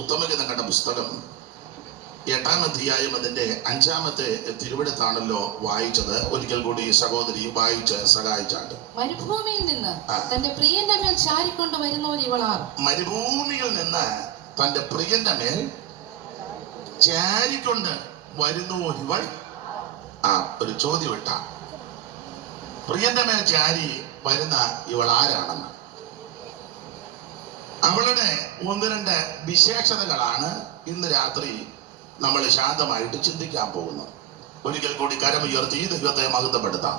ഉത്തമഗീതങ്ങളുടെ പുസ്തകം 8-ാം അധ്യായം അതിന്റെ 5-ാമത്തെ തിരുവെടുത്താണല്ലോ വായിച്ചത്. ഒരിക്കൽ കൂടി സഹോദരി വായിച്ച് സഹായിച്ചാട്ട്. മരുഭൂമിയിൽ നിന്ന് തന്റെ പ്രിയന്റെ മേൽ ചാരിക്കൊണ്ട് വരുന്നവർ ഇവളാർ. മരുഭൂമിയിൽ നിന്ന് തന്റെ പ്രിയന്റെ മേൽ ചാരിക്കൊണ്ട് വരുന്നു ഇവൾ. ഒരു ചോദ്യം ഇട്ട, പ്രിയന്റെ മേൽ ചാരി വരുന്ന ഇവൾ ആരാണെന്ന്. അവളുടെ 1-2 വിശേഷതകളാണ് ഇന്ന് രാത്രി നമ്മൾ ശാന്തമായിട്ട് ചിന്തിക്കാൻ പോകുന്നത്. ഒരിക്കൽ കൂടി കരമുയർത്തി ദൈവത്തെ മഹത്വപ്പെടുത്താം.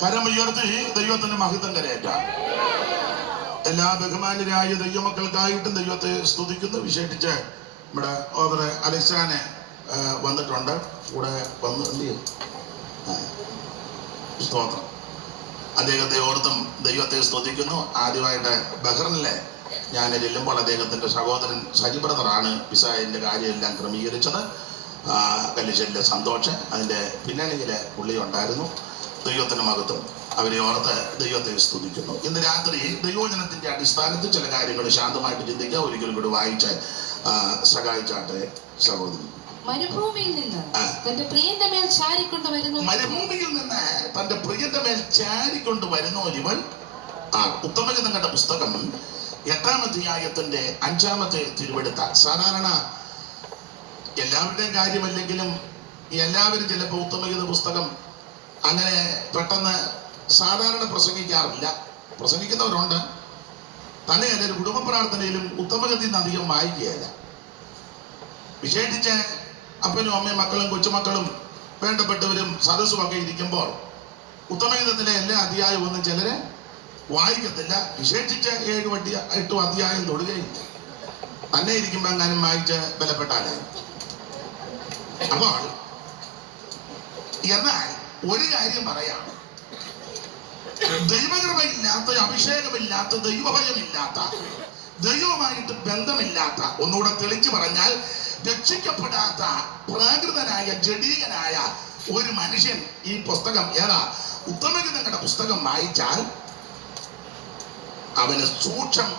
കരമുയർത്തി ദൈവത്തിന്റെ മഹിതം കരയേറ്റാം. എല്ലാ ബഹുമാന്യരായ ദൈവമക്കൾക്കായിട്ടും ദൈവത്തെ സ്തുതിക്കുന്നു. വിശേഷിച്ച് നമ്മുടെ ഓദർ അലക്സാനെ വന്നിട്ടുണ്ട്. കൂടെ വന്ന് എന്ത് ചെയ്യും? സ്തോത്രം. അദ്ദേഹത്തെ ഓർത്തും ദൈവത്തെ സ്തുതിക്കുന്നു. ആദ്യമായിട്ട് ബഹ്റിനിലെ ഞാൻ ചെല്ലുമ്പോൾ അദ്ദേഹത്തിന്റെ സഹോദരൻ സജി ബ്രദറാണ് വിസായന്റെ കാര്യമെല്ലാം ക്രമീകരിച്ചത്. കല്ലിശ്ശേരിയിലെ സന്തോഷം അതിന്റെ പിന്നണിയിലെ പുള്ളി ഉണ്ടായിരുന്നു. ദൈവത്തിന് മഹത്വം. അവരെ ഓർത്ത് ദൈവത്തെ സ്തുതിക്കുന്നു. ഇന്ന് രാത്രി ദൈവജനത്തിന്റെ അടിസ്ഥാനത്തിൽ ചില കാര്യങ്ങൾ ശാന്തമായിട്ട് ചിന്തിക്കുക. ഒരിക്കലും കൂടി വായിച്ച് സഹായിച്ചാട്ടെ സഹോദരി. മരുഭൂമിയിൽ നിന്ന് തന്റെ പ്രിയന്റെ മേൽ ചാരിക്കൊണ്ടുവരുന്നു. മരുഭൂമിയിൽ നിന്ന് തന്റെ പ്രിയന്റെ മേൽ ചാരിക്കൊണ്ടുവരുന്നു ഇവൻ. ഉത്തമഗീതങ്ങളുടെ പുസ്തകം 8-ാം അധ്യായത്തിന്റെ 5-ാമത്തെ തിരുവെടുത്ത. സാധാരണ എല്ലാവരുടെയും കാര്യമല്ലെങ്കിലും എല്ലാവരും ചിലപ്പോൾ ഉത്തമഗീത പുസ്തകം അങ്ങനെ പെട്ടെന്ന് സാധാരണ പ്രസംഗിക്കാറില്ല. പ്രസംഗിക്കുന്നവരുണ്ട്. തന്നെയല്ല ഒരു കുടുംബ പ്രാർത്ഥനയിലും ഉത്തമഗതിയിൽ നിന്ന് അധികം വായിക്കുകയല്ല. വിശേഷിച്ച് അപ്പനും അമ്മയും മക്കളും കൊച്ചുമക്കളും വേണ്ടപ്പെട്ടവരും സദസ്സുമൊക്കെ ഇരിക്കുമ്പോൾ ഉത്തമഗീതത്തിലെ എല്ലാ അധ്യായവും ഒന്നും ചിലര് വായിക്കത്തില്ല. വിശേഷിച്ച് 7-8 അധ്യായം തൊടുകയില്ല. തന്നെ ഇരിക്കുമ്പോൾ എങ്ങാനും വായിച്ച് ബലപ്പെട്ടാലായി. അപ്പോൾ എന്നാൽ ഒരു കാര്യം പറയാം. ദൈവകൃപയില്ലാത്ത, അഭിഷേകമില്ലാത്ത, ദൈവഭയമില്ലാത്ത, ദൈവവുമായിട്ട് ബന്ധമില്ലാത്ത, ഒന്നുകൂടെ തെളിച്ചു പറഞ്ഞാൽ രക്ഷിക്കപ്പെടാത്ത പ്രാകൃതനായ ജഡീകനായ ഒരു മനുഷ്യൻ ഈ പുസ്തകം ഉത്തമഗീതങ്ങളുടെ പുസ്തകം വായിച്ചാൽ അവന് സൂക്ഷം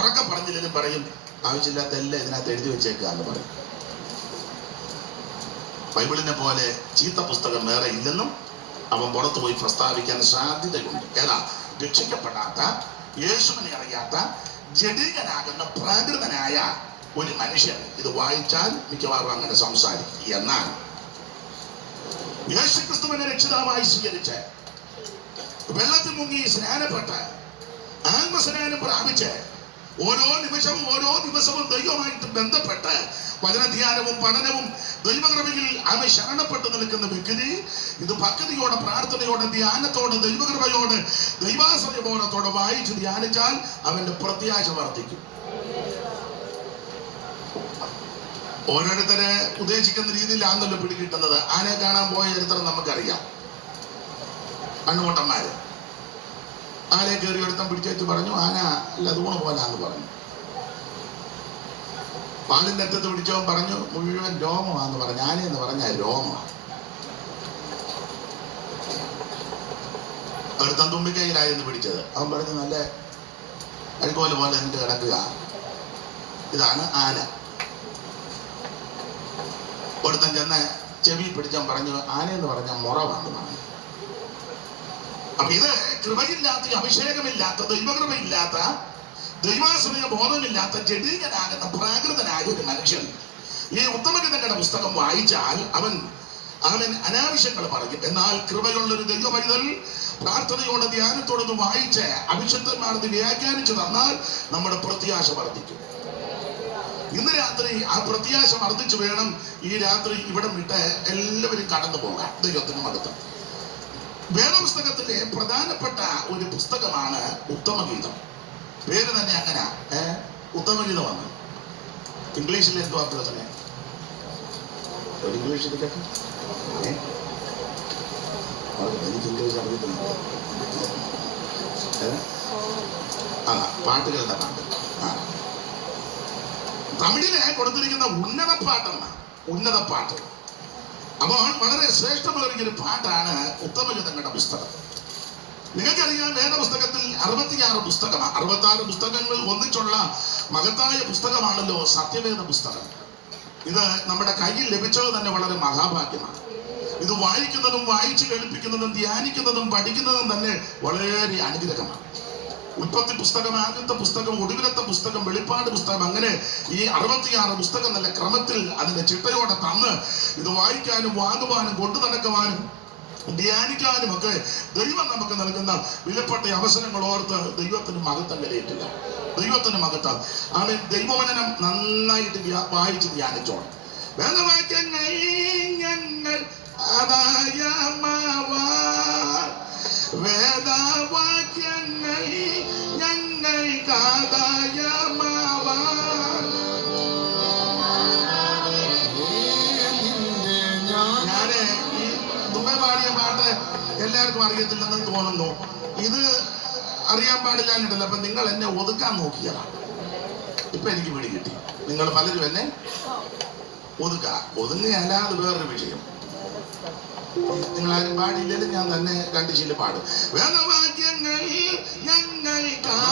ഉറക്കം പറഞ്ഞില്ലെങ്കിലും പറയും ആവശ്യമില്ലാത്ത എല്ലാം ഇതിനകത്ത് എഴുതി വെച്ചേക്കുക എന്ന് പറയും. ബൈബിളിനെ പോലെ ചീത്ത പുസ്തകം വേറെ ഇല്ലെന്നും അവൻ പുറത്തു പോയി പ്രസ്താവിക്കാൻ സാധ്യതയുണ്ട്. രക്ഷിക്കപ്പെടാത്ത, യേശുവിനെ അറിയാത്ത, ജഡീകനാകുന്ന പ്രാകൃതനായ ഒരു മനുഷ്യൻ ഇത് വായിച്ചാൽ മിക്കവാറും അങ്ങനെ സംസാരിക്കും. എന്നാൽ യേശുക്രിസ്തുവിനെ രക്ഷിതാവായി സ്വീകരിച്ച് വെള്ളത്തിൽ മുങ്ങി സ്നാനപ്പെട്ട് ആത്മസ്നാനം പ്രാപിച്ച് ഓരോ ദിവസവും ദൈവമായിട്ട് ബന്ധപ്പെട്ട് വചനധ്യാനവും പഠനവും ദൈവകൃപയിൽ അവൻ ശരണപ്പെട്ടു നിൽക്കുന്ന വ്യക്തി ഇത് ഭക്തിയോടെ, പ്രാർത്ഥനയോടെ, ധ്യാനത്തോടെ, ദൈവകൃപയോടെ, ദൈവാശ്രയബോധത്തോടെ വായിച്ച് ധ്യാനിച്ചാൽ അവന്റെ പ്രത്യാശ വർദ്ധിക്കും. ഓരോരുത്തരെ ഉദ്ദേശിക്കുന്ന രീതിയിലാണല്ലോ പിടികിട്ടുന്നത്. ആനയെ കാണാൻ പോയ ചരിത്രം നമുക്കറിയാം. കണ്ണുകൊട്ടന്മാര് ആനയെ കയറി ഒരുത്തം പിടിച്ചു പറഞ്ഞു ആന അല്ല തൂണ് പോലാന്ന് പറഞ്ഞു. പാലിന്റെ അറ്റത്ത് പിടിച്ചവൻ പറഞ്ഞു മുഴുവൻ രോമമാന്ന് പറഞ്ഞു. ആനയെന്ന് പറഞ്ഞാൽ രോമമാണ്. ഒരുത്തൻ തുമ്പിക്കൈയിലായിരുന്നു പിടിച്ചത്. അവൻ പറഞ്ഞു നല്ല അഴുക്കോല് പോലെ എന്നിട്ട് കിടക്കുക, ഇതാണ് ആന. ഒരുത്തൻ ചെന്ന് ചെവി പിടിച്ചവൻ പറഞ്ഞു ആനയെന്ന് പറഞ്ഞാൽ മുറവാന്ന് പറഞ്ഞു. അപ്പൊ ഇത് കൃപയില്ലാത്ത, അഭിഷേകമില്ലാത്ത, ദൈവകൃപയില്ലാത്ത, ദൈവാശ്രയ ബോധമില്ലാത്ത, ജഡീകനാകുന്ന പ്രാകൃതനായ ഒരു മനുഷ്യൻ ഈ ഉത്തമഗീതങ്ങളുടെ പുസ്തകം വായിച്ചാൽ അവൻ അനാവശ്യങ്ങൾ പറയും. എന്നാൽ കൃപയുള്ളൊരു ദൈവപൈതൽ പ്രാർത്ഥനയോടെ, ധ്യാനത്തോടൊന്ന് വായിച്ച് അഭിഷക്തന്മാർക്ക് വ്യാഖ്യാനിച്ചു തന്നാൽ നമ്മുടെ പ്രത്യാശ വർദ്ധിക്കും. ഇന്ന് രാത്രി ആ പ്രത്യാശ വർദ്ധിച്ചു വേണം ഈ രാത്രി ഇവിടം വിട്ട് എല്ലാവരും കടന്നു പോകാൻ. ദൈവത്തിന് മഹത്വം. വേദപുസ്തകത്തിലെ പ്രധാനപ്പെട്ട ഒരു പുസ്തകമാണ് ഉത്തമഗീതം. പേര് തന്നെ അങ്ങനെ ഉത്തമഗീതമാണ്. ഇംഗ്ലീഷിൽ എന്തോ അർത്ഥം തന്നെ ഒരു ഇംഗ്ലീഷ് ഇരിക്കട്ടെ. എനിക്ക് ഇംഗ്ലീഷ് അറിയത്തില്ല. ആ പാട്ടുകളുടെ പാട്ട്. ആ തമിഴിലെ കൊടുത്തിരിക്കുന്ന ഉന്നത പാട്ടെന്ന ഉന്നത പാട്ട്. അപ്പോൾ വളരെ ശ്രേഷ്ഠമേറിയൊരു പാട്ടാണ് ഉത്തമഗീതങ്ങളുടെ പുസ്തകം. നിങ്ങൾക്കറിയാം, വേദപുസ്തകത്തിൽ 66 പുസ്തകമാണ്. 66 പുസ്തകങ്ങൾ ഒന്നിച്ചുള്ള മഹത്തായ പുസ്തകമാണല്ലോ സത്യവേദ പുസ്തകം. ഇത് നമ്മുടെ കയ്യിൽ ലഭിച്ചത് തന്നെ വളരെ മഹാഭാഗ്യമാണ്. ഇത് വായിക്കുന്നതും വായിച്ചു കേൾപ്പിക്കുന്നതും ധ്യാനിക്കുന്നതും പഠിക്കുന്നതും തന്നെ വളരെ അനുഗ്രഹമാണ്. ഉൽപ്പത്തി പുസ്തകം, ആദ്യത്തെ പുസ്തകം, ഒടുവിലത്തെ പുസ്തകം, വെളിപ്പാട് പുസ്തകം, അങ്ങനെ ഈ 66 പുസ്തകം നല്ല ക്രമത്തിൽ അതിന്റെ ചിട്ടയോടെ തന്ന് ഇത് വായിക്കാനും വാങ്ങുവാനും കൊണ്ടു നടക്കുവാനും ധ്യാനിക്കാനും ഒക്കെ ദൈവം നമുക്ക് നൽകുന്ന വിലപ്പെട്ട അവസരങ്ങൾ ഓർത്ത് ദൈവത്തിന് മഹത്വം വിലയിട്ടില്ല. ദൈവത്തിന് മഹത്വം. ആമേൻ. ദൈവവചനം നന്നായിട്ട് വായിച്ച് ധ്യാനിച്ചോണം. വേദവാക്യങ്ങൾ ഞങ്ങൾ വേദവാക്യങ്ങൾ ഞങ്ങൾക്കാദായമാവാൻ. ഞാന് ഈ മുമ്പേ പാടിയ പാട്ട് എല്ലാവർക്കും അറിയത്തില്ലെന്ന് തോന്നുന്നു. ഇത് അറിയാൻ പാടില്ലാഞ്ഞിട്ടല്ല. അപ്പൊ നിങ്ങൾ എന്നെ ഒതുക്കാൻ നോക്കിയതാണ്. ഇപ്പൊ എനിക്ക് പിടി കിട്ടി. നിങ്ങൾ പലരും എന്നെ ഒതുങ്ങുകയല്ല, അത് വേറൊരു വിഷയം. നിങ്ങളാരും പാടിയില്ലെങ്കിലും ഞാൻ തന്നെ കണ്ടിച്ചില്ല പാടും. വേദവാക്യങ്ങൾ ഞങ്ങൾക്കാദായമാവാൻ.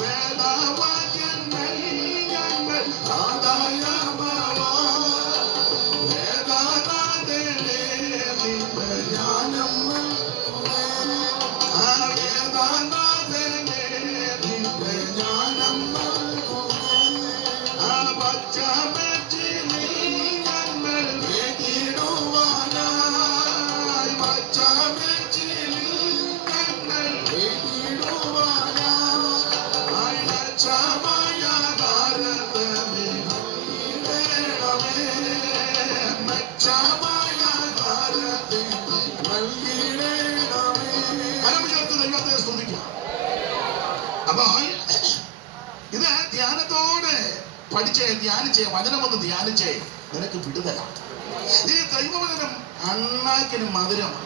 വേദവാക്യങ്ങൾ ഞങ്ങൾക്കാദായമാവാൻ. വേദനാഥനേ നിന്റെ ജ്ഞാനം. ആ വേദനാഥനേ നിന്റെ ജ്ഞാനം. ആ പച്ചമേറ്റിനി ഞങ്ങൾ വേദിടുവാനായി. പച്ചമേറ്റിനി ഞങ്ങൾ വേദിടുവാനായി. ലക്ഷമായ ഭാരതമേ നൽകിടണമേ. ലക്ഷമായ ഭാരതമേ നൽകിടണമേ. പരമചേർത്ത് ദൈവത്തെ സ്തുതിക്കാം. അപ്പൊ ഇത് ധ്യാനത്തോടെ പഠിച്ചേ, ധ്യാനിച്ചേ, വചനമൊന്ന് ധ്യാനിച്ചേ, നിനക്ക് വിടുതലാണ്. ഈ ദൈവവചനം അണ്ണാക്കിന് മധുരമാണ്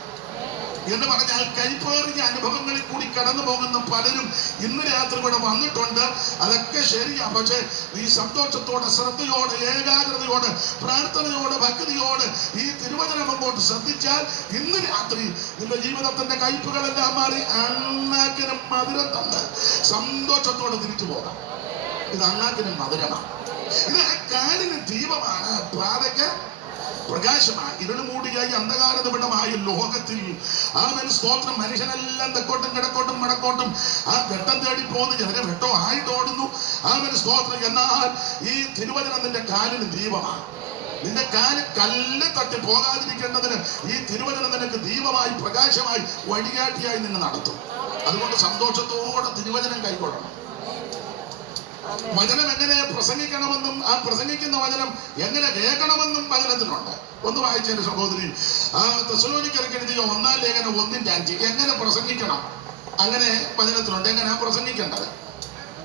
എന്ന് പറഞ്ഞാൽ കൈപ്പേറിയ അനുഭവങ്ങളിൽ കൂടി കടന്നു പോകുന്ന പലരും ഇന്ന് രാത്രി ഇവിടെ വന്നിട്ടുണ്ട്. അതൊക്കെ ശരിയാ. പക്ഷെ നീ സന്തോഷത്തോടെ, ശ്രദ്ധയോടെ, ഏകാഗ്രതയോടെ, പ്രാർത്ഥനയോടെ, ഭക്തിയോടെ ഈ തിരുവചനം അങ്ങോട്ട് ശ്രദ്ധിച്ചാൽ ഇന്ന് രാത്രി നിന്റെ ജീവിതത്തിന്റെ കയ്പുകളെല്ലാം മാറി അണ്ണാക്കിന് മധുരം തന്ന് സന്തോഷത്തോടെ തിരിച്ചു പോകാം. ഇത് അണ്ണാക്കിന് മധുരമാണ്. ഇത് കാലിന് ദീപമാണ്, പാതയ്ക്ക് പ്രകാശമാണ്. ഇരുള് മൂടിയ അന്ധകാര നിബിഡമായ ലോകത്തിൽ ആമേൻ സ്തോത്രം. മനുഷ്യനെല്ലാം തെക്കോട്ടും കിഴക്കോട്ടും വടക്കോട്ടും ആ വെട്ടം തേടി പോകുന്നു. ചിലരെ വെട്ടം ആയിട്ട് ഓടുന്നു. ആമേൻ സ്തോത്രം. എന്നാൽ ഈ തിരുവചനം നിന്റെ കാലിന് ദീപമാണ്. നിന്റെ കാല് കല്ല് തട്ടി പോകാതിരിക്കേണ്ടതിന് ഈ തിരുവചനം നിനക്ക് ദീപമായി, പ്രകാശമായി, വഴികാട്ടിയായി നിന്നെ നടത്തും. അതുകൊണ്ട് സന്തോഷത്തോടെ തിരുവചനം കൈക്കൊള്ളണം. വചനം എങ്ങനെ പ്രസംഗിക്കണമെന്നും ആ പ്രസംഗിക്കുന്ന വചനം എങ്ങനെ കേൾക്കണമെന്നും വചനത്തിലുണ്ട്. ഒന്ന് വായിച്ചതിന്റെ സഹോദരി, തെസ്സലോനിക്കർക്ക് എഴുതിയ 1-ാം ലേഖനം 1-5 എങ്ങനെ പ്രസംഗിക്കണം അങ്ങനെ വചനത്തിലുണ്ട്. എങ്ങനെയാ പ്രസംഗിക്കേണ്ടത്,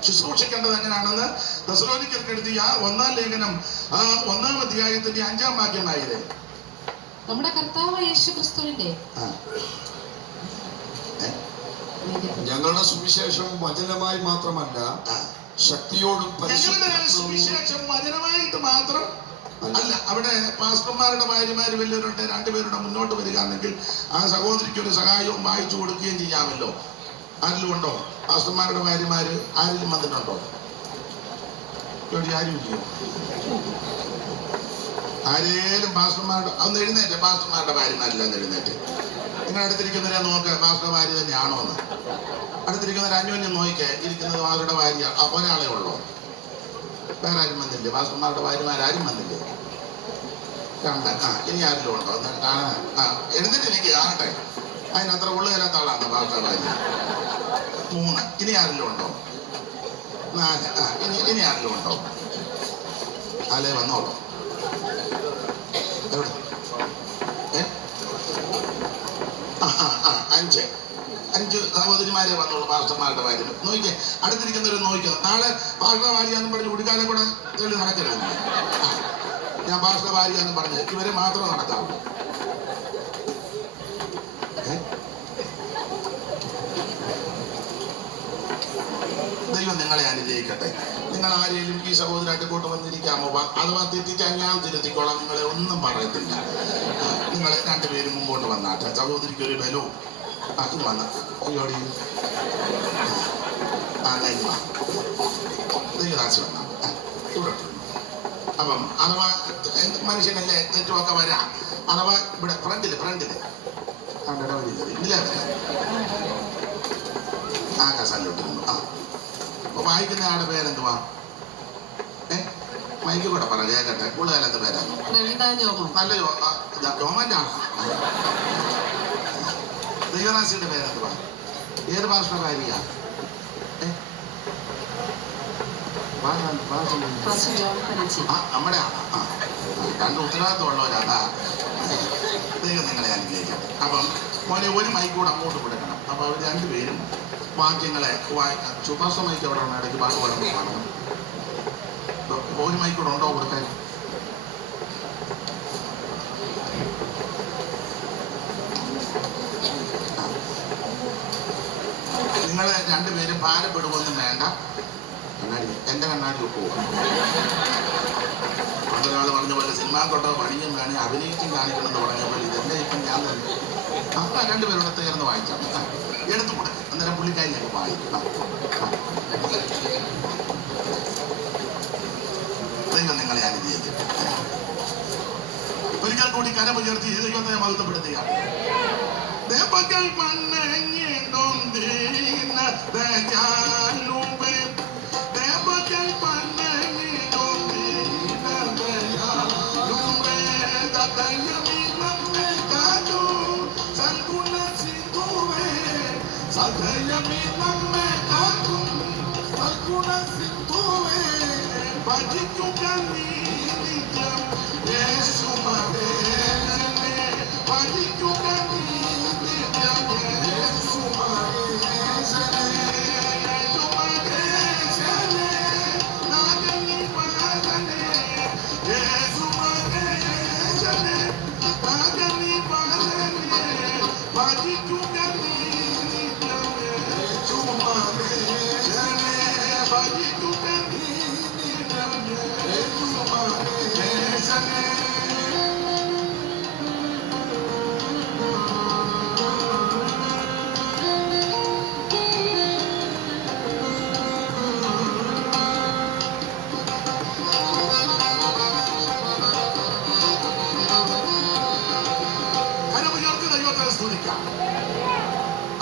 ശുശ്രൂഷിക്കേണ്ടത് എങ്ങനെയാണെന്ന് തെസ്സലോനിക്കർക്ക് എഴുതിയ 1-ാം ലേഖനം 1-ാം അധ്യായത്തിന്റെ 5-ാം വാക്യമായത്. നമ്മുടെ കർത്താവ് യേശുക്രിസ്തുവിന്റെ ഞങ്ങളുടെ സുവിശേഷം വചനമായി മാത്രമല്ല, ശക്തിയോടും സുവിശേഷം വചനമായിട്ട് മാത്രം അല്ല. അവിടെ പാസ്റ്റർമാരുടെ ഭാര്യമാര് വലിയവരുണ്ട്, 2 പേരുടെ മുന്നോട്ട് വരികയാണെങ്കിൽ ആ സഹോദരിക്ക് ഒരു സഹായവും വായിച്ചു കൊടുക്കുകയും ചെയ്യാമല്ലോ. ആരിലും ഉണ്ടോ പാസ്റ്റർമാരുടെ ഭാര്യമാര്? ആരിലും വന്നിട്ടുണ്ടോ? ആരും ഇല്ലയോ? ആരേലും പാസ്റ്റർമാരുടെ ഒന്ന് എഴുന്നേറ്റ്. പാസ്റ്റർമാരുടെ ഭാര്യമാരെല്ലാം എഴുന്നേറ്റ്. നിങ്ങൾ അടുത്തിരിക്കുന്നവരെ നോക്ക്, പാസ്റ്റർ ഭാര്യ തന്നെയാണോ എന്ന്. അടുത്തിരിക്കുന്നവർ അന്യോന്യം നോക്കിക്കേ. ഇരിക്കുന്നത് പാസ്റ്ററുടെ ഭാര്യ ഒരാളെ ഉള്ളോ? വേറെ ആരും വന്നില്ലേ? പാസ്റ്റർമാരുടെ ഭാര്യമാരും വന്നില്ലേ? ഇനി ആരിലും ഉണ്ടോ എന്ന് കാണാൻ. എഴുന്നേറ്റ് എനിക്ക് കാണട്ടെ. അതിനത്ര ഉള്ളുകലാത്ത ആളാണ് പാസ്റ്റർ ഭാര്യ. 3. ഇനി ആരിലും ഉണ്ടോ? 4. ഇനി ആരിലും ഉണ്ടോ? ആലേ വന്നോളൂ. എവിടെ? 5. 5 സഹോദരിമാരെ വന്നുള്ളൂ പാസ്റ്റർമാരുടെ ഭാര്യ. നോക്കിക്കേ, അടുത്തിരിക്കുന്നവർ നോക്കിക്കോ. നാളെ പാസ്റ്റർ ഭാര്യയാന്നും പറഞ്ഞ് കുടിക്കാനും കൂടെ തെളി നടക്കരുത്. ഞാൻ പാസ്റ്റർ ഭാര്യയാന്നും പറഞ്ഞ് ഇവരെ മാത്രം നടത്താവുള്ളൂ. ദൈവം നിങ്ങളെ അനുഗ്രഹിക്കട്ടെ. നിങ്ങൾ ആരെങ്കിലും ഈ സഹോദരായിട്ട് കൂട്ട് വന്നിരിക്കാമോ? അഥവാ തെറ്റിക്കാൻ ഞാൻ തിരുത്തിക്കോളാം, നിങ്ങളെ ഒന്നും പറയത്തില്ല. നിങ്ങൾ രണ്ടുപേരും മുമ്പോട്ട് വന്നാട്ടെ. സഹോദരിക്ക് ഒരു ബലവും അത് വന്ന അയ്യോടി ദൈവദാസി വന്നാൽ ഇവിടെ. അപ്പം അഥവാ മനുഷ്യനല്ലേ തെറ്റുമൊക്കെ വരാം. അഥവാ ഇവിടെ ഫ്രണ്ടില് ഇല്ല ആ കസാലിലോട്ടിരുന്നു. അപ്പൊ വായിക്കുന്ന ആളുടെ പേരെന്തുവാ? മൈക്ക് കൂടെ പറ കേക്കട്ടെ. കൂടുതലത്തെ പേരാണ് നല്ല ജോമന്റെ ആണ്. ദൈവദാസിയുടെ പേരെന്തുവാ? ഏത് ഭാഷയുടെ ഭാര്യ? നമ്മുടെ രണ്ട് ഉത്തരവാദിത്തമുള്ളവരാ. ദൈവം നിങ്ങളെ അനുഗ്രഹിക്കാം. അപ്പം മോനെ ഒരു മൈക്ക് കൂടെ അങ്ങോട്ട് കൊടുക്കണം. അപ്പൊ അവർ രണ്ടുപേരും വാക്യങ്ങളെ ശുഭാസ മൈക്ക് അവിടെ ഉണ്ട്. ഇടയ്ക്ക് പാട്ട് പാടുമ്പോൾ പാടണം. ഒരു മൈക്ക് കൂടെ ഉണ്ടോ കൊടുക്കാൻ? നിങ്ങളെ രണ്ടുപേരും ഭാരപ്പെടുവൊന്നും വേണ്ട. എന്റെ കണ്ണാടി പോവാ. അതൊരാൾ പറഞ്ഞ പോലെ സിനിമാ കൊട്ടോ പണിയും വേണേ അഭിനയിച്ചും കാണിക്കണം എന്ന് പറഞ്ഞ പോലെ ഇതെന്നെ ഇപ്പം ഞാൻ തന്നെ രണ്ടുപേരോടെ ചേർന്ന് വായിച്ചാൽ എടുത്തു കൊടുക്കും. അന്നേരം പുള്ളിക്കാരി ഞങ്ങൾ വായിക്കും. ദൈവം നിങ്ങളെ അനുഗ്രഹിക്കും. ഒരിക്കൽ കൂടി കരമുയർത്തി ദൈവത്തെ മഹത്വപ്പെടുത്തുകയാണ്. ദേവകൾ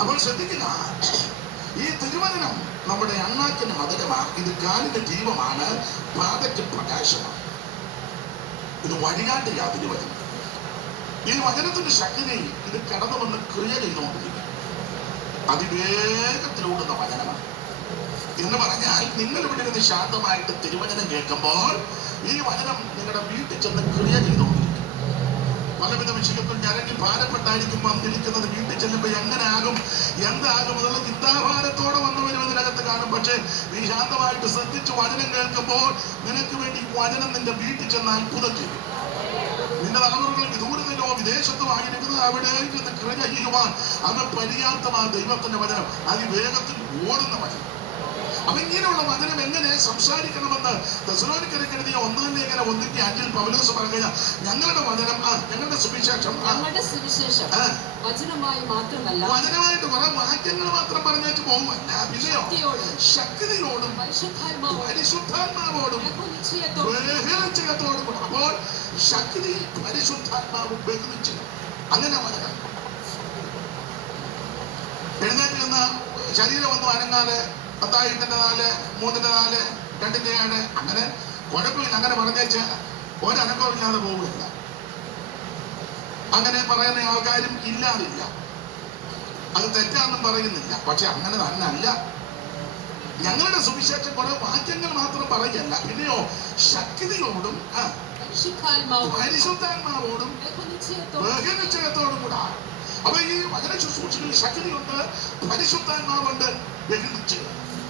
അപ്പോൾ ശ്രദ്ധിക്കുക, ഈ തിരുവചനം നമ്മുടെ അണ്ണാക്കിന് മധുരമാണ്. ഇത് കാലിന്റെ ജീവമാണ്, പാതയ്ക്ക് പ്രകാശമാണ്. ഇത് വഴികാട്ടിയ തിരുവചനം. ഈ വചനത്തിന്റെ ശക്തി ഇത് കടന്നു വന്ന് ക്രിയ ചെയ്തുകൊണ്ടിരിക്കും. അതിവേഗത്തിലൂടുന്ന വചനമാണ് എന്ന് പറഞ്ഞാൽ നിങ്ങൾ ഇവിടെ ഇരുന്ന് ശാന്തമായിട്ട് തിരുവചനം കേൾക്കുമ്പോൾ ഈ വചനം നിങ്ങളുടെ വീട്ടിൽ ചെന്ന് ക്രിയ ചെയ്തുകൊണ്ടിരിക്കും. പലവിധ വിഷയത്തിൽ ഞരങ്ങി ഭാരപ്പെട്ടായിരിക്കും വന്നിരിക്കുന്നത്. വീട്ടിൽ ചെല്ലുമ്പോൾ എങ്ങനെ ആകും, എന്താകും എന്നുള്ള ചിന്താഭാരത്തോടെ വന്നവരും ഇതിനകത്ത് കാണും. പക്ഷേ നീ ശാന്തമായിട്ട് ശ്രദ്ധിച്ച് വചനം കേൾക്കുമ്പോൾ നിനക്ക് വേണ്ടി വചനം നിന്റെ വീട്ടിൽ ചെന്ന് അത്ഭുതം ചെയ്യും. നിന്റെ തലമുറകളിൽ ദൂരത്തിലോ വിദേശത്തോ ആയിരിക്കുന്നത് അവിടേക്ക് ക്രിയ ചെയ്യുവാൻ അത് പര്യാപ്തമായ ദൈവത്തിന്റെ വചനം അതിവേഗത്തിൽ ഓടുന്ന വചനം. അപ്പൊ ഇങ്ങനെയുള്ള വചനം എങ്ങനെ സംസാരിക്കണമെന്ന് തെസ്സലോനിക്കർക്ക് എഴുതിയ 1 ലേഖനം 1:5 പൗലോസ് പറയുക, ഞങ്ങളുടെ വചനം ഞങ്ങളുടെ സുവിശേഷം വചനമായിട്ട് കുറെ വാക്യങ്ങൾ മാത്രം പറഞ്ഞേച്ച് പോകുമല്ല, പിന്നെയോ ശക്തിയോടും പരിശുദ്ധാത്മാവോടും ബഹുനിശ്ചയത്തോടും കൂടെ. അപ്പോൾ ശക്തി, പരിശുദ്ധാത്മാവും ബഹുനിശ്ചയം, അങ്ങനെ വചനം. എഴുന്നേറ്റ് നിന്ന് ശരീരം ഒന്നും അനങ്ങാതെ 10:4, 3:4, 2:7 അങ്ങനെ കുഴപ്പമില്ല. അങ്ങനെ പറഞ്ഞേച്ച് ഒരനക്കമില്ലാതെ പോവില്ല. അങ്ങനെ പറയുന്ന ആൾക്കാരും ഇല്ലാതില്ല. അത് തെറ്റാന്നും പറയുന്നില്ല. പക്ഷെ അങ്ങനെ തന്നെ അല്ല. ഞങ്ങളുടെ സുവിശേഷം കുറെ വാക്യങ്ങൾ മാത്രം പറയല്ല, പിന്നെയോ ശക്തിയോടും പരിശുദ്ധാത്മാവോടും ബഹുനിശ്ചയത്തോടും കൂടെ. അപ്പൊ ഈ വചന ശുശ്രൂഷകളിൽ ശക്തിയുണ്ട്, പരിശുദ്ധാത്മാവുണ്ട്,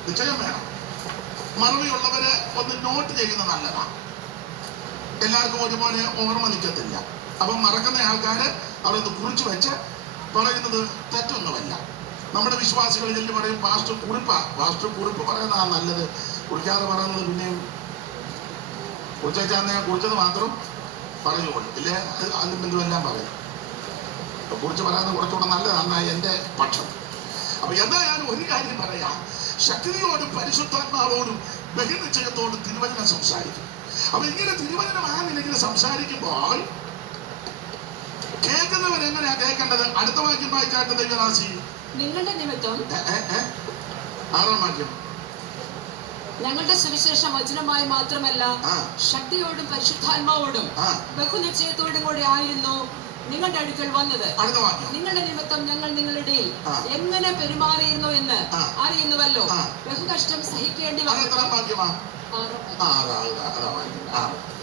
നിശ്ചയം വേണം. മറവിയുള്ളവര് ഒന്ന് നോട്ട് ചെയ്യുന്നത് നല്ലതാ. എല്ലാവർക്കും ഒരുപോലെ ഓർമ്മ നിൽക്കത്തില്ല. അപ്പം മറക്കുന്ന ആൾക്കാര് അവരൊന്ന് കുറിച്ച് വെച്ച് പറയുന്നത് തെറ്റൊന്നുമല്ല. നമ്മുടെ വിശ്വാസികൾ ചെല്ലു പറയും പാസ്റ്റർ കുറിപ്പ് പറയുന്നതാ നല്ലത്, കുറിക്കാതെ പറയുന്നത് പിന്നെയും കുറിച്ചാൽ കുറിച്ചത് മാത്രം പറയുള്ളൂ, ഇല്ലേ അതിന് ബന്ധുവെല്ലാം പറയും. കുറിച്ച് പറയുന്നത് കുറച്ചുകൂടെ നല്ലതാണ് എൻ്റെ പക്ഷം. അപ്പൊ എന്തായാലും ഒരു കാര്യം പറയാം, ശക്തിയോടും പരിശുദ്ധാത്മാവോടും ബഹിർനിശ്ചയത്തോടും തിരുവചനം സംസാരിക്കും. അപ്പൊ ഇങ്ങനെ തിരുവചനം ആ നിലയിൽ സംസാരിക്കുമ്പോൾ കേൾക്കുന്നവരെങ്ങനെയാ കേൾക്കേണ്ടത്? അടുത്ത വാക്യം വായിച്ചാട്ട് ദൈവദാസി. നിങ്ങളുടെ നിമിത്തം 6-ാം വാക്യം. ഞങ്ങളുടെ സുവിശേഷം വചനമായി മാത്രമല്ല ശക്തിയോടും പരിശുദ്ധാത്മാവോടും ബഹുനിശ്ചയത്തോടും കൂടെ ആയിരുന്നു നിങ്ങളുടെ അടുക്കൽ വന്നത്. നിങ്ങളുടെ നിമിത്തം ഞങ്ങൾ നിങ്ങളുടെ എങ്ങനെ പെരുമാറിയിരുന്നു എന്ന് അറിയുന്നുവല്ലോ. ബഹുകഷ്ടം സഹിക്കേണ്ടി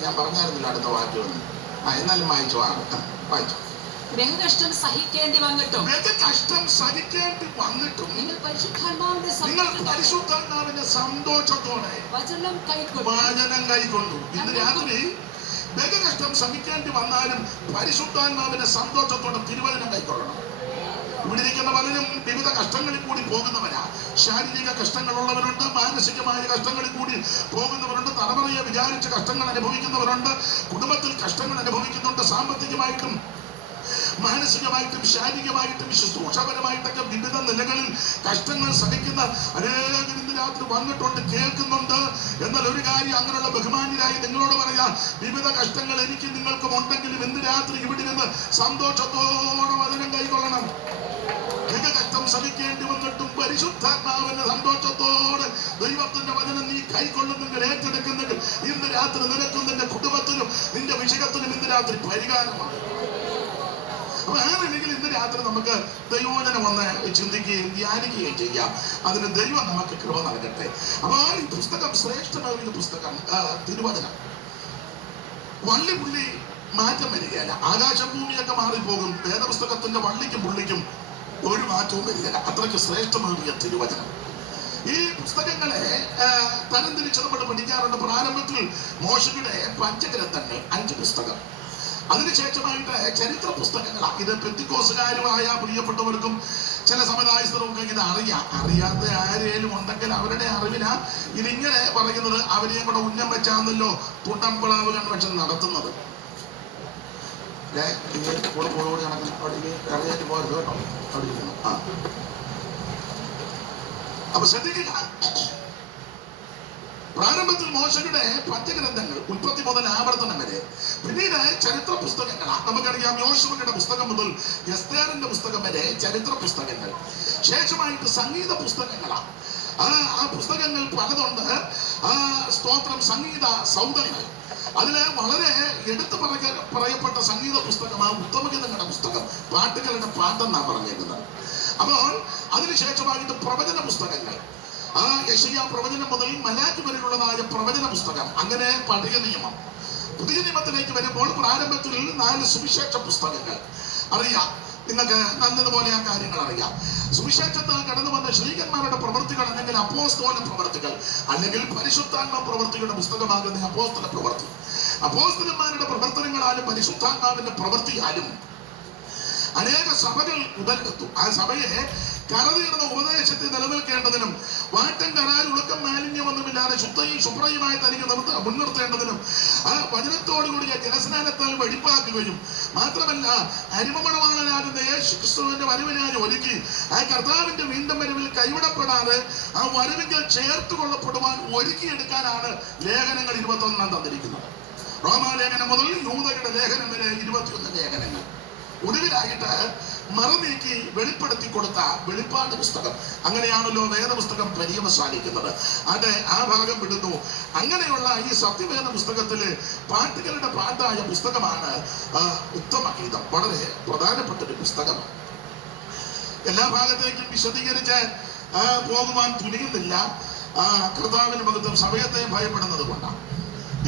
ഞാൻ പറഞ്ഞായിരുന്നില്ല അടുത്ത വാക്യം. എന്നാലും വായിച്ചു. ബഹുകഷ്ടം സഹിക്കേണ്ടി വന്നിട്ടും നിങ്ങൾ പരിശുദ്ധാത്മാവിന്റെ സന്തോഷത്തോടെ വചനം കൈക്കൊണ്ടു. ഇന്ന് രാത്രി ബഹുകഷ്ടം സഹിക്കേണ്ടി വന്നാലും പരിശുദ്ധാത്മാവിന്റെ സന്തോഷത്തോടെ തിരുവചനം കൈക്കൊള്ളണം. ഇവിടെ ഇരിക്കുന്ന പലരും വിവിധ കഷ്ടങ്ങളിൽ കൂടി പോകുന്നവരാ. ശാരീരിക കഷ്ടങ്ങളുള്ളവരുണ്ട്, മാനസികമായ കഷ്ടങ്ങളിൽ കൂടി പോകുന്നവരുണ്ട്, തലമുറയെ വിചാരിച്ച് കഷ്ടങ്ങൾ അനുഭവിക്കുന്നവരുണ്ട്, കുടുംബത്തിൽ കഷ്ടങ്ങൾ അനുഭവിക്കുന്നുണ്ട്, സാമ്പത്തികമായിട്ടും മാനസികമായിട്ടും ശാരീരികമായിട്ടും ശുശ്രൂഷപരമായിട്ടൊക്കെ വിവിധ നിലകളിൽ കഷ്ടങ്ങൾ സഹിക്കുന്ന അനേകം ഇന്ന് രാത്രി വന്നിട്ടുണ്ട്, കേൾക്കുന്നുണ്ട്. എന്നാൽ ഒരു കാര്യം അങ്ങനെയുള്ള ബഹുമാന്യരായി നിങ്ങളോട് പറയാം, വിവിധ കഷ്ടങ്ങൾ എനിക്കും നിങ്ങൾക്കും ഉണ്ടെങ്കിലും ഇന്ന് രാത്രി ഇവിടെ നിന്ന് സന്തോഷത്തോടെ വചനം കൈക്കൊള്ളണം. കഷ്ടം സഹിക്കേണ്ടി വന്നിട്ടും പരിശുദ്ധാത്മാവിന്റെ സന്തോഷത്തോടെ ദൈവത്തിന്റെ വചനം നീ കൈക്കൊള്ളുന്നെങ്കിൽ, ഏറ്റെടുക്കുന്നെങ്കിൽ ഇന്ന് രാത്രി നിനക്കും നിന്റെ കുടുംബത്തിനും നിന്റെ വിഷയത്തിനും ഇന്ന് രാത്രി പരിഹാരമാണ്. അപ്പൊ ആ നിലയിൽ ഇന്ന് രാത്രി നമുക്ക് ദൈവവചനം ഒന്ന് ചിന്തിക്കുകയും ധ്യാനിക്കുകയും ചെയ്യാം. അതിന് ദൈവം നമുക്ക് കൃപ നൽകട്ടെ. അപ്പൊ ഈ പുസ്തകം ശ്രേഷ്ഠമായ പുസ്തകം തിരുവചനം. വള്ളിപുള്ളി മാറ്റം വരികയല്ല. ആകാശം ഭൂമിയൊക്കെ മാറിപ്പോകും, വേദപുസ്തകത്തിന്റെ വള്ളിക്കും പുള്ളിക്കും ഒരു മാറ്റവും വരികയില്ല. അത്രയ്ക്ക് ശ്രേഷ്ഠമായ തിരുവചനം. ഈ പുസ്തകങ്ങളെ തരംതിരിച്ച് നമ്മൾ പഠിക്കാറുണ്ട്. പ്രാരംഭത്തിൽ മോശയുടെ പഞ്ചഗ്രന്ഥങ്ങൾ 5 പുസ്തകം, അതിനുശേഷമായിട്ട് ചരിത്ര പുസ്തകങ്ങളാണ്. ഇത് പെന്തിക്കോസുകാരുമായ പ്രിയപ്പെട്ടവർക്കും ചില സമുദായസ്ഥർക്കും ഇത് അറിയാത്ത ആരേലും ഉണ്ടെങ്കിൽ അവരുടെ അറിവിനാ ഇതിങ്ങനെ പറയുന്നത്. അവരെയും കൂടെ ഉന്നം വെച്ചാന്നല്ലോ തുണ്ടമ്പളാവ് കൺവെൻഷൻ നടത്തുന്നത്. കൂടെ കൂടെ നടക്കുന്ന അവിടെ ഇറങ്ങിയിട്ട് പോകരുത് കേട്ടോ. അവിടെ ഇരിക്കുന്നു. അപ്പൊ ശ്രദ്ധിക്കുക, പ്രാരംഭത്തിൽ മോശയുടെ പഞ്ചഗ്രന്ഥങ്ങൾ ഉൽപ്പത്തി മുതൽ ആവർത്തനം വരെ, പിന്നീട് ചരിത്ര പുസ്തകങ്ങളാണ്. നമുക്കറിയാം യോശുവയുടെ പുസ്തകം മുതൽ എസ്തേറിന്റെ പുസ്തകം വരെ ചരിത്ര പുസ്തകങ്ങൾ. ശേഷമായിട്ട് സംഗീത പുസ്തകങ്ങളാണ്. ആ പുസ്തകങ്ങൾ പലതുണ്ട്. സ്തോത്രം, സംഗീത സൗധങ്ങൾ. അതില് വളരെ എടുത്തു പറയപ്പെട്ട സംഗീത പുസ്തകമാണ് ഉത്തമഗീതങ്ങളുടെ പുസ്തകം. പാട്ടുകളുടെ പാട്ടെന്നാ പറഞ്ഞിരുന്നത്. അപ്പോൾ അതിനുശേഷമായിട്ട് പ്രവചന പുസ്തകങ്ങൾ, യെശയ്യാ പ്രവചനം മുതൽ മലാക്കി വരെയുള്ളതായ പ്രവചന പുസ്തകം. അങ്ങനെ പഴയ നിയമം. പുതിയ നിയമത്തിലേക്ക് വരുമ്പോൾ പ്രാരംഭത്തിൽ 4 സുവിശേഷ പുസ്തകങ്ങൾ അറിയാം. നിങ്ങൾക്ക് നല്ലതുപോലെ ആ കാര്യങ്ങൾ അറിയാം. സുവിശേഷത്തിൽ കടന്നു വന്ന ശ്രീകന്മാരുടെ പ്രവൃത്തികൾ, അല്ലെങ്കിൽ അപ്പോസ്തല പ്രവൃത്തികൾ, അല്ലെങ്കിൽ പരിശുദ്ധാത്മ പ്രവൃത്തിയുടെ പുസ്തകമാകുന്ന അപ്പോസ്തല പ്രവൃത്തി. അപ്പോസ്തലന്മാരുടെ പ്രവർത്തനങ്ങളാലും പരിശുദ്ധാത്മാവിന്റെ പ്രവൃത്തിയാലും അനേക സഭകൾ ഉടലെടുത്തു. ആ സഭയെ കറതീർന്ന ഉപദേശത്തെ നിലനിൽക്കേണ്ടതിനും വാട്ടം കരാൽ ഉളുക്കം മാലിന്യമൊന്നുമില്ലാതെ ശുദ്ധയും ശുഭ്രയുമായി തനിക്ക് മുൻനിർത്തേണ്ടതിനും ആ വചനത്തോടുകൂടിയ ജലസ്നാനത്താൽ വെടിപ്പാക്കുകയും മാത്രമല്ല അരിമമണവാളനാകുന്ന യേശു ക്രിസ്തുവിന്റെ വരവിനായി ഒരുക്കി ആ കർത്താവിന്റെ വീണ്ടും വരവിൽ കൈവിടപ്പെടാതെ ആ വരവിൽ ചേർത്ത് കൊള്ളപ്പെടുവാൻ ഒരുക്കിയെടുക്കാനാണ് ലേഖനങ്ങൾ 21 തന്നിരിക്കുന്നത്. റോമാലേഖനം മുതൽ യൂദയുടെ ലേഖനം വരെ 21 ലേഖനങ്ങൾ. ഒടുവിലായിട്ട് മറനീക്കി വെളിപ്പെടുത്തി കൊടുത്ത വെളിപ്പാട് പുസ്തകം. അങ്ങനെയാണല്ലോ വേദപുസ്തകം പര്യവസാനിക്കുന്നത്. അത് ആ ഭാഗം വിടുന്നു. അങ്ങനെയുള്ള ഈ സത്യവേദ പുസ്തകത്തില് പാട്ടുകളുടെ പാട്ടായ പുസ്തകമാണ് ഉത്തമഗീതം. വളരെ പ്രധാനപ്പെട്ട ഒരു പുസ്തകം. എല്ലാ ഭാഗത്തേക്കും വിശദീകരിച്ച് പോകുവാൻ തുനിയുന്നില്ല. കർത്താവിന് ഭക്തം സമയത്തെ ഭയപ്പെടുന്നത് കൊണ്ടാണ്.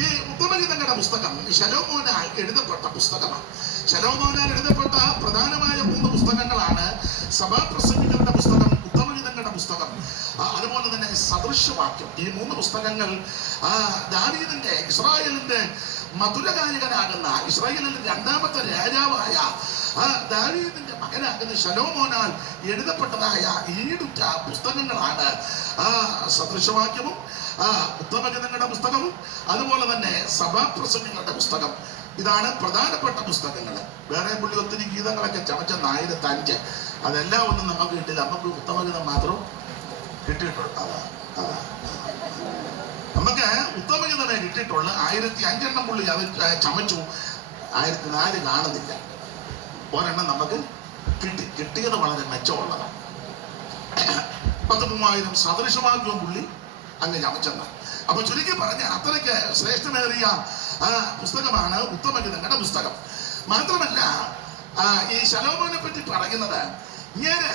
ഈ ഉത്തമഗീതങ്ങളുടെ പുസ്തകം ശലോമോനാൽ എഴുതപ്പെട്ട പുസ്തകമാണ്. ശലോമോനാൽ എഴുതപ്പെട്ട പ്രധാനമായ 3 പുസ്തകങ്ങളാണ് സഭാപ്രസംഗികളുടെ പുസ്തകം, ഉത്തമഗീതങ്ങളുടെ പുസ്തകം, അതുപോലെ തന്നെ സദൃശവാക്യം. ഈ 3 പുസ്തകങ്ങൾ ദാവീദിന്റെ, ഇസ്രായേലിന്റെ മധുരഗായകനാകുന്ന, ഇസ്രായേലിന്റെ 2ാമത്തെ രാജാവായ ദാവീദിന്റെ മകനാകുന്ന ശലോമോനാൽ എഴുതപ്പെട്ടതായ ഈടുറ്റ പുസ്തകങ്ങളാണ് സദൃശവാക്യവും ഉത്തമഗീതങ്ങളുടെ പുസ്തകവും അതുപോലെ തന്നെ സഭാപ്രസംഗങ്ങളുടെ പുസ്തകം. ഇതാണ് പ്രധാനപ്പെട്ട പുസ്തകങ്ങൾ. വേറെ പുള്ളി ഒത്തിരി ഗീതങ്ങളൊക്കെ ചമച്ച 1005, അതെല്ലാം ഒന്നും നമുക്ക് കിട്ടില്ല. നമുക്ക് ഉത്തമഗീതം മാത്രം കിട്ടിയിട്ടുള്ളൂ. നമുക്ക് ഉത്തമഗീതമേ കിട്ടിയിട്ടുള്ളു. 1005 പുള്ളി അത് ചമച്ചു. 1004 കാണുന്നില്ല. ഒരെണ്ണം നമുക്ക് കിട്ടിയത് വളരെ മെച്ചമുള്ളതാണ്. 10,000 സദൃശവാക്യവും പുള്ളി അങ്ങ് ചമച്ചെന്ന. അപ്പൊ ചുരുക്കി പറഞ്ഞ അത്രയ്ക്ക് ശ്രേഷ്ഠമേറിയ പുസ്തകമാണ് ഉത്തമഗീതങ്ങളുടെ പുസ്തകം. മാത്രമല്ല ഈ ശലോമോനെ പറ്റി പറയുന്നത് ഇങ്ങനെ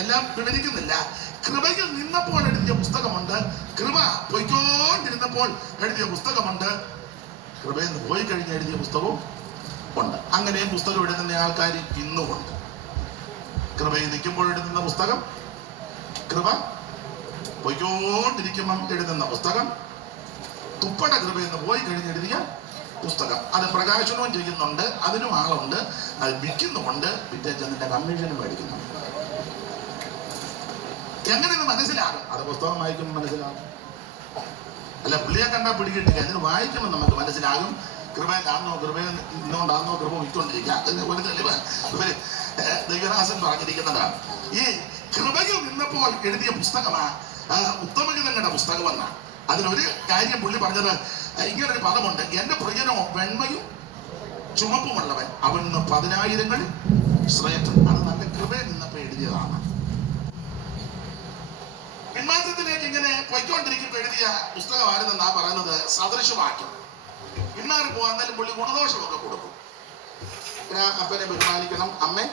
എല്ലാം വിവരിക്കുന്നില്ല. കൃപയിൽ നിന്നപ്പോൾ എഴുതിയ പുസ്തകമുണ്ട്, കൃപ പൊയ്ക്കൊണ്ടിരുന്നപ്പോൾ എഴുതിയ പുസ്തകമുണ്ട്, കൃപയിൽ നിന്ന് പോയി കഴിഞ്ഞ് എഴുതിയ പുസ്തകവും ഉണ്ട്. അങ്ങനെയും പുസ്തകം എഴുതുന്ന ആൾക്കാർ ഇന്നുമുണ്ട്. കൃപയിൽ നിൽക്കുമ്പോൾ എഴുതുന്ന പുസ്തകം, കൃപ പൊയ്ക്കൊണ്ടിരിക്കുമ്പം എഴുതുന്ന പുസ്തകം, തുപ്പട കൃപയിൽ നിന്ന് പോയി കഴിഞ്ഞ് എഴുതിയ പുസ്തകം. അത് പ്രകാശനവും ചെയ്യുന്നുണ്ട്, അതിനും ആളുണ്ട്, അത് വിൽക്കുന്നുമുണ്ട്, വിറ്റേച്ചതിന്റെ കമ്മീഷനും മേടിക്കുന്നുണ്ട്. എങ്ങനെ ഇത് മനസ്സിലാകും? അത് പുസ്തകം വായിക്കുമ്പോൾ മനസ്സിലാകും. അല്ല, പുള്ളിയെ കണ്ടാൽ പിടികിട്ടില്ല. ഇത് വായിക്കുമ്പോൾ നമുക്ക് മനസ്സിലാകും. കൃപയിലാണോ, കൃപയിൽ നിന്നുകൊണ്ടാണോ കൃപ വിറ്റുകൊണ്ടിരിക്കുക. അതിന് ഒരു തെളിവ് ഇവര് ദൈവദാസൻ പറഞ്ഞിരിക്കുന്നതാണ്. ഈ കൃപയിൽ നിന്നപ്പോൾ എഴുതിയ പുസ്തകമാണ് ഉത്തമഗീതങ്ങളുടെ പുസ്തകം എന്നാണ്. അതിലൊരു കാര്യം പുള്ളി പറഞ്ഞത്, ഇങ്ങനൊരു പദമുണ്ട്, എന്റെ പ്രിയനോ വെണ്മയും ചുമപ്പുമുള്ളവൻ, അവൻ 10,000 ശ്രേഷ്ഠൻ. അത് നല്ല കൃപയിൽ നിന്നപ്പോൾ എഴുതിയതാണ്. പിന്മാറ്റത്തിലേക്ക് ഇങ്ങനെ പൊയ്ക്കൊണ്ടിരിക്കുമ്പോൾ എഴുതിയ പുസ്തകമായിരുന്നെന്നാ പറയുന്നത് സദൃശവാക്യം. പിന്മാറി പോകാന്നാലും പുള്ളി ഗുണദോഷമൊക്കെ കൊടുക്കും. പിന്നെ അപ്പനെ ബഹുമാനിക്കണം, അമ്മയെ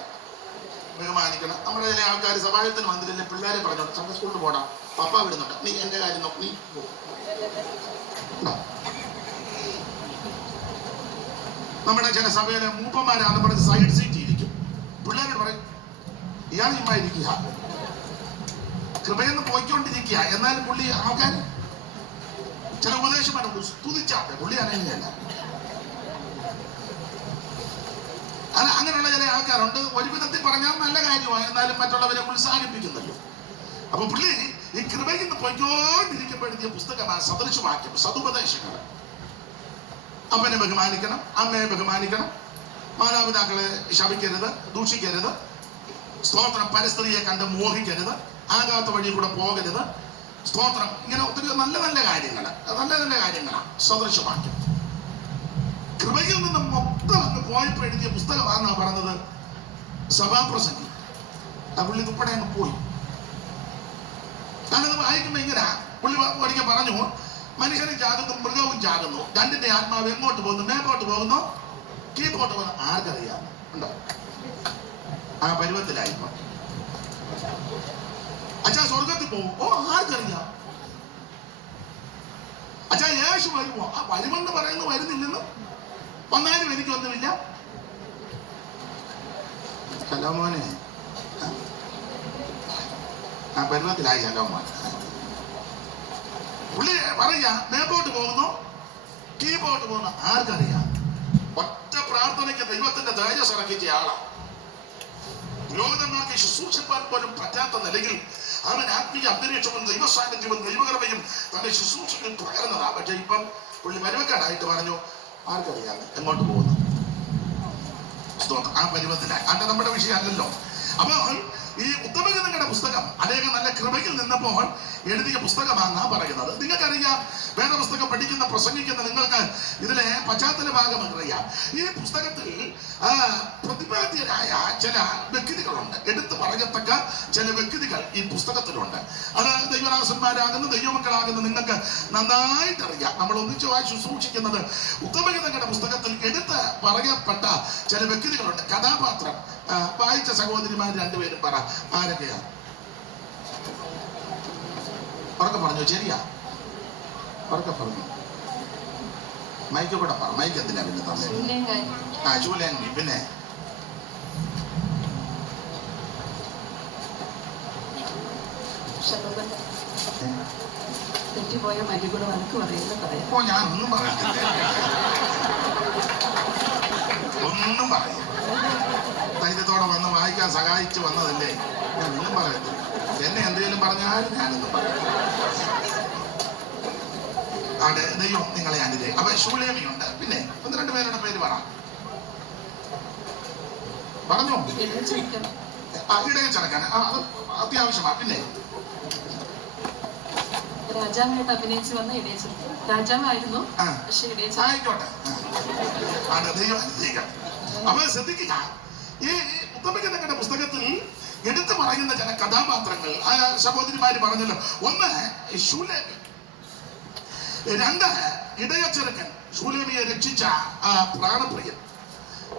ബഹുമാനിക്കണം. നമ്മുടെ ചില ആൾക്കാർ സഭായത്തിന് വന്നില്ലേ, പിള്ളേരെ പറഞ്ഞോട്ടെ സൺഡേ സ്കൂളിൽ പോടാ, പപ്പ വിടുന്നുണ്ട്, നീ എന്റെ കാര്യം നോക്കി നീ പോ. നമ്മുടെ ചില സഭയിലെ മൂപ്പന്മാരാണ് പറഞ്ഞ് സൈഡ് സീറ്റ് ഇരിക്കും. പിള്ളേരോട് പറയും, ഇയാൾ ഇമ്മായിരിക്കുക, കൃപയെന്ന് പോയിക്കൊണ്ടിരിക്കുക. എന്നാലും പുള്ളി ആൾക്കാർ ചില ഉപദേശമായിട്ട് സ്തുതിച്ചാട്ടെ, പുള്ളി അങ്ങനെയല്ല. അങ്ങനെയുള്ള ചില ആൾക്കാരുണ്ട്. ഒരു വിധത്തിൽ പറഞ്ഞാൽ നല്ല കാര്യമാണ്, എന്നാലും മറ്റുള്ളവരെ ഉത്സാഹിപ്പിക്കുന്നല്ലോ. അപ്പൊ പുള്ളി ഈ കൃപയിൽ നിന്ന് പൊയ്ക്കൊണ്ടിരിക്കുമ്പോൾ എഴുതിയ പുസ്തകമാണ് സദൃശവാക്യം, സതുപദേശങ്ങൾ. അപ്പനെ ബഹുമാനിക്കണം, അമ്മയെ ബഹുമാനിക്കണം, മാതാപിതാക്കളെ ശപിക്കരുത്, ദൂഷിക്കരുത്, സ്തോത്രം, പരസ്ത്രീയെ കണ്ട് മോഹിക്കരുത്, ആകാത്ത വഴി കൂടെ പോകരുത്, സ്തോത്രം. ഇങ്ങനെ ഒത്തിരി നല്ല നല്ല കാര്യങ്ങളാണ് സദൃശവാക്യം. കൃപയിൽ നിന്ന് മൊത്തം അങ്ങ് പോയപ്പോൾ എഴുതിയ പുസ്തകമാണെന്നാ പറഞ്ഞത് സഭാപ്രസംഗി. ആ പുള്ളി തുപ്പടെ അങ്ങ് പോയി. ഞാനത് വായിക്കുമ്പോ ഇങ്ങനെ പുള്ളി ഒരിക്കൽ പറഞ്ഞു, മനുഷ്യനും ചാകുന്നു, മൃഗവും ചാകുന്നു, രണ്ടിന്റെ ആത്മാവ് എങ്ങോട്ട് പോകുന്നു, മേപ്പോട്ട് പോകുന്നു, കീപ്പോട്ട് പോകുന്നു, ആർക്കറിയാം. ഉണ്ടോ? ആ പരുവത്തിലായിപ്പോ. അച്ഛാ സ്വർഗത്തിൽ പോകും, ഓ ആർക്കറിയാം. അച്ഛാ യേശു വരുമോ, ആ വരുമെന്ന് പറയുന്നു, വരുന്നില്ലെന്ന്, വന്നാലും എനിക്കൊന്നുമില്ല. ശലോമോനെ ആ പരുവത്തിലായി ശലോമോൻ. പുള്ളി പറയാ, മേപ്പോട്ട് പോകുന്നു, കീപ്പോട്ട് പോകുന്നു, ആർക്കറിയാം. ഒറ്റ പ്രാർത്ഥനയ്ക്ക് ദൈവത്തിന്റെ തേജസ് ഇറക്കിച്ച ആളാ. പുരോഹിതന്മാർക്ക് ശുശ്രൂഷിപ്പാൻ പോലും പറ്റാത്ത നിലയിൽ അവൻ ആത്മീയ അന്തരീക്ഷവും ദൈവസാന്നിധ്യവും ദൈവകൃപയും തന്റെ ശുശ്രൂഷയിൽ പകർന്നതാ. പക്ഷെ ഇപ്പം പുള്ളി പരുവക്കാടായിട്ട് പറഞ്ഞു, ആർക്കറിയാം എങ്ങോട്ട് പോകുന്നു. ആ പരുവത്തിലായി. അത് നമ്മുടെ വിഷയമല്ലല്ലോ. അപ്പോൾ ഈ ഉത്തമഗീതങ്ങളുടെ പുസ്തകം അനേകം നല്ല കൃപയിൽ നിന്നപ്പോൾ എഴുതിയ പുസ്തകമാണെന്നാ പറയുന്നത്. നിങ്ങൾക്കറിയാം, വേദപുസ്തകം പഠിക്കുന്ന പ്രസംഗിക്കുന്ന നിങ്ങൾക്ക് ഇതിലെ പശ്ചാത്തല ഭാഗം അറിയാം. ഈ പുസ്തകത്തിൽ പ്രതിപാദ്യരായ ചില വ്യക്തികളുണ്ട്, എടുത്തു പറയത്തക്ക ചില വ്യക്തികൾ ഈ പുസ്തകത്തിലുണ്ട്. അത് ദൈവദാസന്മാരാകുന്ന ദൈവമക്കളാകുന്ന നിങ്ങൾക്ക് നന്നായിട്ടറിയാം. നമ്മൾ ഒന്നിച്ചു വായി ശുശ്രൂഷിക്കുന്നത് ഉത്തമഗീതങ്ങളുടെ പുസ്തകത്തിൽ എടുത്ത് പറയപ്പെട്ട ചില വ്യക്തികളുണ്ട്. കഥാപാത്രം വായിച്ച സഹോദരിമാർ രണ്ടുപേരും പറ, ആരൊക്കെയാ? ഉറക്കെ പറഞ്ഞു, ശരിയാ? ഉറക്കെ പറഞ്ഞു. മൈക്ക് കൂടെ പറ. മൈക്ക് എന്തിനാ പിന്നെ തന്നെ? ശൂലേങ്കി. പിന്നെ തെറ്റിപ്പോയ മരുകൂടെ വഴക്ക് പറയുന്നത് പറയാം. അപ്പോ ഞാൻ ഒന്നും പറയത്തില്ല, ഒന്നും പറയും. ധൈര്യത്തോടെ വന്ന് വായിക്കാൻ സഹായിച്ചു വന്നതല്ലേ, ഞാൻ ഒന്നും പറയത്തില്ല. എന്നെ എന്തെങ്കിലും പറഞ്ഞാലും ഞാനൊന്നും പറയും. അവിടെ ദൈവം നിങ്ങളെ അനുഗ്രഹം. അപ്പൊ ശൂലേമിയുണ്ട്, പിന്നെ ഒന്ന് രണ്ട് പേരുടെ പേര് പറഞ്ഞോ. ഇടയിൽ ചെറുക്കൻ, അത് അത്യാവശ്യമാ. പിന്നെ രാജാവായിട്ട് അഭിനയിച്ചു വന്ന ഇടയച്ചൻ രാജാവായിരുന്നു, പക്ഷെ ഇടയച്ചൻ ആയിക്കോട്ടെ. ദൈവം അനുഗ്രഹിക്കട്ടെ. അപ്പൊ ശ്രദ്ധിക്കുക, ഈ ഉത്തമഗീതങ്ങളുടെ പുസ്തകത്തിൽ എടുത്തു പറയുന്ന ചില കഥാപാത്രങ്ങൾ സഹോദരിമാര് പറഞ്ഞല്ലോ. ഒന്ന് ശൂലേമി, രണ്ട് ഇടയച്ചെറുക്കൻ, ശൂലേമിയെ രക്ഷിച്ച പ്രാണപ്രിയൻ.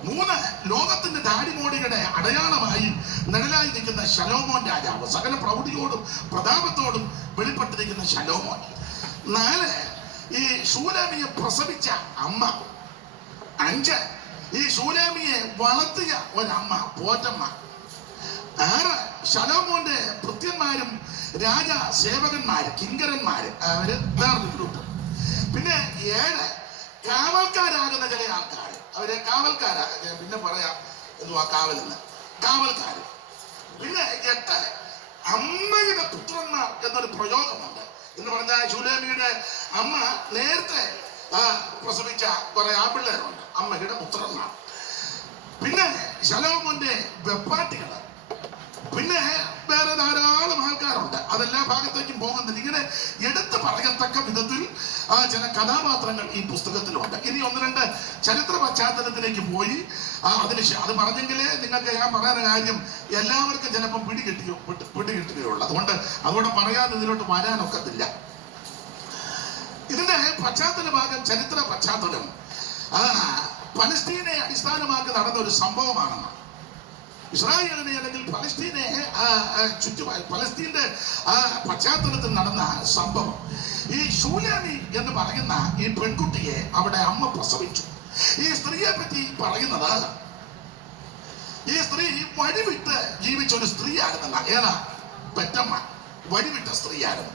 മൂന്ന് ലോകത്തിന്റെ ദാടിമോടികളുടെ അടയാളമായി നിഴലായി നിൽക്കുന്ന ശലോമോൻ രാജാവ്, സകല പ്രൗഢിയോടും പ്രതാപത്തോടും വെളിപ്പെട്ടിരിക്കുന്ന ശലോമോൻ. നാല് ഈ ശൂലേമിയെ പ്രസവിച്ച അമ്മ. അഞ്ച് ഈ ശൂലേമിയെ വളർത്തിയ ഒരമ്മ, പോറ്റമ്മ. ആറ് ശലോമോന്റെ ഭൃത്യന്മാരും രാജ സേവകന്മാര്, കിങ്കരന്മാര്, അവര് വേറൊരു ഗ്രൂപ്പ്. പിന്നെ ഏഴ് കാവൽക്കാരാകുന്ന ചില ആൾക്കാർ, അവരെ കാവൽക്കാരാ, പിന്നെ പറയാം എന്തുവാ കാവലെന്ന്, കാവൽക്കാര്. പിന്നെ എട്ട് അമ്മയുടെ പുത്രന്മാർ എന്നൊരു പ്രയോഗമുണ്ട്. എന്ന് പറഞ്ഞാൽ ശൂലേമിയുടെ അമ്മ നേരത്തെ പ്രസവിച്ച കുറെ ആൺപിള്ളേരുണ്ട്, അമ്മയുടെ പുത്രന്മാർ. പിന്നെ ശലോമോന്റെ വെപ്പാട്ടികള്, പിന്നെ വേറെ ധാരാളം ആൾക്കാരുണ്ട്. അതെല്ലാ ഭാഗത്തേക്കും പോകുന്നില്ല. ഇങ്ങനെ എടുത്തു പറയത്തക്ക വിധത്തിൽ ചില കഥാപാത്രങ്ങൾ ഈ പുസ്തകത്തിലുണ്ട്. ഇനി ഒന്ന് രണ്ട് ചരിത്ര പശ്ചാത്തലത്തിലേക്ക് പോയി അത് പറഞ്ഞെങ്കിലേ നിങ്ങൾക്ക് ഞാൻ പറയുന്ന കാര്യം എല്ലാവർക്കും ചിലപ്പോൾ പിടികിട്ടുകയുള്ളൂ. അതുകൊണ്ട് പറയാതെ ഇതിലോട്ട് വരാനൊക്കത്തില്ല. ഇതിന്റെ പശ്ചാത്തല ഭാഗം, ചരിത്ര പശ്ചാത്തലം പലസ്തീനെ അടിസ്ഥാനമാക്കി നടന്ന ഒരു സംഭവമാണെന്ന്. ഇസ്രായേലിനെ അല്ലെങ്കിൽ പലസ്തീനെ ചുറ്റുമായി പലസ്തീന്റെ പശ്ചാത്തലത്തിൽ നടന്ന സംഭവം. ഈ ശൂലേമി എന്ന് പറയുന്ന ഈ പെൺകുട്ടിയെ അവിടെ അമ്മ പ്രസവിച്ചു. ഈ സ്ത്രീയെ പറ്റി പറയുന്നത്, ഈ സ്ത്രീ വഴിവിട്ട് ജീവിച്ച ഒരു സ്ത്രീയായിരുന്നല്ല. ഏതാ? പെറ്റമ്മ വഴിവിട്ട സ്ത്രീയായിരുന്നു.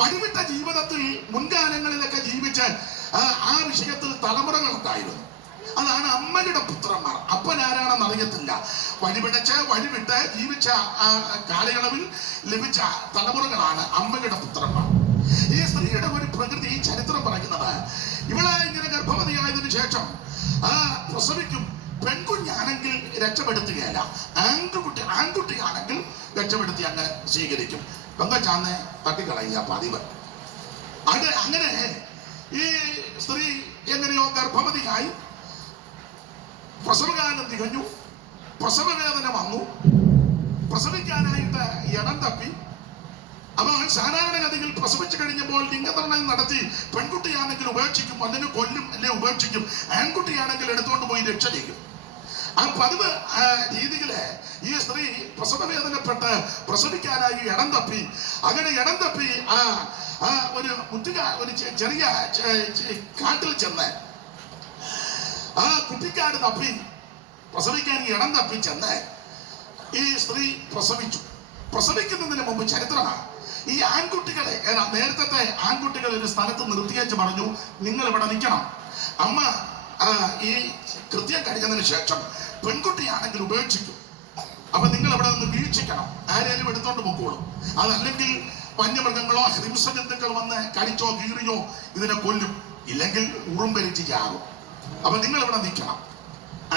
വഴിവിട്ട ജീവിതത്തിൽ മുൻകാലങ്ങളിലൊക്കെ ജീവിച്ച ആ വിഷയത്തിൽ തലമുറകൾ ഉണ്ടായിരുന്നു. അതാണ് അമ്മയുടെ പുത്രന്മാർ. അപ്പനാരാണെന്ന് അറിയത്തില്ല. വഴിവിട്ട് ജീവിച്ച കാലയളവിൽ ലഭിച്ച തലമുറകളാണ് അമ്മയുടെ പുത്രന്മാർ. ഈ സ്ത്രീയുടെ ഒരു പ്രകൃതി ചരിത്രം പറയുന്നത്, ഇവിടെ ഇങ്ങനെ ഗർഭവതിയായതിനു ശേഷം പ്രസവിക്കും. പെൺകുഞ്ഞാണെങ്കിൽ രക്ഷപ്പെടുത്തുകയല്ല, ആൺകുട്ടിയാണെങ്കിൽ രക്ഷപ്പെടുത്തി അങ്ങ് സ്വീകരിക്കും. പെങ്കൊച്ചാന്ന് തട്ടിക്കളയുക പതിവ്. അങ്ങനെ ഈ സ്ത്രീ എങ്ങനെയോ ഗർഭവതിയായി, പ്രസവകാലം തികഞ്ഞു, പ്രസവവേദന വന്നു, പ്രസവിക്കാനായിട്ട് ഇടം തപ്പി. അപ്പോൾ സാധാരണഗതിയിൽ പ്രസവിച്ചു കഴിഞ്ഞപ്പോൾ ലിംഗനിർണ്ണയം നടത്തി പെൺകുട്ടിയാണെങ്കിൽ ഉപേക്ഷിക്കും, അല്ലെങ്കിൽ കൊല്ലും, അല്ലെ ഉപേക്ഷിക്കും. ആൺകുട്ടിയാണെങ്കിൽ എടുത്തുകൊണ്ട് പോയി രക്ഷ ചെയ്യും. ആ പതിവ് രീതിയില് ഈ സ്ത്രീ പ്രസവവേദനപ്പെട്ട് പ്രസവിക്കാനായി ഇടം തപ്പി. അങ്ങനെ ഇടം തപ്പി ഒരു ചെറിയ കാട്ടിൽ ചെന്ന് കുട്ടിക്കാട് തപ്പി പ്രസവിക്കാൻ ഇടം തപ്പി ചെന്ന് ഈ സ്ത്രീ പ്രസവിച്ചു. പ്രസവിക്കുന്നതിന് മുമ്പ് ചരിത്രമാണ്, ഈ ആൺകുട്ടികളെ, നേരത്തെ ആൺകുട്ടികൾ ഒരു സ്ഥലത്ത് നിർത്തിയേച്ച് പറഞ്ഞു, നിങ്ങൾ ഇവിടെ നിൽക്കണം. അമ്മ ഈ കൃത്യം കഴിഞ്ഞതിന് ശേഷം പെൺകുട്ടിയാണെങ്കിൽ ഉപേക്ഷിക്കും. അപ്പൊ നിങ്ങൾ ഇവിടെ നിന്ന് വീക്ഷിക്കണം, ആരേലും എടുത്തോണ്ട് പൊക്കോളും. അതല്ലെങ്കിൽ വന്യമൃഗങ്ങളോ ഹിംസജന്തുക്കൾ വന്ന് കടിച്ചോ കീറിയോ ഇതിനെ കൊല്ലും, ഇല്ലെങ്കിൽ ഉറുമ്പരിച്ച് ചാകും. അപ്പൊ നിങ്ങൾ ഇവിടെ നിൽക്കണം.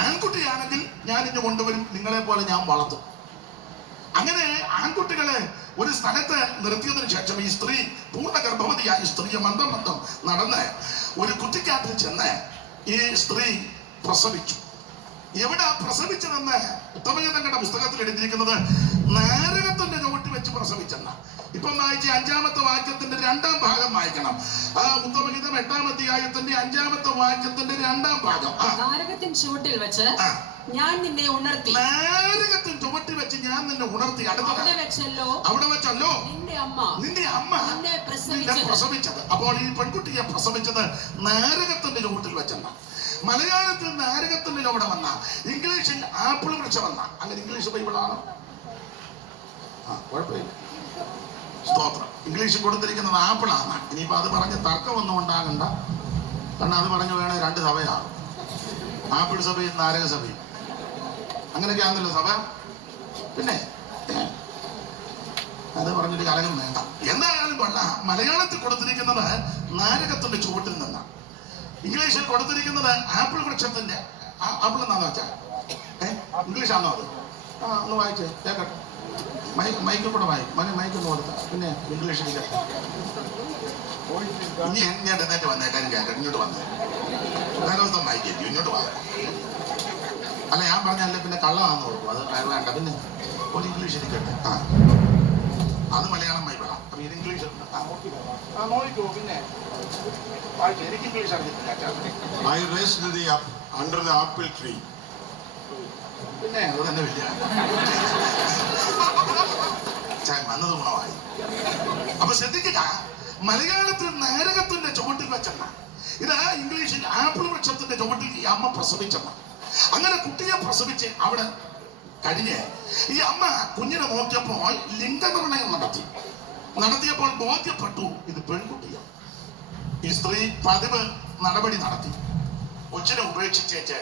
ആൺകുട്ടിയാണെങ്കിൽ ഞാൻ ഇന്ന് കൊണ്ടുവരും, നിങ്ങളെ പോലെ ഞാൻ വളർത്തും. അങ്ങനെ ആൺകുട്ടികളെ ഒരു സ്ഥലത്ത് നിർത്തിയതിനു ശേഷം ഈ സ്ത്രീ, പൂർണ്ണ ഗർഭവതിയായ സ്ത്രീ മന്ദം നടന്ന് ഒരു കുറ്റിക്കാട്ടിൽ ചെന്ന് ഈ സ്ത്രീ പ്രസവിച്ചു. എവിടെ പ്രസവിച്ചതെന്ന് ഉത്തമഗീതങ്ങളുടെ പുസ്തകത്തിൽ എഴുതിയിരിക്കുന്നത് നാരകത്തിന്റെ ചുവട്ടി വെച്ച് പ്രസവിച്ചെന്ന. ഇപ്പം വായിച്ച 5-ാമത്തെ വാക്യത്തിന്റെ 2-ാം ഭാഗം വായിക്കണം. ഉത്തമഗീതം 8-ാം അധ്യായത്തിന്റെ 5-ാമത്തെ വാക്യത്തിന്റെ 2-ാം ഭാഗം. നാരകത്തിൻ ചുവട്ടിൽ വെച്ച് ഞാൻ നിന്നെ ഉണർത്തി. നാരകത്തിൻ ചുവട്ടി വെച്ച് ഞാൻ നിന്നെ ഉണർത്തി. അവിടെ വെച്ചല്ലോ നിന്റെ അമ്മ നിന്നെ പ്രസവിച്ചത്. അപ്പോൾ ഈ പെൺകുട്ടിയെ പ്രസവിച്ചത് നാരകത്തിന്റെ ചുവട്ടിൽ വെച്ചെന്ന. മലയാളത്തിൽ നാരകത്തിന്റെ ചുവടെ വന്ന, ഇംഗ്ലീഷിൽ ആപ്പിൾ വൃക്ഷം വന്ന. അങ്ങനെ ഇംഗ്ലീഷ് ബൈബിളാണ്, കുഴപ്പമില്ല. സ്തോത്രം. ഇംഗ്ലീഷിൽ കൊടുത്തിരിക്കുന്നത് ആപ്പിളാണ്. ഇനിയിപ്പോൾ അത് പറഞ്ഞ് തർക്കമൊന്നും ഉണ്ടാകണ്ട. കാരണം അത് പറഞ്ഞു വേണേ 2 സഭയാകും. ആപ്പിൾ സഭയും നാരക സഭയും അങ്ങനെയൊക്കെ ആണല്ലോ സഭ. പിന്നെ അത് പറഞ്ഞിട്ട് കലകം വേണ്ട. എന്തായാലും കൊള്ളാം. മലയാളത്തിൽ കൊടുത്തിരിക്കുന്നത് നാരകത്തിന്റെ ചുവട്ടിൽ നിന്നാണ്. ഇംഗ്ലീഷിൽ കൊടുത്തിരിക്കുന്നത് ആപ്പിൾ വൃക്ഷത്തിന്റെ ആപ്പിൾ എന്നാന്ന് വെച്ചാൽ ഇംഗ്ലീഷാണോ അത്? ഒന്ന് വായിച്ചേ കേക്കട്ടെ. മൈക്കും കൂടെ മൈക്കൊന്ന് കൊടുത്ത പിന്നെ ഇംഗ്ലീഷിൽ ഇനി ഞാൻ എന്നിട്ട് വന്നേക്കാരും കേട്ടോ. ഇങ്ങോട്ട് വന്നേ വേറെ ദിവസം വായിക്കും. ഇങ്ങോട്ട് വാ. അല്ല ഞാൻ പറഞ്ഞല്ലേ പിന്നെ കള്ളമാണെന്ന് കൊടുക്കും. അത് വേണ്ട. പിന്നെ ഒരു ഇംഗ്ലീഷ് ഇരിക്കട്ടെ. അത് മലയാളം ബൈബിളാണ്. അപ്പൊ ഇത് ഇംഗ്ലീഷ് നോക്കിക്കോ. പിന്നെ എനിക്ക് ഇംഗ്ലീഷ് അറിയത്തില്ല. I raised thee up under the apple tree. പിന്നെ അത് തന്നെ വലിയ വന്നത് ഗുണമായി. അപ്പൊ ശ്രദ്ധിക്കുക, മലയാളത്തിൽ നാരകത്തിന്റെ ചുവട്ടിൽ വെച്ചെന്ന, ഇത് ഇംഗ്ലീഷിൽ ആപ്പിൾ വൃക്ഷത്തിന്റെ ചുവട്ടിൽ ഈ അമ്മ പ്രസവിച്ചെന്ന. അങ്ങനെ കുട്ടിയെ പ്രസവിച്ച് അവിടെ കഴിഞ്ഞ് ഈ അമ്മ കുഞ്ഞിനെ നോക്കിയപ്പോൾ ലിംഗനിർണയം നടത്തിയപ്പോൾ ബോധ്യപ്പെട്ടു ഇത് പെൺകുട്ടിയാണ്. ഈ സ്ത്രീ പതിവ് നടപടി നടത്തി. കൊച്ചിനെ ഉപേക്ഷിച്ചേച്ച്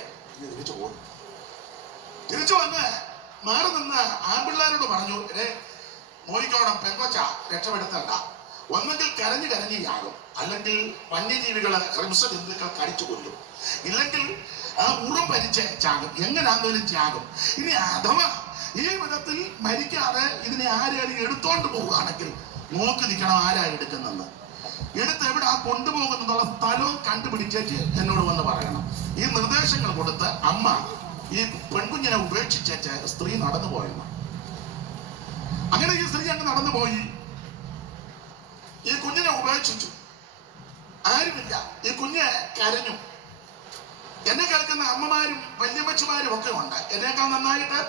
തിരിച്ചു വന്ന് മാറി നിന്ന് ആൺപിള്ളേരോട് പറഞ്ഞു, മോനിക്കോണം പെങ്കൊച്ച രക്ഷപ്പെടുത്തണ്ട. ഒന്നെങ്കിൽ കരഞ്ഞ് യാകും, അല്ലെങ്കിൽ വന്യജീവികള് ഹിംസജന്തുക്കൾ കടിച്ചു കൊല്ലും, ഇല്ലെങ്കിൽ ഉറും പരിച്ച് ചാകും. എങ്ങനെയാണെങ്കിലും ചാകും. ഇനി അഥവാ ഈ വിധത്തിൽ മരിക്കാതെ ഇതിനെ ആരെയും എടുത്തോണ്ട് പോവുകയാണെങ്കിൽ നോക്കി നിൽക്കണം ആരാ എടുക്കുന്നെന്ന്. എടുത്ത് എവിടെ കൊണ്ടുപോകുന്നുള്ള സ്ഥലവും കണ്ടുപിടിച്ചേച്ച് എന്നോട് വന്ന് പറയണം. ഈ നിർദ്ദേശങ്ങൾ കൊടുത്ത് അമ്മ ഈ പെൺകുഞ്ഞിനെ ഉപേക്ഷിച്ചേച്ച് സ്ത്രീ നടന്നു പോയെന്ന്. അങ്ങനെ ഈ സ്ത്രീ അങ്ങ് നടന്നുപോയി. ഈ കുഞ്ഞിനെ ഉപേക്ഷിച്ചു. ആരുമില്ല. ഈ കുഞ്ഞ് കരഞ്ഞു. എന്നെ കേൾക്കുന്ന അമ്മമാരും വല്യമ്മച്ചുമാരും ഒക്കെ ഉണ്ട്. എന്നേക്കാൾ നന്നായിട്ട്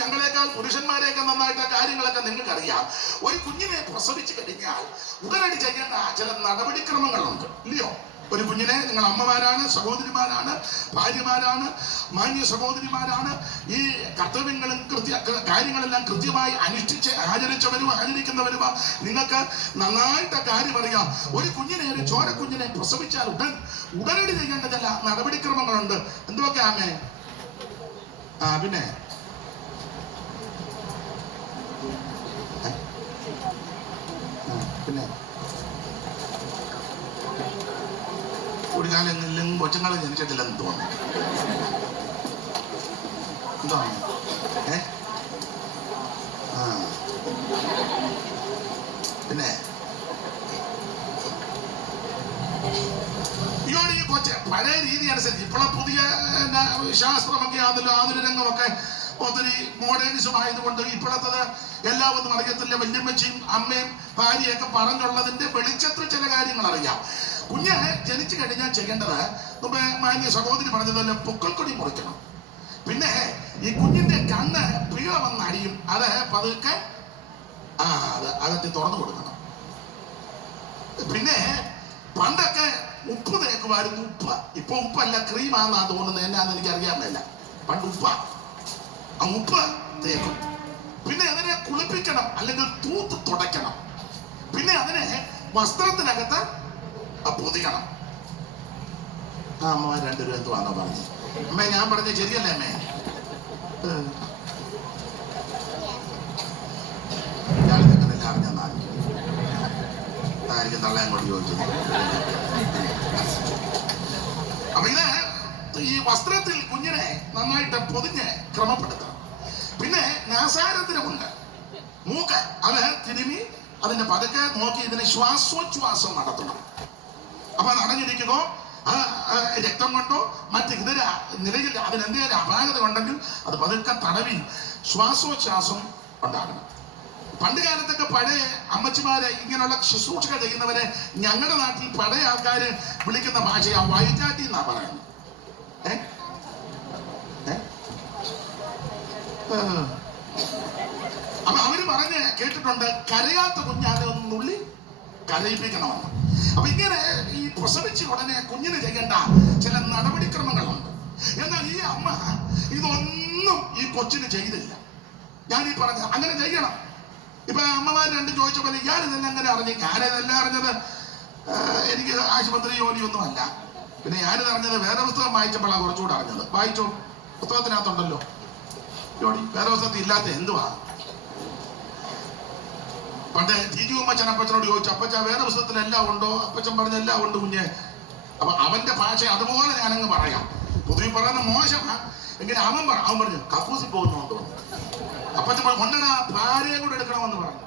ഞങ്ങളെക്കാൾ പുരുഷന്മാരെയൊക്കെ നന്നായിട്ട് കാര്യങ്ങളൊക്കെ നിങ്ങൾക്കറിയാം. ഒരു കുഞ്ഞിനെ പ്രസവിച്ചു കഴിഞ്ഞാൽ ഉടനടി ചെയ്യേണ്ട ചില നടപടിക്രമങ്ങളുണ്ട്, ഇല്ലയോ? ഒരു കുഞ്ഞിനെ നിങ്ങൾ അമ്മമാരാണ്, സഹോദരിമാരാണ്, ഭാര്യമാരാണ്, മാന്യ സഹോദരിമാരാണ്. ഈ കർത്തവ്യങ്ങളും കാര്യങ്ങളെല്ലാം കൃത്യമായി അനുഷ്ഠിച്ച് ആചരിക്കുന്നവരുമാ. നിങ്ങൾക്ക് നന്നായിട്ട് കാര്യം അറിയാം. ഒരു കുഞ്ഞിനെ, ഒരു ചോരക്കുഞ്ഞിനെ പ്രസവിച്ചാൽ ഉടനടി ചെയ്യേണ്ട ചില നടപടിക്രമങ്ങളുണ്ട്. എന്തൊക്കെ ആമേ? പിന്നെ പിന്നെ ഒരു കാലങ്ങളിലും കൊച്ചുങ്ങളെ ജനിച്ചിട്ടില്ലെന്ന് തോന്നുന്നു. എന്താണ് പിന്നെ ഈ കൊച്ച് പഴയ രീതി അനുസരിച്ച് ഇപ്പോഴെ പുതിയ ശാസ്ത്രമൊക്കെ ആണല്ലോ, ആധുനിക രംഗമൊക്കെ ഒത്തിരി മോഡേണിസം ആയതുകൊണ്ട് ഇപ്പോഴത്തത് എല്ലാം ഒന്നും അറിയത്തില്ല. വല്യമ്മച്ചിയും അമ്മയും ഭാര്യയൊക്കെ പറഞ്ഞുള്ളതിന്റെ വെളിച്ചത്തിൽ ചില കാര്യങ്ങൾ അറിയാം. കുഞ്ഞ് ജനിച്ചു കഴിഞ്ഞാൽ ചെയ്യേണ്ടത് മുമ്പേ മാന്യ സഹോദരി പറഞ്ഞതുപോലെ പൊക്കൽക്കൊടി മുറിക്കണം. പിന്നെ ഈ കുഞ്ഞിന്റെ കണ്ണ് പീള വന്ന് അടിയും. അത് പതുക്കെ അത് അകത്ത് തുറന്നു കൊടുക്കണം. പിന്നെ പണ്ടൊക്കെ ഉപ്പ് തേക്കുമായിരുന്നു. ഇപ്പൊ ഉപ്പല്ല, ക്രീമാന്നാ തോന്നുന്നത്. എന്നാന്ന് എനിക്ക് അറിയാൻ മേല. പണ്ട് ഉപ്പ് തേക്കും. പിന്നെ അതിനെ കുളിപ്പിക്കണം, അല്ലെങ്കിൽ തൂത്ത് തുടയ്ക്കണം. പിന്നെ അതിനെ വസ്ത്രത്തിനകത്ത് പൊതിയണം. അമ്മ 2 രൂപ എന്തുവാണോ പറഞ്ഞു? അമ്മേ ഞാൻ പറഞ്ഞ ശരിയല്ലേ അമ്മേ? ഞാനിതെങ്ങനെ അറിഞ്ഞായിരിക്കും തള്ള അങ്ങോട്ട് ചോദിച്ചത്. അപ്പൊ ഇത് ഈ വസ്ത്രത്തിൽ കുഞ്ഞിനെ നന്നായിട്ട് പൊതിഞ്ഞ് ക്രമപ്പെടുത്തണം. പിന്നെ നാസാരത്തിനുമുണ്ട് മൂക്ക്. അത് തിരുമി അതിന്റെ പതുക്കെ നോക്കി ഇതിന് ശ്വാസോച്ഛ്വാസം നടത്തണം. അപ്പൊ നടഞ്ഞിരിക്കുന്നോ രക്തം കൊണ്ടോ മറ്റ് ഇതര നിലയിൽ അതിനെന്തെങ്കിലും അപാകത ഉണ്ടെങ്കിൽ അത് പതുക്കെ തടവി ശ്വാസോച്ഛ്വാസം ഉണ്ടാകണം. പണ്ട് കാലത്തൊക്കെ പഴയ അമ്മച്ചിമാരെ ഇങ്ങനെയുള്ള ശുശ്രൂഷകൾ ചെയ്യുന്നവരെ ഞങ്ങളുടെ നാട്ടിൽ പഴയ ആൾക്കാര് വിളിക്കുന്ന ഭാഷയാ വയറ്റാട്ടി എന്നാ പറയുന്നത്. അപ്പൊ അവര് പറഞ്ഞ് കേട്ടിട്ടുണ്ട്, കരയാത്ത കുഞ്ഞാനെ ഒന്ന് നുള്ളി കരയിപ്പിക്കണമെന്ന്. അപ്പൊ ഇങ്ങനെ ഈ പ്രസവിച്ച ഉടനെ കുഞ്ഞിന് ചെയ്യേണ്ട ചില നടപടിക്രമങ്ങളുണ്ട്. എന്നാൽ ഈ അമ്മ ഇതൊന്നും ഈ കൊച്ചിന് ചെയ്തില്ല. ഞാൻ ഈ പറഞ്ഞ അങ്ങനെ ചെയ്യണം. ഇപ്പൊ അമ്മമാർ രണ്ടും ചോദിച്ചപ്പോൾ ഞാനിതെല്ലാം എങ്ങനെ അറിഞ്ഞു? ഞാനിതെല്ലാം അറിഞ്ഞത് എനിക്ക് ആശുപത്രി ജോലിയൊന്നും അല്ല. പിന്നെ ഞാനിത് അറിഞ്ഞത് വേദപുസ്തകം വായിച്ചപ്പോഴാണ് കുറച്ചുകൂടെ അറിഞ്ഞത്. വായിച്ചോ, പുസ്തകത്തിനകത്തുണ്ടല്ലോ ജോലി. വേദപുസ്തകത്തിൽ ഇല്ലാത്ത എന്തുവാ? പണ്ട് ജിജു അമ്മച്ചൻ അപ്പച്ചനോട് ചോദിച്ചു, അപ്പച്ച വേദപുസ്തകത്തിൽ എല്ലാം ഉണ്ടോ? അപ്പച്ചൻ പറഞ്ഞ എല്ലാം ഉണ്ട് കുഞ്ഞെ. അപ്പൊ അവന്റെ ഭാഷ അതുപോലെ ഞാനങ്ങ് പറയാം. പൊതുവെ പറയുന്ന മോശമാ എങ്കിലും അവൻ പറഞ്ഞു കക്കൂസി പോകുന്നുണ്ടോ. അപ്പച്ചൻ കൊണ്ടടാ ഭാര്യയെ കൂടെ എടുക്കണമെന്ന് പറഞ്ഞു.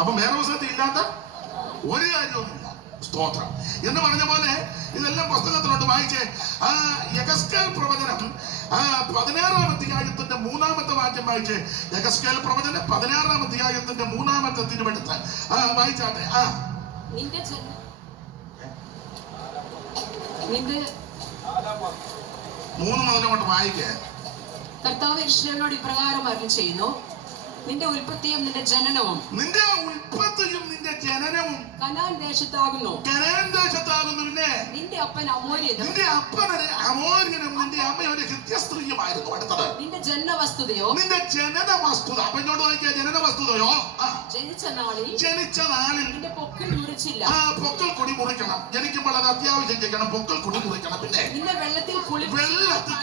അപ്പൊ വേദപുസ്തകത്തിൽ ഇല്ലാത്ത ഒരു കാര്യവുമില്ല. സ്തോത്രം എന്ന് പറഞ്ഞ പോലെ ഇതെല്ലാം പുസ്തകത്തിലോട്ട് വായിച്ച് ആ യഗസ്കേൽ പ്രവചനം 16-ാം അധ്യായത്തിന്റെ 3-ാമത്തെ വാക്യം വായിച്ച്. യഗസ്കേൽ പ്രവചനം 16-ാം അധ്യായത്തിന്റെ 3-ാമത്തെ തിരുവെടുത്ത് വായിച്ചാട്ടെ. നിന്റെ 3 മുതൽ കൊണ്ട് വായിക്കേ. കർത്താവ് യിരെമ്യാവിനോട് ഇപ്രകാരം അരുളി ചെയ്യുന്നു, നിന്റെ ഉൽപ്പത്തിയും നിന്റെ ജനനവും കനാൻ ദേശത്താകുന്നു. പിന്നെ നിന്റെ അപ്പൻ അമോര്യനും നിന്റെ അപ്പനൊരു അമോര്യനും നിന്റെ അമ്മ ഒരു ഹിത്യസ്ത്രീയുമായിരുന്നു. അടുത്തത് നിന്റെ ജനനവസ്തുതയോ നിന്റെ ജനന വസ്തുത. അപ്പനോട് വായിക്കുക. ജനന വസ്തുതയോ ജനിച്ച നാളിൽ നിന്റെ പൊക്കിൾ മുറിച്ചില്ല. പൊക്കൽ കൊടി മുറിക്കണം. ജനിക്കുമ്പോൾ അത് അത്യാവശ്യം ചെയ്യണം. പൊക്കൽ കൊടി മുറിക്കണം. പിന്നെ നിന്നെ വെള്ളത്തിൽ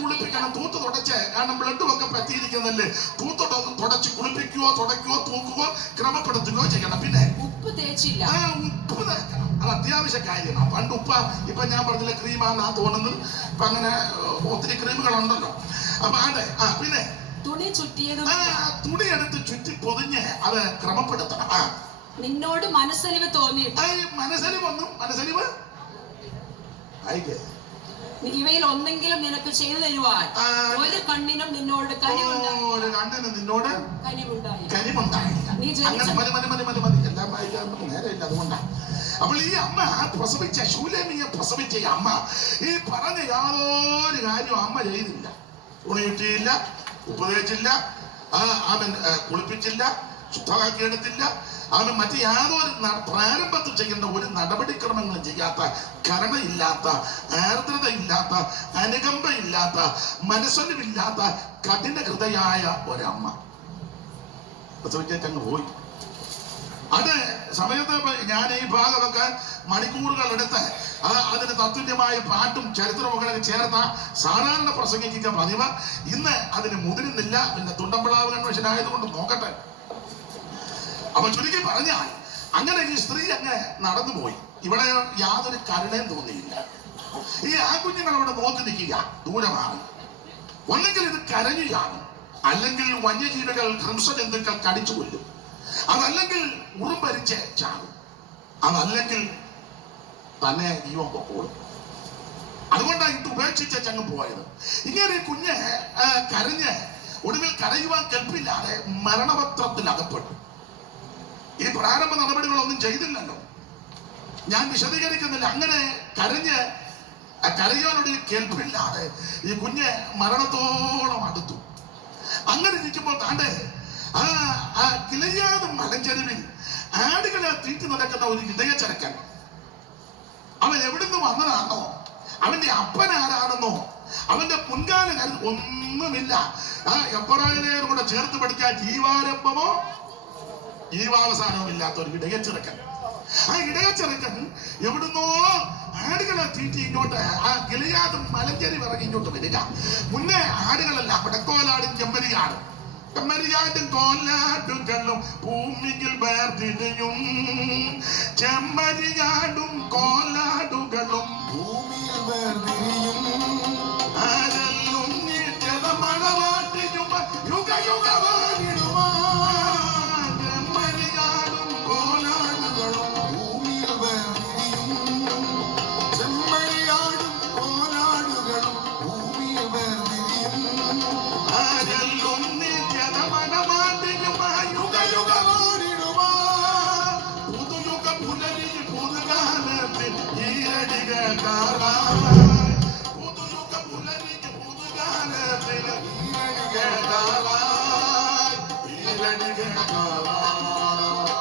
കുളിപ്പിക്കണം. തൂത്ത് തുടച്ച്, കാരണം ബ്ലഡും ഒക്കെ പറ്റിയിരിക്കുന്നല്ലേ. തൂത്ത് തുടച്ച് കുളിപ്പിക്കുകയോ തുടയ്ക്കുകയോ തൂക്കുകയോ ക്രമപ്പെടുത്തുകയോ ചെയ്യണം. പിന്നെ ഉപ്പ് തേച്ചില്ല. ഉപ്പ് തേക്കണം. അത് അത്യാവശ്യ കാര്യമാണ്. പണ്ട് ഉപ്പ ഇപ്പൊ ഞാൻ പറഞ്ഞില്ല ക്രീമാന്നാ തോന്നുന്നത്. ഇപ്പൊ അങ്ങനെ ഒത്തിരി ക്രീമുകളുണ്ടല്ലോ. അപ്പൊ അതെ. പിന്നെ തുണി ചുറ്റിയതും തുണി എടുത്ത് ചുറ്റി പൊതിഞ്ഞ് അത് ക്രമപ്പെടുത്തണം. നിന്നോട് മനസ്സലിവ് തോന്നിയിട്ട് മനസ്സലിവ് ആയിക്കേ. ഇവയിൽ ഒന്നെങ്കിലും നിനക്ക് ചെയ്തു തരുവാൻ ഒരു കണ്ണിനും നിന്നോട് കനിവുണ്ടായില്ല. എല്ലാം വായിക്കാൻ നേരമില്ല. അതുകൊണ്ടാണ്. അപ്പോൾ ഈ അമ്മ പ്രസവിച്ച ശൂലേമിയെ പ്രസവിച്ച അമ്മ ഈ പറഞ്ഞ യാതൊരു കാര്യവും അമ്മ ചെയ്തില്ല. തുണിയിട്ടില്ല, ഉപദേശിച്ചില്ല, അവൻ കുളിപ്പിച്ചില്ല, ശുദ്ധമാക്കിയെടുത്തില്ല. അവൻ മറ്റ് യാതൊരു പ്രാരംഭത്തിൽ ചെയ്യേണ്ട ഒരു നടപടിക്രമങ്ങളും ചെയ്യാത്ത, കരുണയില്ലാത്ത, ആർദ്രതയില്ലാത്ത, അനുകമ്പയില്ലാത്ത, മനസ്സൊലിവില്ലാത്ത കഠിന ഹൃദയായ ഒരമ്മ പ്രസവിച്ചങ്ങ് പോയി. അത് സമയത്ത് ഞാൻ ഈ ഭാഗമൊക്കെ മണിക്കൂറുകൾ എടുത്ത് അതിന് തത്തുല്യമായ പാട്ടും ചരിത്രമൊക്കെ ചേർത്ത സാധാരണ പ്രസംഗിക്കുക പതിവ്. ഇന്ന് അതിന് മുതിരുന്നില്ല. പിന്നെ തുണ്ടമ്പളാവ് കൺവെൻഷൻ ആയതുകൊണ്ട് നോക്കട്ടെ. അപ്പൊ ചുരുക്കി പറഞ്ഞാൽ അങ്ങനെ ഈ സ്ത്രീ അങ്ങ് നടന്നുപോയി. ഇവിടെ യാതൊരു കരുണയും തോന്നിയില്ല. ഈ ആൺകുഞ്ഞുങ്ങൾ അവിടെ നോക്കി നിൽക്കുക ദൂരമാണ്. ഒന്നെങ്കിൽ ഇത് കരഞ്ഞുകയാണ്, അല്ലെങ്കിൽ വന്യജീവികൾ ഹംസജന്തുക്കൾ കടിച്ചു കൊല്ലും, അതല്ലെങ്കിൽ ഉറുമ്പരിച്ച് ചാകും, അതല്ലെങ്കിൽ തന്നെ ജീവൻ പൊക്കോളും. അതുകൊണ്ടാണ് ഇത് ഉപേക്ഷിച്ച് ചങ്ങ് പോയത്. ഇങ്ങനെ കുഞ്ഞ് കരഞ്ഞ് ഒടുവിൽ കരയുവാൻ കൽപ്പില്ലാതെ മരണപത്രത്തിൽ അകപ്പെട്ടു. ഈ പ്രാരംഭ നടപടികളൊന്നും ചെയ്തില്ലല്ലോ. ഞാൻ വിശദീകരിക്കുന്നില്ല. അങ്ങനെ കരയാനൊരു കേൾപ്പില്ലാതെ ഈ കുഞ്ഞ് മരണത്തോളം അടുത്തു. അങ്ങനെ ഇരിക്കുമ്പോൾ താണ്ടെ ഗിലെയാദ് മലഞ്ചെരുവിൽ ആടുകളെ തീറ്റി നടക്കുന്ന ഒരു ഇടയച്ചരക്കൻ. അവൻ എവിടുന്ന് വന്നതാണോ, അവന്റെ അപ്പൻ ആരാണെന്നോ, അവന്റെ മുൻകാല ഒന്നുമില്ല. എബ്രായനെയും കൂടെ ചേർത്ത് പഠിക്കാൻ ജീവാരംഭമോ ജീവാവസാനവും ഇല്ലാത്ത ഒരു ഇടയച്ചിറക്കൻ. ആ ഇടയച്ചിറക്കൻ എവിടുന്നോ ആടുകളെ തീറ്റി ഇങ്ങോട്ട് ഗിലെയാദ് മലഞ്ചെരുവ് ഇറങ്ങി ഇങ്ങോട്ട് വരിക. മുന്നേ ആടുകളല്ല, വടക്കോലാടും ചെമ്മരിയാടും. ചെമ്മരിയാടും കോലാടുകളും ഭൂമിയിൽ വേർതിരിയും. ചെമ്മരിയാടും കോലാടുകളും ഭൂമിയിൽ വേർതിരിയും. ആരെല്ലും മണവാട്ടിയും യുഗയുഗവാണിടുവാ. ചെമ്മരിയാടും കോലാടുകളും ഭൂമിയിൽ വേർതിരിയും. ചെമ്മരിയാടും കോലാടുകളും ഭൂമിയിൽ വേർതിരിയും. ആരെല്ലും പുതുയുഗ പുലരി പുതുകാലത്തിൽ ഈരടികൾ കാറായി. പുതുയുഗ പുലരി പുതുകാലത്തിൽ ഈരടികൾ കാറായി. ഈരടികൾ കാറായി.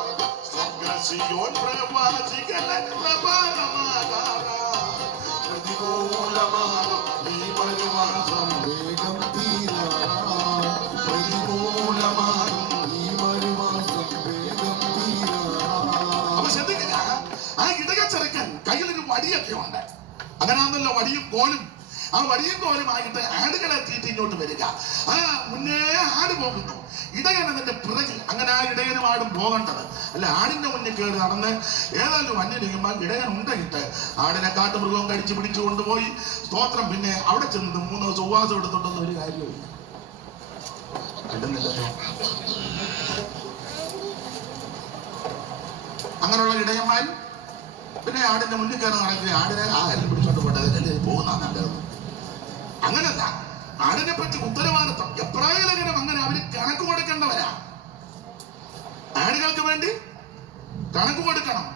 സ്വർഗ്ഗസിയോൻ പ്രവാസികളെ പ്രഭാതമാകാറായി. പ്രതികൂലമാകും ഈ പരിവാസം വേഗം തീരാറായി. പ്രതികൂലമാകും ഈ വടിയൊക്കെ ഉണ്ട്. അങ്ങനെയാണല്ലോ വടിയും കോലും. ആ വടിയും കോലുമായിട്ട് ആടുകളെ തീറ്റി ഇങ്ങോട്ട് വരിക. ആ മുന്നേ ആട് പോകുന്നു, ഇടയൻ അതിന്റെ പിറകിൽ. അങ്ങനെ ആ ഇടയനും ആടും പോകേണ്ടത്. അല്ല, ആടിന്റെ മുന്നിൽ കയറി നടന്ന് ഏതായാലും വന്യനിയുമ്പോൾ ഇടയൻ ഉണ്ടയിട്ട് ആടിനെ കാട്ടുമൃഗവും കടിച്ചു പിടിച്ചു കൊണ്ടുപോയി. സ്തോത്രം. പിന്നെ അവിടെ ചെന്ന് 3 ദിവസം ഉപവാസം എടുത്തിട്ടൊന്നും ഒരു കാര്യമില്ല. കിട്ടുന്നില്ലല്ലോ. അങ്ങനെയുള്ള ഇടയന്മാർ പിന്നെ ആടിന്റെ മുന്നിൽ കയറി നടക്കുക. ആടിനെ എല്ലാം പിടിച്ചോണ്ട് പോട്ടെ, അതിലല്ലേ പോകുന്ന നല്ലത്. അങ്ങനല്ല, ആടിനെ പറ്റി ഉത്തരവാദിത്വം. എബ്രായലേഖനം അങ്ങനെ അവര് കണക്ക് കൊടുക്കേണ്ടവരാ. ആടുകൾക്ക് വേണ്ടി കണക്ക് കൊടുക്കണം.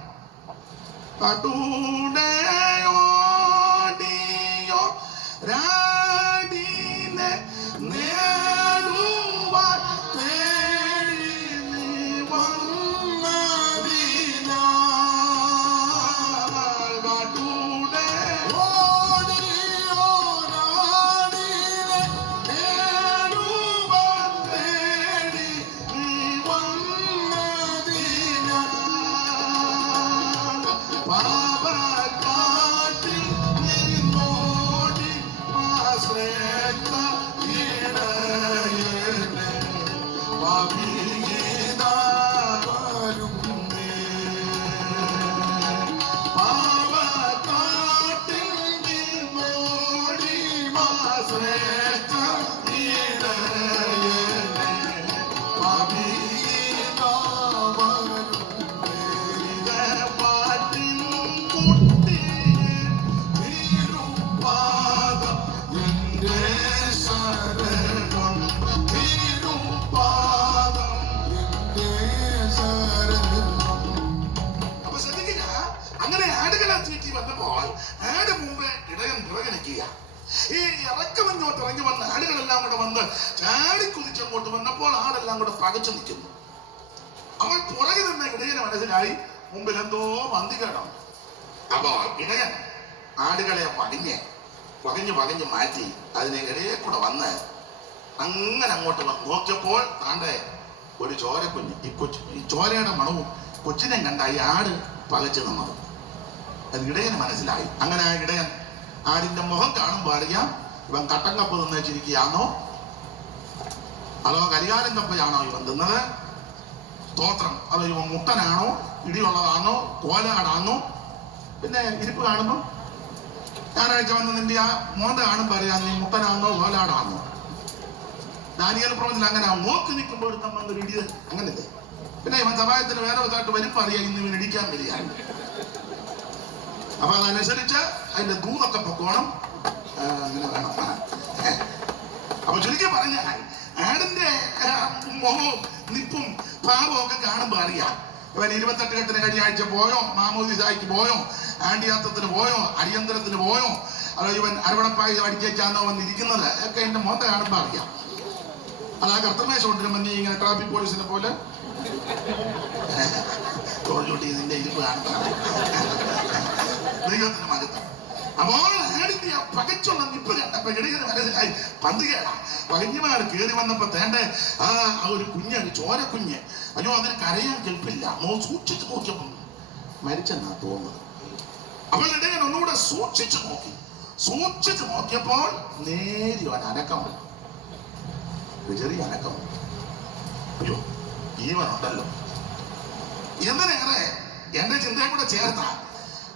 ഈ ഇറക്കമഞ്ഞോട്ട് ഇറങ്ങി വന്ന ആടുകളെല്ലാം കൂടെ വന്ന് ചാടിക്കുതിച്ചങ്ങോട്ട് വന്നപ്പോൾ ആടെല്ലാം കൂടെ പകച്ചു നിൽക്കുന്നു. അവൻ പുറകെ നിന്ന ഇടയന് മനസ്സിലായി മുമ്പിൽ എന്തോ മന്തികേടാണ്. അപ്പോ ഇടയൻ ആടുകളെ വകഞ്ഞ് മാറ്റി അതിനെ ഇടയെ കൂടെ വന്ന് അങ്ങനെ അങ്ങോട്ട് നോക്കിയപ്പോൾ താണ്ടെ ഒരു ചോരക്കുഞ്ഞ്. ഈ ചോരയുടെ മണവും കൊച്ചിനെ കണ്ട ഈ ആട് പകച്ചു നിന്നത് അത് ഇടയന് മനസ്സിലായി. അങ്ങനെ ആ ഇടയൻ ആടിന്റെ മുഖം കാണുമ്പോൾ അറിയാം ഇവൻ കട്ടൻ കപ്പ തിന്നേച്ചിരിക്കുകയാണോ അതോ കരികാലൻ കപ്പയാണോ ഇവൻ തിന്നത്. സ്തോത്രം. അതോ ഇവൻ മുട്ടനാണോ, ഇടിയുള്ളതാണോ, കോലാടാണോ. പിന്നെ ഇരിപ്പ് കാണുമ്പോൾ ഞായറാഴ്ച വന്ന് നിന്റെ ആ മോന്ത കാണുമ്പോൾ അറിയാം നീ മുട്ടനാണോ കോലാടാണോ. ദാനിയേൽ പ്രവചനത്തിൽ അങ്ങനെ നോക്കി നിൽക്കുമ്പോൾ ഒരു ഇടി അങ്ങനല്ലേ. പിന്നെ ഇവൻ സഭായത്തിന് വേറെ ദിവസമായിട്ട് വരുമ്പോൾ അറിയാം ഇന്ന് ഇവൻ ഇടിക്കാൻ വരികയാണ്. അപ്പൊ അതനുസരിച്ച് അതിന്റെ ദൂതൊക്കെ പൊക്കോണം. അങ്ങനെ വേണം. അപ്പൊ ചുരുക്കി പറഞ്ഞാൽ ആടിന്റെ മുഖവും നിപ്പും ഭാവവും ഒക്കെ കാണുമ്പോ അറിയാം ഇവൻ 28 കെട്ടിന് കടിയാഴ്ച പോയോ, മാമോദിസായിക്ക് പോയോ, ആണ്ടിയാത്തത്തിന് പോയോ, അടിയന്തരത്തിന് പോയോ, അതോ ഇവൻ അരവണപ്പായി അടിച്ചാന്നോ വന്നിരിക്കുന്നത് ഒക്കെ എന്റെ മുഖത്ത് കാണുമ്പോ അറിയാം. അത് ആ കർത്തമേശ കൊണ്ടിരുമ്പോ നീ ഇങ്ങനെ ട്രാഫിക് പോലീസിനെ പോലെ തോളിലൂട്ടി നിന്റെ ഇരിപ്പ് കാണുന്ന ദൈവത്തിന് മകത്ത്. അപ്പോൾ ആടിന്റെ ആ പകച്ചുള്ള നിപ്പ് കണ്ടപ്പോ ഇടയന് മനസ്സിലായി പന്തുകേടാ. പകഞ്ഞമാർ കയറി വന്നപ്പോ തേണ്ട ആ ഒരു കുഞ്ഞ്, ചോരക്കുഞ്ഞ്. അയ്യോ, അതിന് കരയാൻ കെൽപ്പില്ല. സൂക്ഷിച്ചു നോക്കിയപ്പോ മരിച്ചെന്നാ തോന്നുന്നത്. അപ്പോൾ ഇടയൻ ഒന്നുകൂടെ സൂക്ഷിച്ചു നോക്കിയപ്പോൾ നേരി അവൻ അനക്കം, ചെറിയ അനക്കം. അയ്യോ, ജീവനുണ്ടല്ലോ. എന്തിനേറെ എന്റെ ചിന്തയെ കൂടെ ചേർത്ത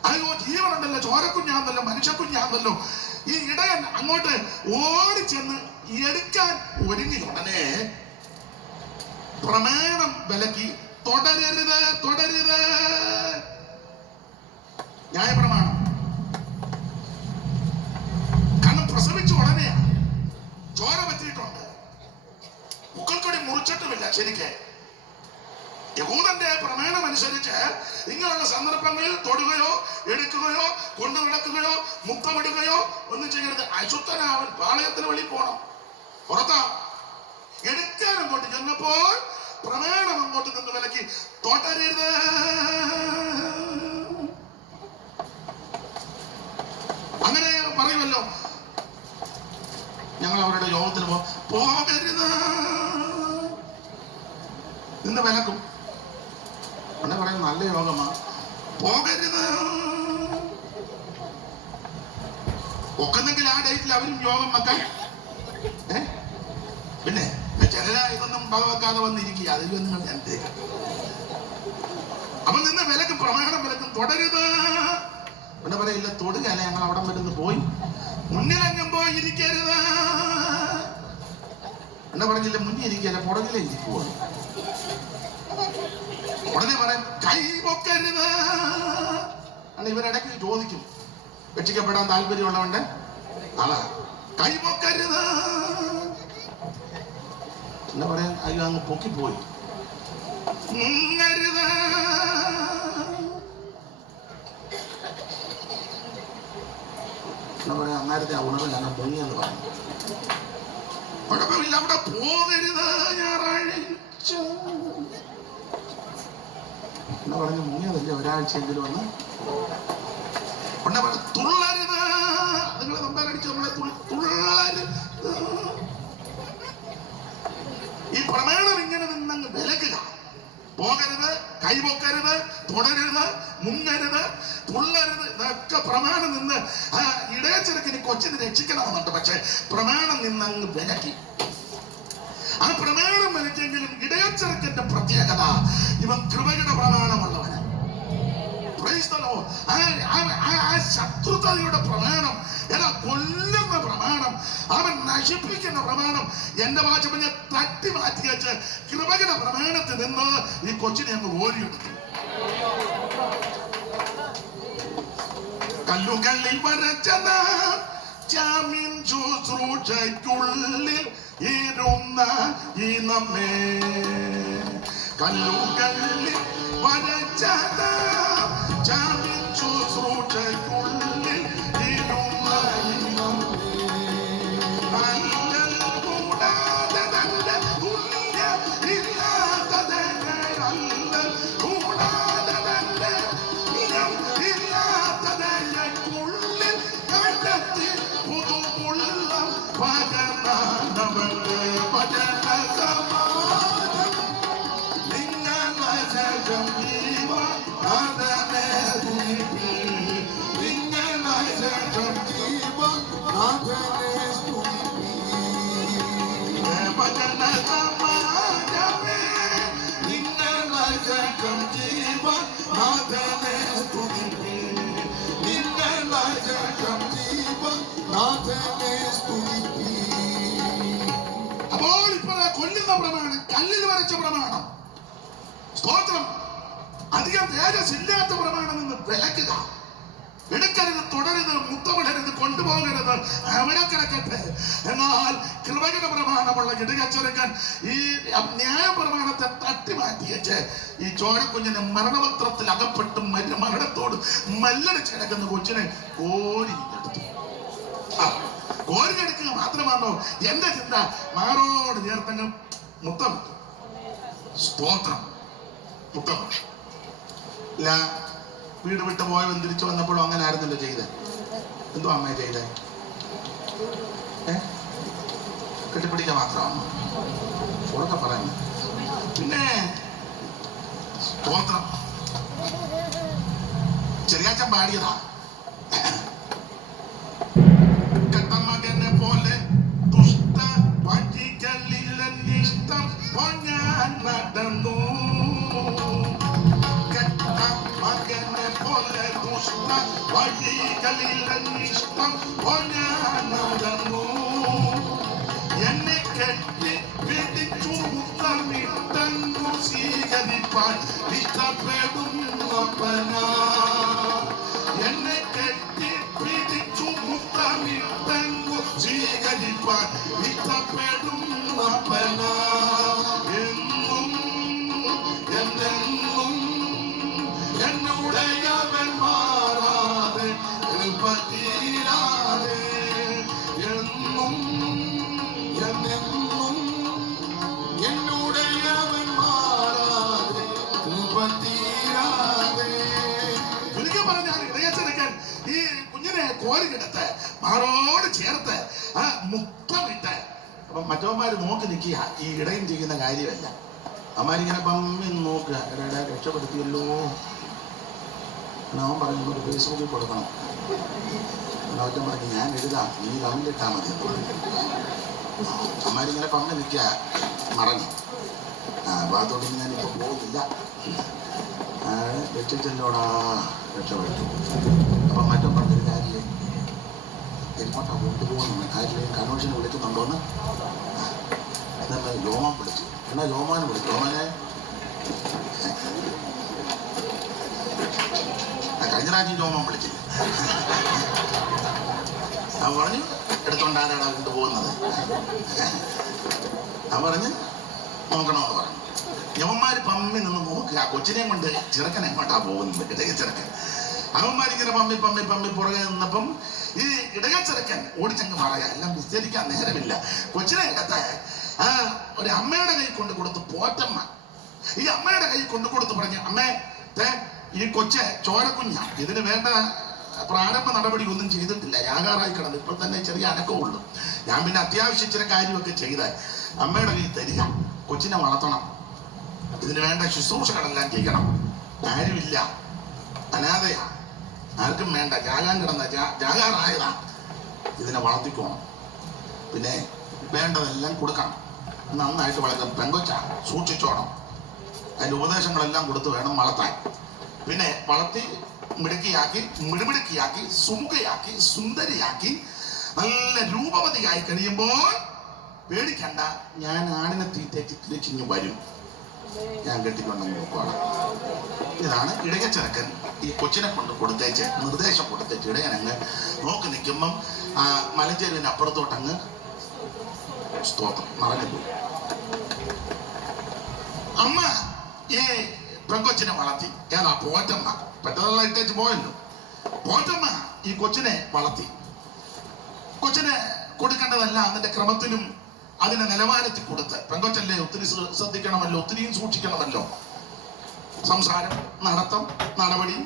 അയ്യോ ജീവനുണ്ടല്ലോ, ചോരക്കുഞ്ഞാന്നല്ലോ, മനുഷ്യക്കുഞ്ഞാന്നല്ലോ. ഈ ഇടയൻ അങ്ങോട്ട് ഓടിച്ചെന്ന് എടുക്കാൻ ഒരുങ്ങി ഉടനെ പ്രമാണം വിലക്കി തുടരരുത്. ന്യായപ്രമാണം. കാരണം പ്രസവിച്ച ഉടനെയാണ് ചോര പറ്റിയിട്ടുണ്ട്. മുക്കൾക്കൊടി മുറിച്ചിട്ടുമില്ല. ശരിക്ക് യഹൂദന്റെ പ്രമാണം അനുസരിച്ച് ഇങ്ങനെയുള്ള സന്ദർഭങ്ങളിൽ തൊടുകയോ എടുക്കുകയോ കൊണ്ടു നടക്കുകയോ മുത്തമിടുകയോ ഒന്നും ചെയ്യരുത്. അശുദ്ധനാവൻ പാളയത്തിന് വെളി പോണം. പുറത്താ എടുക്കാൻ അങ്ങോട്ട് ചെന്നപ്പോൾ പ്രമാണം അങ്ങോട്ട് നിന്ന് വിലക്കി തൊടരുത്. അങ്ങനെ പറയുമല്ലോ. ഞങ്ങൾ അവരുടെ യോഗത്തിന് പോകരുത് എന്ന് വിലക്കും. ഉടനെ പറയും നല്ല യോഗമാ, പോകരുത്. ഒക്കുന്നെങ്കിൽ ആ ഡേറ്റിൽ അവരും യോഗം വെക്കാൻ. പിന്നെ ചിലരാ ഇതൊന്നും വകവെക്കാതെ വന്നിരിക്കുക. അതിൽ നിങ്ങൾ എന്ത് അപ്പൊ നിന്ന് വിലക്കും പ്രമാണം വിലക്കും തുടരുത്. പിന്നെ പറയില്ല തൊടുകയല്ല, ഞങ്ങൾ അവിടം വരുന്ന് പോയി മുന്നിലെങ്ങും പോയി ഇരിക്കരുത്. എന്നാ പറഞ്ഞില്ല മുന്നിൽ ഇരിക്കല്ല, പുറകിലേ ഇരിക്കുവോ. ഉടനെ പറയാൻ കൈ പൊക്കരുത്. ഇവരിടയ്ക്ക് ചോദിക്കും, രക്ഷിക്കപ്പെടാൻ താല്പര്യമുള്ളവണ്ട് ആളാ കൈ പൊക്കരുത് എന്നാ പറയാൻ. അയ്യോ അങ്ങ് പൊക്കിപ്പോയി. മുങ്ങരുത്. എന്നാ പറയാ അന്നേരത്തെ ആ ഉണർവ് ഞങ്ങൾ പൊങ്ങിയെന്ന് പറഞ്ഞു. കുഴപ്പമില്ല, അവിടെ പോകരുത് ഞായറാഴ്ച എന്നാ പറഞ്ഞു. മുങ്ങിയതല്ലേ ഒരാഴ്ചയെങ്കിലും വന്ന്. തുള്ളരുത്. നിങ്ങൾ നമ്പാരടിച്ച് നമ്മളെ തുള്ളരുത്. ഈ പ്രമാണം ഇങ്ങനെ നിന്നങ്ങ് വിലക്കുക. പോകരുത്, കൈപൊക്കരുത്, തുടരുത്, മുങ്ങരുത്, തുള്ളരുത്. ഇതൊക്കെ പ്രമാണം നിന്ന് ആ ഇടയച്ചെറുക്കിന് കൊച്ചിന് രക്ഷിക്കണമെന്നുണ്ട്. പക്ഷെ പ്രമാണം നിന്നങ്ങ് വിലക്കി. ആ പ്രമാണം വിലക്കെങ്കിലും ഇടയച്ചെറുക്കന്റെ പ്രത്യേകത ഇവൻ കൃപയുടെ പ്രമാണമുള്ളവന്. ശത്രുതയുടെ പ്രമാണം, കൊല്ലുന്ന പ്രമാണം, അവൻ നശിപ്പിക്കുന്ന പ്രമാണം, എന്റെ ഭാഷ പറഞ്ഞ തട്ടി മാറ്റി വെച്ച് കൃപയുടെ പ്രമാണത്തിൽ നിന്ന് ഈ കൊച്ചിനെ അങ്ങ് ഓരിയെടുത്തു. കല്ലുകളിൽ വരച്ചത ജാമ്യം ശുശ്രൂഷയ്ക്കുള്ളിൽ ഇരുന്ന ഈ നമ്മെ. കല്ലുകളിൽ വരച്ചത ജാമ്യം ശുശ്രൂഷയ്ക്കുള്ളിൽ ഇരുന്ന ഈ നമ്മെ. അല്ലൽ കൂടാതെ തന്റെ പുണ്യ ഇല്ലാത്തത്, അല്ലൽ കൂടാതെ തന്റെ ഇനം ഇല്ലാത്തതിനുള്ളിൽ കണ്ടെത്തി പുതുമുള്ളം പകർന്നവന്റെ ഭജന സമാജം. നിങ്ങളെ ശേഷം ജീവൻ നാഥനെ സ്തുതിപ്പി. നിങ്ങളെ ശേഷം ജീവൻ നാഥനെ സ്തുതിപ്പി. ഭജന സമാജമേ, നിങ്ങളെ ശേഷം ജീവൻ നാഥനെ സ്തുതിപ്പി. നിങ്ങളെ ശേഷം ജീവൻ നാഥനെ സ്തുതിപ്പി. അപ്പോൾ ഇപ്പോൾ കൊല്ലുന്ന പ്രമാണം, കല്ലിൽ വരച്ച പ്രമാണം, സ്തോത്രം, അധികം തേജസ്സില്ലാത്ത പ്രമാണം നിന്ന് വിലക്കുക. എടുക്കരുത്, തുടരുത്, മുത്തമിടരുത്, കൊണ്ടുപോകരുത്, അവിടെ കിടക്കട്ടെ. എന്നാൽ കൃപയുടെ പ്രമാണമുള്ള ഇടുകച്ചെറുക്കൻ ഈ ന്യായ പ്രമാണത്തെ തട്ടി മാറ്റിയേച്ച് ഈ ചോരക്കുഞ്ഞിനെ മരണപത്രത്തിൽ അകപ്പെട്ട് മരണത്തോട് മല്ലടിച്ച് കിടക്കുന്ന കൊച്ചിനെ കോരിഞ്ഞെടുത്തു. കോരിഞ്ഞെടുക്കുക മാത്രമാണോ എന്റെ ചിന്ത? മാറോട് ചേർത്തങ്ങ് മുത്തം. സ്തോത്രം, മുത്തം. ഇല്ല, വീട് വിട്ട് പോയവൻ തിരിച്ചു വന്നപ്പോഴും അങ്ങനെ ആയിരുന്നല്ലോ ചെയ്തേ. എന്തോ അമ്മയെ ചെയ്തേ? കെട്ടിപ്പിടിക്കാൻ മാത്രമാണോ? ഉറക്കെ പറയുന്നു. പിന്നെ സ്തോത്രം, ചെറിയാച്ചൻ പാടിയതാ. കെട്ടമകനെ പോലെ ദുഷ്ട വഴികളിലിഷ്ടം ഞാൻ നടന്നു. മകനെ പോലെ ദുഷ്ട വഴികളിലിഷ്ടം ഞാൻ നടന്നു. എന്നെ കെട്ടി പിടിച്ചു മുത്തമിട്ടു സ്വീകരിപ്പാൻ ഇഷ്ടപ്പെടുന്നപ്പനാ. എന്നെ കെട്ടി പിടിച്ചു മുത്തമിട്ടു സ്വീകരിപ്പാൻ ഇഷ്ടപ്പെടുന്നപ്പനാ. എന്നും എന്നെന്നും എന്നുടയവൻ മാറാതെ കൃപ തീരാതെ. എന്നും എന്നെന്നും എന്നുടയവൻ മാറാതെ കൃപ തീരാതെ. ചുരുക്കി പറഞ്ഞാൽ ഇടയച്ചെടുക്കൻ ഈ കുഞ്ഞിനെ കോരിക്കിടത്ത് മാറോട് ചേർത്ത് മുത്തമിട്ട്. അപ്പൊ മറ്റവന്മാര് നോക്കി നിൽക്കുക. ഈ ഇടയും ചെയ്യുന്ന കാര്യമല്ല. അമ്മാരിങ്ങനെ പമ്മി നോക്കുക. ഇടയുടെ രക്ഷപ്പെടുത്തിയല്ലോ. അവൻ പറയുന്നത് ഫേസ്ബുക്കിൽ കൊടുക്കണം. ഒറ്റം പറഞ്ഞ് ഞാൻ എഴുതാം, നീ കമ്മിലിട്ടാ മതി. അമ്മമാരിങ്ങനെ പമ്മ നിൽക്കുക മറഞ്ഞു. ഭാഗത്തോട്ട് ഞാനിപ്പോ പോകുന്നില്ല, വെച്ചിട്ടല്ലോടാ രക്ഷപ്പെട്ടു. അപ്പം മറ്റും പറഞ്ഞൊരു കാര്യം എങ്ങോട്ടാ കൊണ്ടുപോകുന്നു, കാര്യം കൺവെൻഷന് വിളിക്കുന്നുണ്ടോന്ന് ലോമാൻ വിളിച്ചു. എന്നാ ലോമാനെ വിളിച്ചു. ലോമാനെ കഴിഞ്ഞ പ്രാവശ്യം ലോമാൻ വിളിച്ചില്ല. അവൻ പറഞ്ഞു എടുത്തോണ്ടാരാടാ കൊണ്ടുപോകുന്നത്. അവൻ പറഞ്ഞ് നോക്കണമെന്ന് പറഞ്ഞു. യവന്മാര് പമ്മി നിന്ന് നോക്കുക, കൊച്ചിനെയും കൊണ്ട് ചെറുക്കനെ എങ്ങോട്ടാ പോകുന്നത്, ഇടയ ചെറുക്കൻ. അവന്മാരിങ്ങനെ പമ്മി പമ്മി പമ്മി പുറകെ നിന്നപ്പം ഈ ഇടയ ചെറുക്കൻ ഓടിച്ചങ്ങ് പറയാ, എല്ലാം വിസ്തരിക്കാൻ നേരമില്ല. കൊച്ചിനെ ഇടത്തെ ഒരു അമ്മയുടെ കൈ കൊണ്ട് കൊടുത്ത് പോറ്റമ്മ ഈ അമ്മയുടെ കൈ കൊണ്ട് കൊടുത്ത് പറഞ്ഞ്, അമ്മേ ഈ കൊച്ച് ചോരക്കുഞ്ഞ, ഇതിന് വേണ്ട പ്രാരംഭ നടപടി ഒന്നും ചെയ്തിട്ടില്ല, യാകാറായി കിടന്നു, ഇപ്പോൾ തന്നെ ചെറിയ അനക്കമുള്ളൂ. ഞാൻ പിന്നെ അത്യാവശ്യം ചില കാര്യമൊക്കെ ചെയ്ത് അമ്മയുടെ കയ്യിൽ തരിക, കൊച്ചിനെ വളർത്തണം, ഇതിന് വേണ്ട ശുശ്രൂഷകളെല്ലാം ചെയ്യണം, ആരുമില്ല, അനാഥയാ, ആർക്കും വേണ്ട, ജാകാൻ കിടന്ന ജാകാറായതാ, ഇതിനെ വളർത്തിക്കോണം, പിന്നെ വേണ്ടതെല്ലാം കൊടുക്കണം, നന്നായിട്ട് വളർത്തും, പെങ്കൊച്ച സൂക്ഷിച്ചോണം, അതിൻ്റെ ഉപദേശങ്ങളെല്ലാം കൊടുത്ത് വേണം വളർത്താൻ. പിന്നെ വളർത്തി മിടുക്കിയാക്കി മിടുമിടുക്കിയാക്കി സുമുഖയാക്കി സുന്ദരിയാക്കി നല്ല രൂപവതിയായി കഴിയുമ്പോൾ പേടിക്കണ്ട, ഞാൻ ആണിനെ തീറ്റേക്ക് തിരിച്ചിങ്ങ് വരും, ഞാൻ കെട്ടിക്കൊണ്ടെന്ന് നോക്കുവാണ്. ഇതാണ് ഇടയ ചെറുക്കൻ ഈ കൊച്ചിനെ കൊണ്ട് കൊടുത്തേച്ച് നിർദ്ദേശം കൊടുത്തേച്ച് ഇടയനങ്ങ് നോക്കി നിൽക്കുമ്പം മലഞ്ചേരുവിന് അപ്പുറത്തോട്ടങ്ങ് സ്തോത്രം മറഞ്ഞുപോയി. അമ്മ ഈ പെങ്കൊച്ചിനെ വളർത്തി, ഏതാ പോറ്റമ്മ, പെട്ടെന്നുള്ള ഇട്ടേച്ച് പോയല്ലോ. പോറ്റമ്മ ഈ കൊച്ചിനെ വളർത്തി, കൊച്ചിനെ കൊടുക്കേണ്ടതല്ല അതിന്റെ ക്രമത്തിലും അതിന്റെ നിലവാരത്തിൽ കൊടുത്ത്, പെങ്കൊച്ചല്ലേ ഒത്തിരി ശ്രദ്ധിക്കണമല്ലോ, ഒത്തിരിയും സൂക്ഷിക്കണമല്ലോ, സംസാരം നടത്തം നടപടി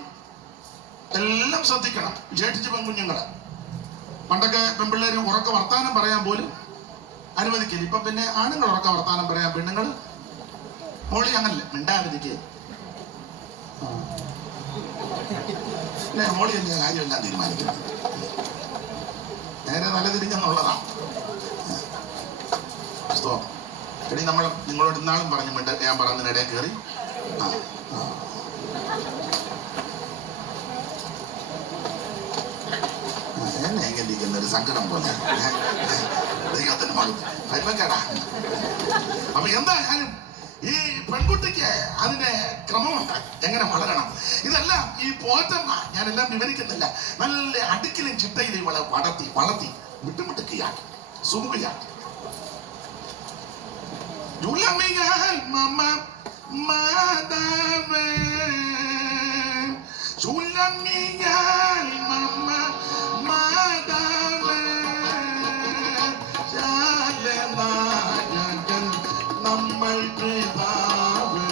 എല്ലാം ശ്രദ്ധിക്കണം. വിശേഷിച്ച് പെൺകുഞ്ഞുങ്ങള് പണ്ടൊക്കെ പെൺപിള്ളേര് ഉറക്ക വർത്താനം പറയാൻ പോലും അനുവദിക്കില്ല. ഇപ്പൊ പിന്നെ ആണുങ്ങൾ ഉറക്ക വർത്താനം പറയാൻ, പെണ്ണുങ്ങൾ മോളി അങ്ങനല്ലേ മിണ്ടാതിരിക്കുക, മോളി തന്നെ കാര്യമെല്ലാം തീരുമാനിക്കുന്നത്, നേരെ തലതിരിഞ്ഞെന്നുള്ളതാണ്. എടി നമ്മൾ നിങ്ങളോട് ഇന്നാളും പറഞ്ഞു മിണ്ട, ഞാൻ പറഞ്ഞതിനിടയിൽ കയറി എന്നെ എങ്ങനെ ഇരിക്കുന്ന ഒരു സങ്കടം പോലെ ദൈവത്തിന് മകളും ഭയങ്കര. അപ്പൊ എന്തായാലും ഈ പെൺകുട്ടിക്ക് അതിന്റെ ക്രമമുണ്ട്, എങ്ങനെ വളരണം, ഇതെല്ലാം ഈ പോറ്റമ്മ ഞാനെല്ലാം വിവരിക്കുന്നില്ല, നല്ല അടുക്കിലും ചിട്ടയിലും ഇവളെ വളർത്തി വളർത്തി വിട്ടുമുട്ടുകയാക്കി സുമുഖയാക്കി. നമ്മൾ പിതാവ്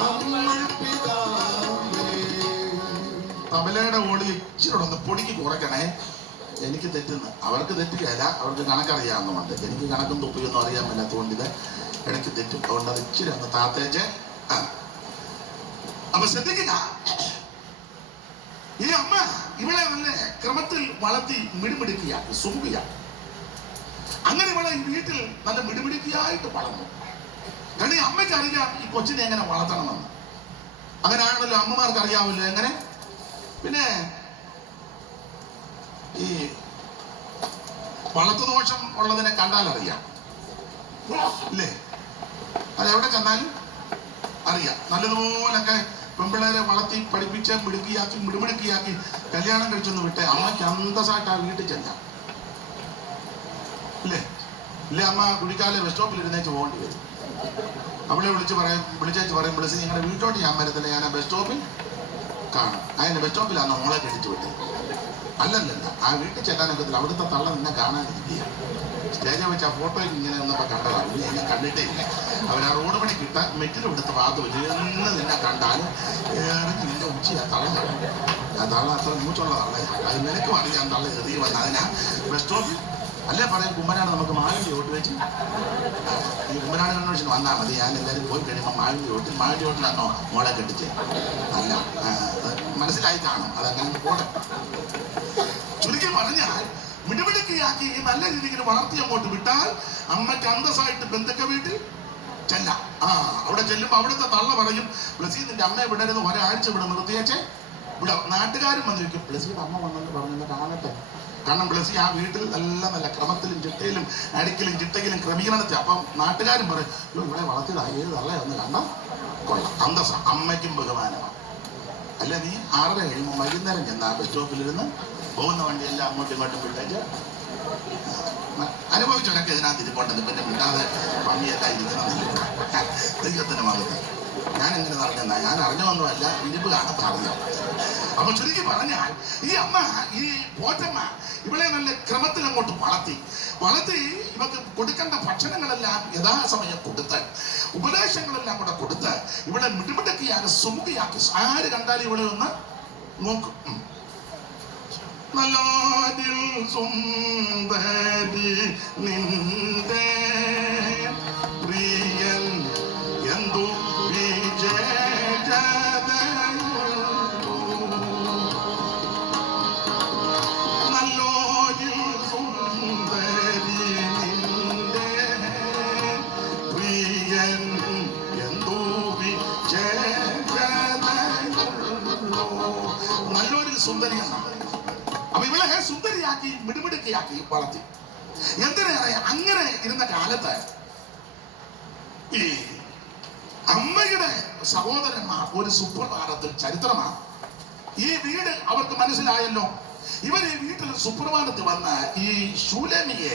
നമ്മൾ പിതാവ് തബലയുടെ ഓടി ഇച്ചിരി ഒന്ന് പൊടിക്ക് കുറയ്ക്കണേ. എനിക്ക് തെറ്റുന്നു. അവർക്ക് തെറ്റുകയല്ല, അവർക്ക് കണക്കറിയാവുന്നുണ്ട്. എനിക്ക് കണക്കും തുപ്പിയൊന്നും അറിയാൻ മേലാത്തതുകൊണ്ട് ഇത് ഇടയ്ക്ക് തെറ്റും. അതുകൊണ്ട് അത് ഇച്ചിരി ഒന്ന് താത്തേച്ച്. അപ്പൊ ശ്രദ്ധിക്കുക, ഈ അമ്മ ഇവളെ നല്ല ക്രമത്തിൽ വളർത്തി മിടുമിടുക്കിയാക്കി സുമുഖിയാക്കി. അങ്ങനെ ഇവളെ ഈ വീട്ടിൽ നല്ല മിടുമിടുക്കിയായിട്ട് വളർന്നു. കാരണം ഈ അമ്മയ്ക്ക് അറിയാം ഈ കൊച്ചിനെ എങ്ങനെ വളർത്തണമെന്ന്. അങ്ങനെയാണല്ലോ അമ്മമാർക്ക് അറിയാമല്ലോ എങ്ങനെ. പിന്നെ ഈ വളർത്തുദോഷം ഉള്ളതിനെ കണ്ടാൽ അറിയാം അല്ലേ? അതെവിടെ ചെന്നാലും അറിയാം. നല്ലതുപോലൊക്കെ പെൺപിള്ളേരെ വളർത്തി പഠിപ്പിച്ച് മിടുമിടുക്കിയാക്കി കല്യാണം കഴിച്ചൊന്ന് വിട്ടേ അമ്മയ്ക്ക് അന്തസ്സായിട്ട് ആ വീട്ടിൽ ചെല്ലാം ഇല്ലേ? ഇല്ലേ അമ്മ കുഴിക്കാലെ ബസ് സ്റ്റോപ്പിൽ ഇരുന്നേച്ച് പോകേണ്ടി വരും. അവളെ വിളിച്ചേച്ച് പറയും വിളിച്ച് നിങ്ങളുടെ വീട്ടോട്ട് ഞാൻ വരത്തില്ല, ഞാൻ ആ ബസ് സ്റ്റോപ്പിൽ കാണും. അതിന്റെ ബസ് സ്റ്റോപ്പിലാണ് മോളെ കെട്ടിച്ചു വിട്ടത്. അല്ലല്ല, ആ വീട്ടിൽ ചെല്ലാനൊക്കത്തില്ല. അവിടുത്തെ തള്ള നിന്നെ കാണാനിരിക്കുക. സ്റ്റേജിൽ വെച്ച് ആ ഫോട്ടോയ്ക്ക് ഇങ്ങനെ നിന്നപ്പോ കണ്ടതാണ്. നീ എന്നെ കണ്ടിട്ടേ ഇല്ല. അവരാ റോഡ് പണി കിട്ടാൻ മെറ്റിലെടുത്ത് വാതു വെച്ച് എന്ന് നിന്നെ കണ്ടാൽ നിന്റെ ഉച്ചയാ തള്ള. ആ തള്ള അത്ര മൂച്ചുള്ള തള്ളയാ. അത് നിനക്കും അറിയാം തള്ള എറിയ വന്ന. അതിനാ ബസ് സ്റ്റോപ്പിൽ അല്ലേ പറയും കുമ്പനാണ് നമുക്ക് മാവിൻ്റെ ഓട്ട് വെച്ച് ഈ കുമ്പനാട് കൺവെൻഷൻ വന്നാൽ മതി. ഞാൻ എല്ലാവരും പോയി കഴിയുമ്പോൾ മാവിൻ്റെ ഓട്ടിലാണോ മോളെ കെട്ടിച്ച്? അല്ല, മനസ്സിലായി കാണും. അതങ്ങനെ പോട്ടെ. ചുരുക്കി പറഞ്ഞാൽ മിടുമിടുക്കിയാക്കി നല്ല രീതിയിൽ വളർത്തി അങ്ങോട്ട് വിട്ടാൽ അമ്മയ്ക്ക് അന്തസ്സായിട്ട് ബന്ധുക്ക വീട്ടിൽ ചെല്ലാം. അവിടെ ചെല്ലുമ്പോൾ അവിടുത്തെ തള്ള പറയും ബ്ലസി നിന്റെ അമ്മയെ വിടരുത്, ഒരാഴ്ച ഇവിടെ നിർത്തിയേച്ചേ. ഇവിടെ നാട്ടുകാരും വന്നിരിക്കും ബ്ലസിയുടെ അമ്മ വന്നെന്ന് പറഞ്ഞെന്ന് കാണട്ടെ. കാരണം ബ്ലസി ആ വീട്ടിൽ എല്ലാം നല്ല ക്രമത്തിലും ചിട്ടയിലും അടുക്കിലും ചിട്ടയിലും ക്രമീകരണത്തിൽ. അപ്പം നാട്ടുകാരും പറയും ഇവിടെ വളർത്തിയതാ ഏത് തള്ള ഒന്ന് കണ്ട കൊള്ളാം, അന്തസ്സ. അമ്മയ്ക്കും ബഹുമാനമാണ്. അല്ല നീ 6:30 കഴിയുമ്പോൾ വൈകുന്നേരം ചെന്ന് ആ ബസ് സ്റ്റോപ്പിലിരുന്ന് പോകുന്ന വണ്ടിയെല്ലാം അങ്ങോട്ടും ഇങ്ങോട്ടും വിട്ടേച്ച് അനുഭവിച്ചവരൊക്കെ ഇതിനകത്ത് ഇരിക്കൊണ്ടത്. പിന്നെ മിണ്ടാതെ ഭംഗിയൊക്കെ ഇരിക്കണം. ദൈവത്തിന് മകത്ത് ഞാൻ എങ്ങനെ അറിഞ്ഞെന്നാ? ഞാൻ അറിഞ്ഞൊന്നുമല്ല, ഇരിപ്പ് കാണാൻ അറിയാം. അപ്പൊ ചുരുക്കി പറഞ്ഞാൽ ഈ അമ്മ, ഈ പോറ്റമ്മ ഇവളെ നല്ല ക്രമത്തിൽ അങ്ങോട്ട് വളർത്തി ഇവക്ക് കൊടുക്കേണ്ട ഭക്ഷണങ്ങളെല്ലാം യഥാസമയം കൊടുത്ത് ഉപദേശങ്ങളെല്ലാം കൂടെ കൊടുത്ത് ഇവിടെ മിടുമിടുക്കിയാക്കി സുമുഖിയാക്കി. ആര് കണ്ടാലും ഇവിടെ ഒന്ന് നോക്കും. നല്ലോരിൽ സുന്ദരി നിന്റെ പ്രിയൻ എന്തു നല്ലോരിൽ സുന്ദരി നിന്റെ പ്രിയൻ എന്തു നല്ലൊരു സുന്ദരി എന്നാണ്. അപ്പൊ ഇവളെ സുന്ദരിയാക്കി മിടുമിടുക്കിയാക്കി വളർത്തി. എന്തിനേറെ അങ്ങനെ ഇരുന്ന കാലത്ത് ഈ അമ്മയുടെ സഹോദരന്മാർ ഒരു സുപ്രഭാതത്തിൽ ചരിത്രമാണ്. ഈ വീട് അവർക്ക് മനസ്സിലായല്ലോ. ഇവർ ഈ വീട്ടിൽ സുപ്രഭാതത്തിൽ വന്ന് ഈ ശൂലേമിയെ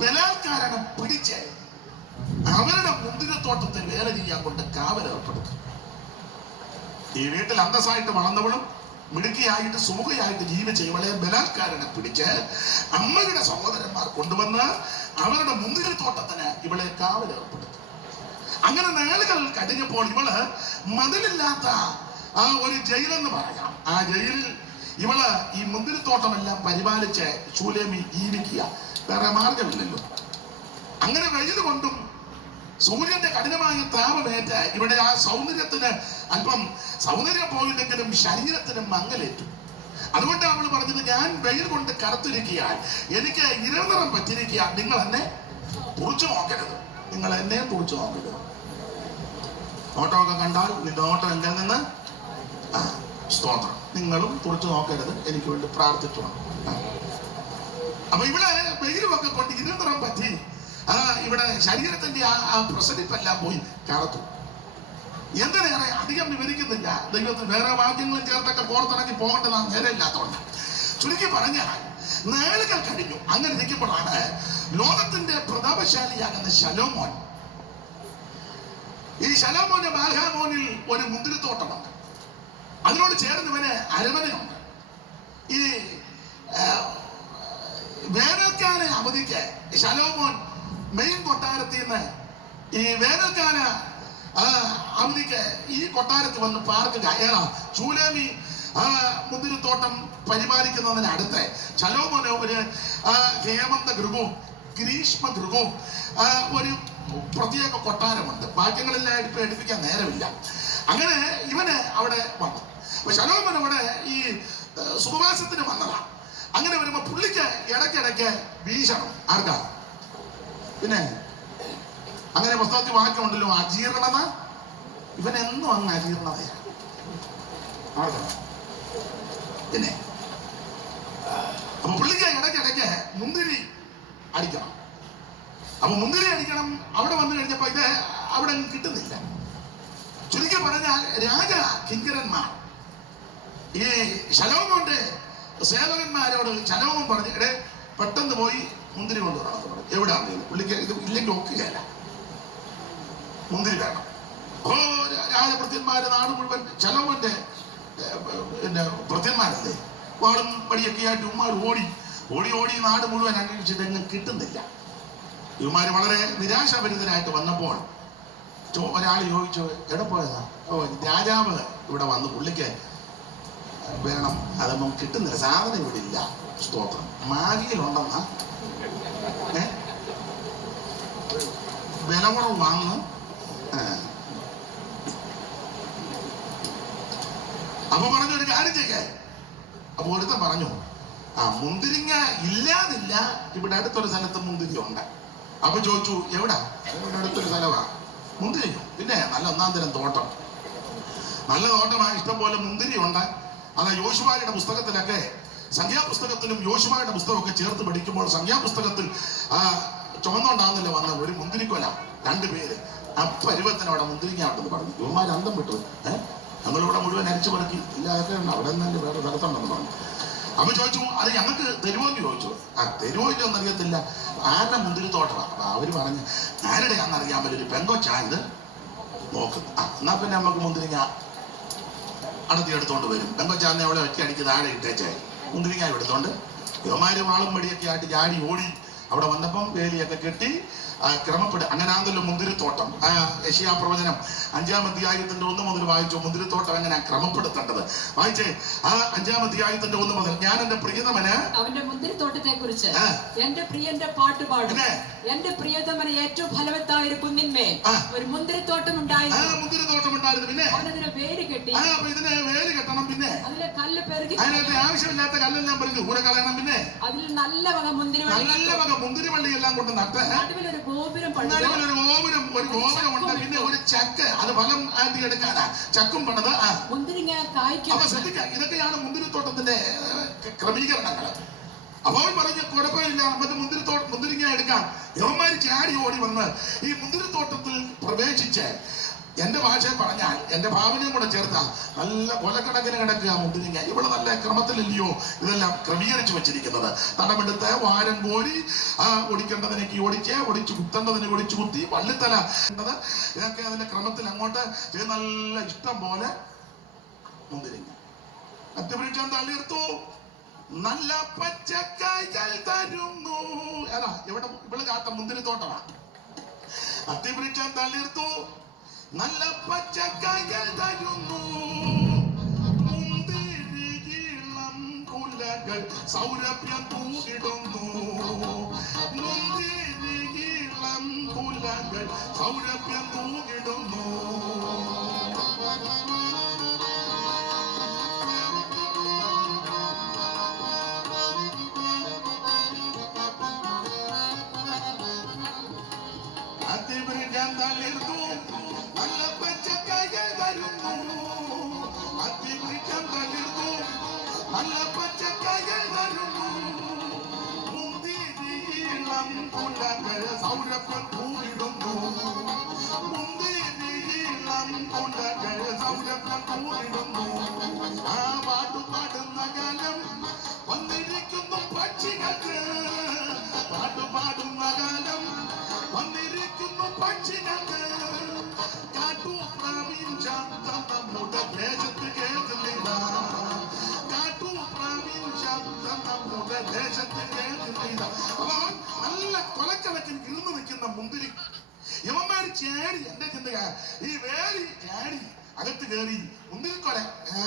ബലാത്കാരം പിടിച്ച് അവരുടെ മുന്തിരിത്തോട്ടത്തിൽ വേല ചെയ്യാൻ കൊണ്ട് കാവലേർപ്പെടുത്തി. ഈ വീട്ടിൽ അന്തസ്സായിട്ട് വളർന്നവളും മിടുക്കിയായിട്ട് സുമുഖയായിട്ട് ജീവിച്ച ഇവളെ ബലാത്കാരനെ പിടിച്ച് അമ്മയുടെ സഹോദരന്മാർ കൊണ്ടുവന്ന് അവരുടെ മുന്തിരിത്തോട്ടത്തിന് ഇവളെ കാവലേർപ്പെടുത്തി. അങ്ങനെ നാളുകൾ കഴിഞ്ഞപ്പോൾ ഇവള് മതിലില്ലാത്ത ആ ഒരു ജയിലെന്ന് പറയാം. ആ ജയിലിൽ ഇവള് ഈ മുന്തിരിത്തോട്ടമെല്ലാം പരിപാലിച്ച് ശൂലേമി ജീവിക്കുക. വേറെ മാർഗമില്ലല്ലോ. അങ്ങനെ വെയിൽ കൊണ്ടും സൂര്യന്റെ കഠിനമായ താപമേറ്റ് ഇവിടെ ആ സൗന്ദര്യത്തിന് അല്പം സൗന്ദര്യം പോയില്ലെങ്കിലും ശരീരത്തിന് മങ്ങലേറ്റു. അതുകൊണ്ട് അവൾ പറഞ്ഞത് ഞാൻ വെയിൽ കൊണ്ട് കറുത്തിരിക്കാൻ എനിക്ക് ഇരുനിറം പറ്റിയിരിക്കാൻ നിങ്ങൾ എന്നെ തുറച്ചു നോക്കരുത്. നിങ്ങൾ എന്നെ തുറച്ചു നോക്കരുത്. ഓട്ടമൊക്കെ കണ്ടാൽ നിന്റെ ഓട്ടം എങ്കിൽ നിന്ന് സ്തോത്രം. നിങ്ങളും തുറച്ചു നോക്കരുത്, എനിക്ക് വേണ്ടി പ്രാർത്ഥിക്കണം. അപ്പൊ ഇവിടെ വെയിലുമൊക്കെ കൊണ്ട് ഇരുനിറം പറ്റി ഇവിടെ ശരീരത്തിന്റെ ആ പ്രസരിപ്പെല്ലാം പോയി കറുത്തു. എന്തിനേറെ അധികം വിവരിക്കുന്നില്ല. ദൈവത്തിന് വേറെ വാക്യങ്ങളും ചേർത്തൊക്കെ കോർത്തിണക്കി പോകേണ്ടതാണ് നേരെയില്ലാത്തതുകൊണ്ട്. ചുരുക്കി പറഞ്ഞാൽ നാളുകൾ കഴിഞ്ഞു. അങ്ങനെ ഇരിക്കുമ്പോഴാണ് ലോകത്തിന്റെ പ്രതാപശാലിയാകുന്ന ശലോമോൻ, ഈ ശലോമോന്റെ ബാൽഹാമോനിൽ ഒരു മുന്തിരിത്തോട്ടമുണ്ട്. അതിനോട് ചേർന്നവന് അരമനയുണ്ട്. ഈ വേനൽക്കാല അവധിക്ക് ശലോമോൻ മെയിൻ കൊട്ടാരത്തിൽ നിന്ന് ഈ വേനൽക്കാല അവധിക്ക് ഈ കൊട്ടാരത്തിൽ വന്ന് പാർക്കുക. ഏതാ ശൂലേമി മുന്തിരിത്തോട്ടം പരിപാലിക്കുന്നതിന് അടുത്ത് ശലോമോന് ഒരു ഹേമന്ത ഗൃഹവും ഗ്രീഷ്മ ഗൃഹവും ഒരു പ്രത്യേക കൊട്ടാരമുണ്ട്. വാക്യങ്ങളെല്ലാം എടുപ്പിക്കാൻ നേരമില്ല. അങ്ങനെ ഇവന് അവിടെ വന്നു. അപ്പൊ ശലോമോൻ അവിടെ ഈ സുഖവാസത്തിന് വന്നതാ. അങ്ങനെ വരുമ്പോ പുള്ളിക്ക് ഇടയ്ക്കിടയ്ക്ക് വീശണം. ആർക്കാ? പിന്നെ അങ്ങനെ പുസ്തകത്തിൽ വാക്യമുണ്ടല്ലോ, അജീർണത. ഇവനെന്നും അങ്ങ് അജീർണതയാണ്. ആർക്കാ? പിന്നെ അപ്പൊ പുള്ളിക്ക് ഇടയ്ക്കിടയ്ക്ക് മുന്തിരി അടിക്കണം. അപ്പൊ മുന്തിരി അടിക്കണം. അവിടെ വന്നു കഴിഞ്ഞപ്പോ ഇത് അവിടെ കിട്ടുന്നില്ല. ചുരുക്കി പറഞ്ഞാൽ രാജ കിങ്കരന്മാർ ഈ ശലോമോന്റെ സേവകന്മാരോട് ശലോമോൻ പറഞ്ഞു, എടേ പെട്ടെന്ന് പോയി മുന്തിരി കൊണ്ടുവരണം. എവിടെയാണ് പുള്ളിക്ക് ഇത് ഇല്ലെങ്കിൽ ഒക്കുകയല്ല, മുന്തിരി വേണം. അപ്പോ രാജഭൃത്യന്മാര് നാട് മുഴുവൻ ശലോമോന്റെ പിന്നെ ഭൃത്യന്മാരല്ലേ, വാളും പടിയൊക്കെ ആയിട്ട് ഇവന്മാർ ഓടി ഓടി ഓടി നാട് മുഴുവൻ അന്വേഷിച്ചിട്ട് എങ്ങും കിട്ടുന്നില്ല. ഇവന്മാര് വളരെ നിരാശാഭരിതരായിട്ട് വന്നപ്പോൾ ഒരാൾ ചോദിച്ചു, എവിടെ പോയതാ? ഓ, രാജാവ് ഇവിടെ വന്ന് പുള്ളിക്ക് വേണം, അതൊന്നും കിട്ടുന്നില്ല, സാധനം ഇവിടെ ഇല്ല. സ്തോത്രം. മാഗിയിലുണ്ടെന്നാ വില കുറവ് വാങ്ങ്. അപ്പൊ പറഞ്ഞു, ഒരു കാര്യം ചെയ്യേ. അപ്പൊ ഒരുത്തൻ പറഞ്ഞു, മുന്തിരിങ്ങ ഇല്ലാതില്ല, ഇവിടെ അടുത്തൊരു സ്ഥലത്ത് മുന്തിരി ഉണ്ട്. അപ്പൊ ചോദിച്ചു, എവിടാ? ഇവിടെ അടുത്തൊരു സ്ഥലമാ. മുന്തിരിയോ? പിന്നെ നല്ല ഒന്നാം തരം തോട്ടം, നല്ല തോട്ടമാണ്, ഇഷ്ടം പോലെ മുന്തിരി ഉണ്ട്. അതാ യോശുവയുടെ പുസ്തകത്തിലൊക്കെ, സംഖ്യാപുസ്തകത്തിലും യോശുവയുടെ പുസ്തകമൊക്കെ ചേർത്ത് പഠിക്കുമ്പോൾ സംഖ്യാപുസ്തകത്തിൽ ചുമന്നുകൊണ്ടാകുന്നില്ല വന്ന ഒരു മുന്തിരിക്കൊല, 2 പേര് ആ പരുവത്തിന് അവിടെ മുന്തിരിങ്ങ ഉണ്ടെന്ന് പറഞ്ഞു. ഇവന്മാർ അന്തം വിട്ടു. ഞങ്ങളിവിടെ മുഴുവൻ അരിച്ചു പറക്കി ഇല്ല, അതൊക്കെ ഉണ്ട്, അവിടെ നിന്ന് വേറെ സ്ഥലത്തുണ്ടെന്ന് പറഞ്ഞു. അപ്പൊ ചോദിച്ചു, അത് ഞങ്ങൾക്ക് തരുമോന്ന് ചോദിച്ചു. തരുമോ ഇല്ലെന്ന് അറിയത്തില്ല, ആരുടെ മുന്തിരിത്തോട്ടമാണ്. അപ്പൊ അവര് പറഞ്ഞു, ആരുടെയാണെന്നറിയാൻ പറ്റില്ല, ഒരു പെങ്കൊച്ചായത് നോക്കുന്നു. എന്നാ പിന്നെ നമുക്ക് മുന്തിരിങ്ങ അടത്തി എടുത്തോണ്ട് വരും. പെങ്കൊച്ചാന്ന് അവളെ ഒറ്റ അടിക്ക് താഴെ ഇട്ടേച്ചായി മുന്തിരിങ്ങ എടുത്തോണ്ട് യുവമാര് വാളും പടിയൊക്കെ ആയിട്ട് ചാടി ഓടി അവിടെ വന്നപ്പം വേലിയൊക്കെ കെട്ടി ക്രമപ്പെടുക. അങ്ങനെയാണല്ലോ മുന്തിരിത്തോട്ടം. യെശയ്യാ പ്രവചനം 5-ാം അധ്യായത്തിന്റെ 1 മുതൽ വായിച്ചു. മുന്തിരിത്തോട്ടം എങ്ങനെ ക്രമപ്പെടുത്തേണ്ടത് വായിച്ചേ. 5-ാം അധ്യായത്തിന്റെ 1 മുതൽ, ഞാൻ എന്റെ പ്രിയതമന് അവന്റെ മുന്തിരിത്തോട്ടത്തെ കുറിച്ച് എന്റെ പ്രിയന്റെ പാട്ടുപാടും. എന്റെ പ്രിയതമന് ഏറ്റവും ഫലവത്തായ ഒരു കുന്നിന്മേൽ ഒരു മുന്തിരിത്തോട്ടം ഉണ്ടായിരുന്നു. മുന്തിരിത്തോട്ടം ഉണ്ടായിരുന്നു. പിന്നെ അവനതിന് വേര് കെട്ടി. ഇതിന് വേര് കെട്ടണം. പിന്നെ അതിലെ കല്ല് പെറുകി, അതിനകത്ത് ആവശ്യമില്ലാത്ത കല്ലെല്ലാം പെറുക്കി കൂടെ കളയണം. പിന്നെ അതിൽ നല്ല വക മുന്തിരി വള്ളി എല്ലാം കൊണ്ട് നട്ട് നടുവിലൊരു ഗോപുരം പണിതു. ഒരു ഗോപുരമുണ്ട്. പിന്നെ ഒരു ചക്ക്, അത് ഫലം ആദ്യം എടുക്കാനാ ചക്കും പണിത്. മുന്തിരിങ്ങ കായ്ക്കും. അപ്പൊ ശ്രദ്ധിക്കുക, ഇതൊക്കെയാണ് മുന്തിരിത്തോട്ടത്തിന്റെ ക്രമീകരണങ്ങൾ. അപ്പോൾ പറഞ്ഞ കുഴപ്പമില്ല, നമുക്ക് മുന്തിരിങ്ങ എടുക്കാം. യവന്മാര് ചാടി ഓടി വന്ന് ഈ മുന്തിരിത്തോട്ടത്തിൽ പ്രവേശിച്ച്, എന്റെ ഭാഷയിൽ പറഞ്ഞാൽ, എന്റെ ഭാവനയും കൂടെ ചേർത്താൽ നല്ല കൊലക്കണക്കിന് കിടക്കുക മുന്തിരിങ്ങ. ഇവിടെ നല്ല ക്രമത്തിലല്ലയോ ഇതെല്ലാം ക്രമീകരിച്ചു വെച്ചിരിക്കുന്നത്. തടമെടുത്ത് വാരം കോരി ഒടിക്കേണ്ടതിനേക്ക് ഒടിച്ച് കുത്തേണ്ടതിന് ഒടിച്ചു കുത്തി വള്ളിത്തല ഇതൊക്കെ അതിന്റെ ക്രമത്തിൽ അങ്ങോട്ട് നല്ല ഇഷ്ടം പോലെ മുന്തിരിങ്ങ. അത്യപരീക്ഷാൻ തള്ളിയെടുത്തു. നല്ല പച്ചക്കായ്കൾ തരുന്നു. ഏതാ ഇവിടെ കാത്ത മുന്തിരിത്തോട്ടമാണ്. അത്യപരീക്ഷാൻ തള്ളിയെടുത്തു. നല്ല പച്ചക്കായ്കൾ തരുന്നു. മുന്തിരിയിളം കുലകൾ സൗരഭ്യം തൂകിടുന്നു. മുന്തിരിയിളം കുലകൾ സൗരഭ്യം തൂകിടുന്നു. അതിവൃക്ഷം തളിർത്തു. നല്ല പച്ചക്കായ്കൾ തരുന്നു. അതിവൃക്ഷം തളിർത്തു. നല്ല പച്ചക്കായ്കൾ തരുന്നു. മുന്തിരിയിളം കുലകൾ സൗരഭ്യം തൂകിടുന്നു. മുന്തിരിയിളം കുലകൾ സൗരഭ്യം തൂകിടുന്നു. ആ പാട്ടുപാടുന്ന കാലം വന്നിരിക്കുന്നു പക്ഷികൾക്ക്. പാട്ടുപാടുന്ന കാലം വന്നിരിക്കുന്നു പക്ഷികൾക്ക്. കാട്ടുപ്രാവിൻ ശബ്ദം നമ്മുടെ ദേശത്ത് കേൾക്കുന്നില്ല. കാട്ടുപ്രാവിൻ ശബ്ദം നമ്മുടെ ദേശത്ത് കേൾക്കുന്നില്ല. അപ്പോൾ നല്ല കൊലക്കണക്കിന് കിടന്നു നിൽക്കുന്ന മുന്തിരി യവന്മാര് ചാടി. എന്റെ ചിന്തക, ഈ വേലി ചാടി അകത്ത് കയറി മുന്തിരിക്കൊല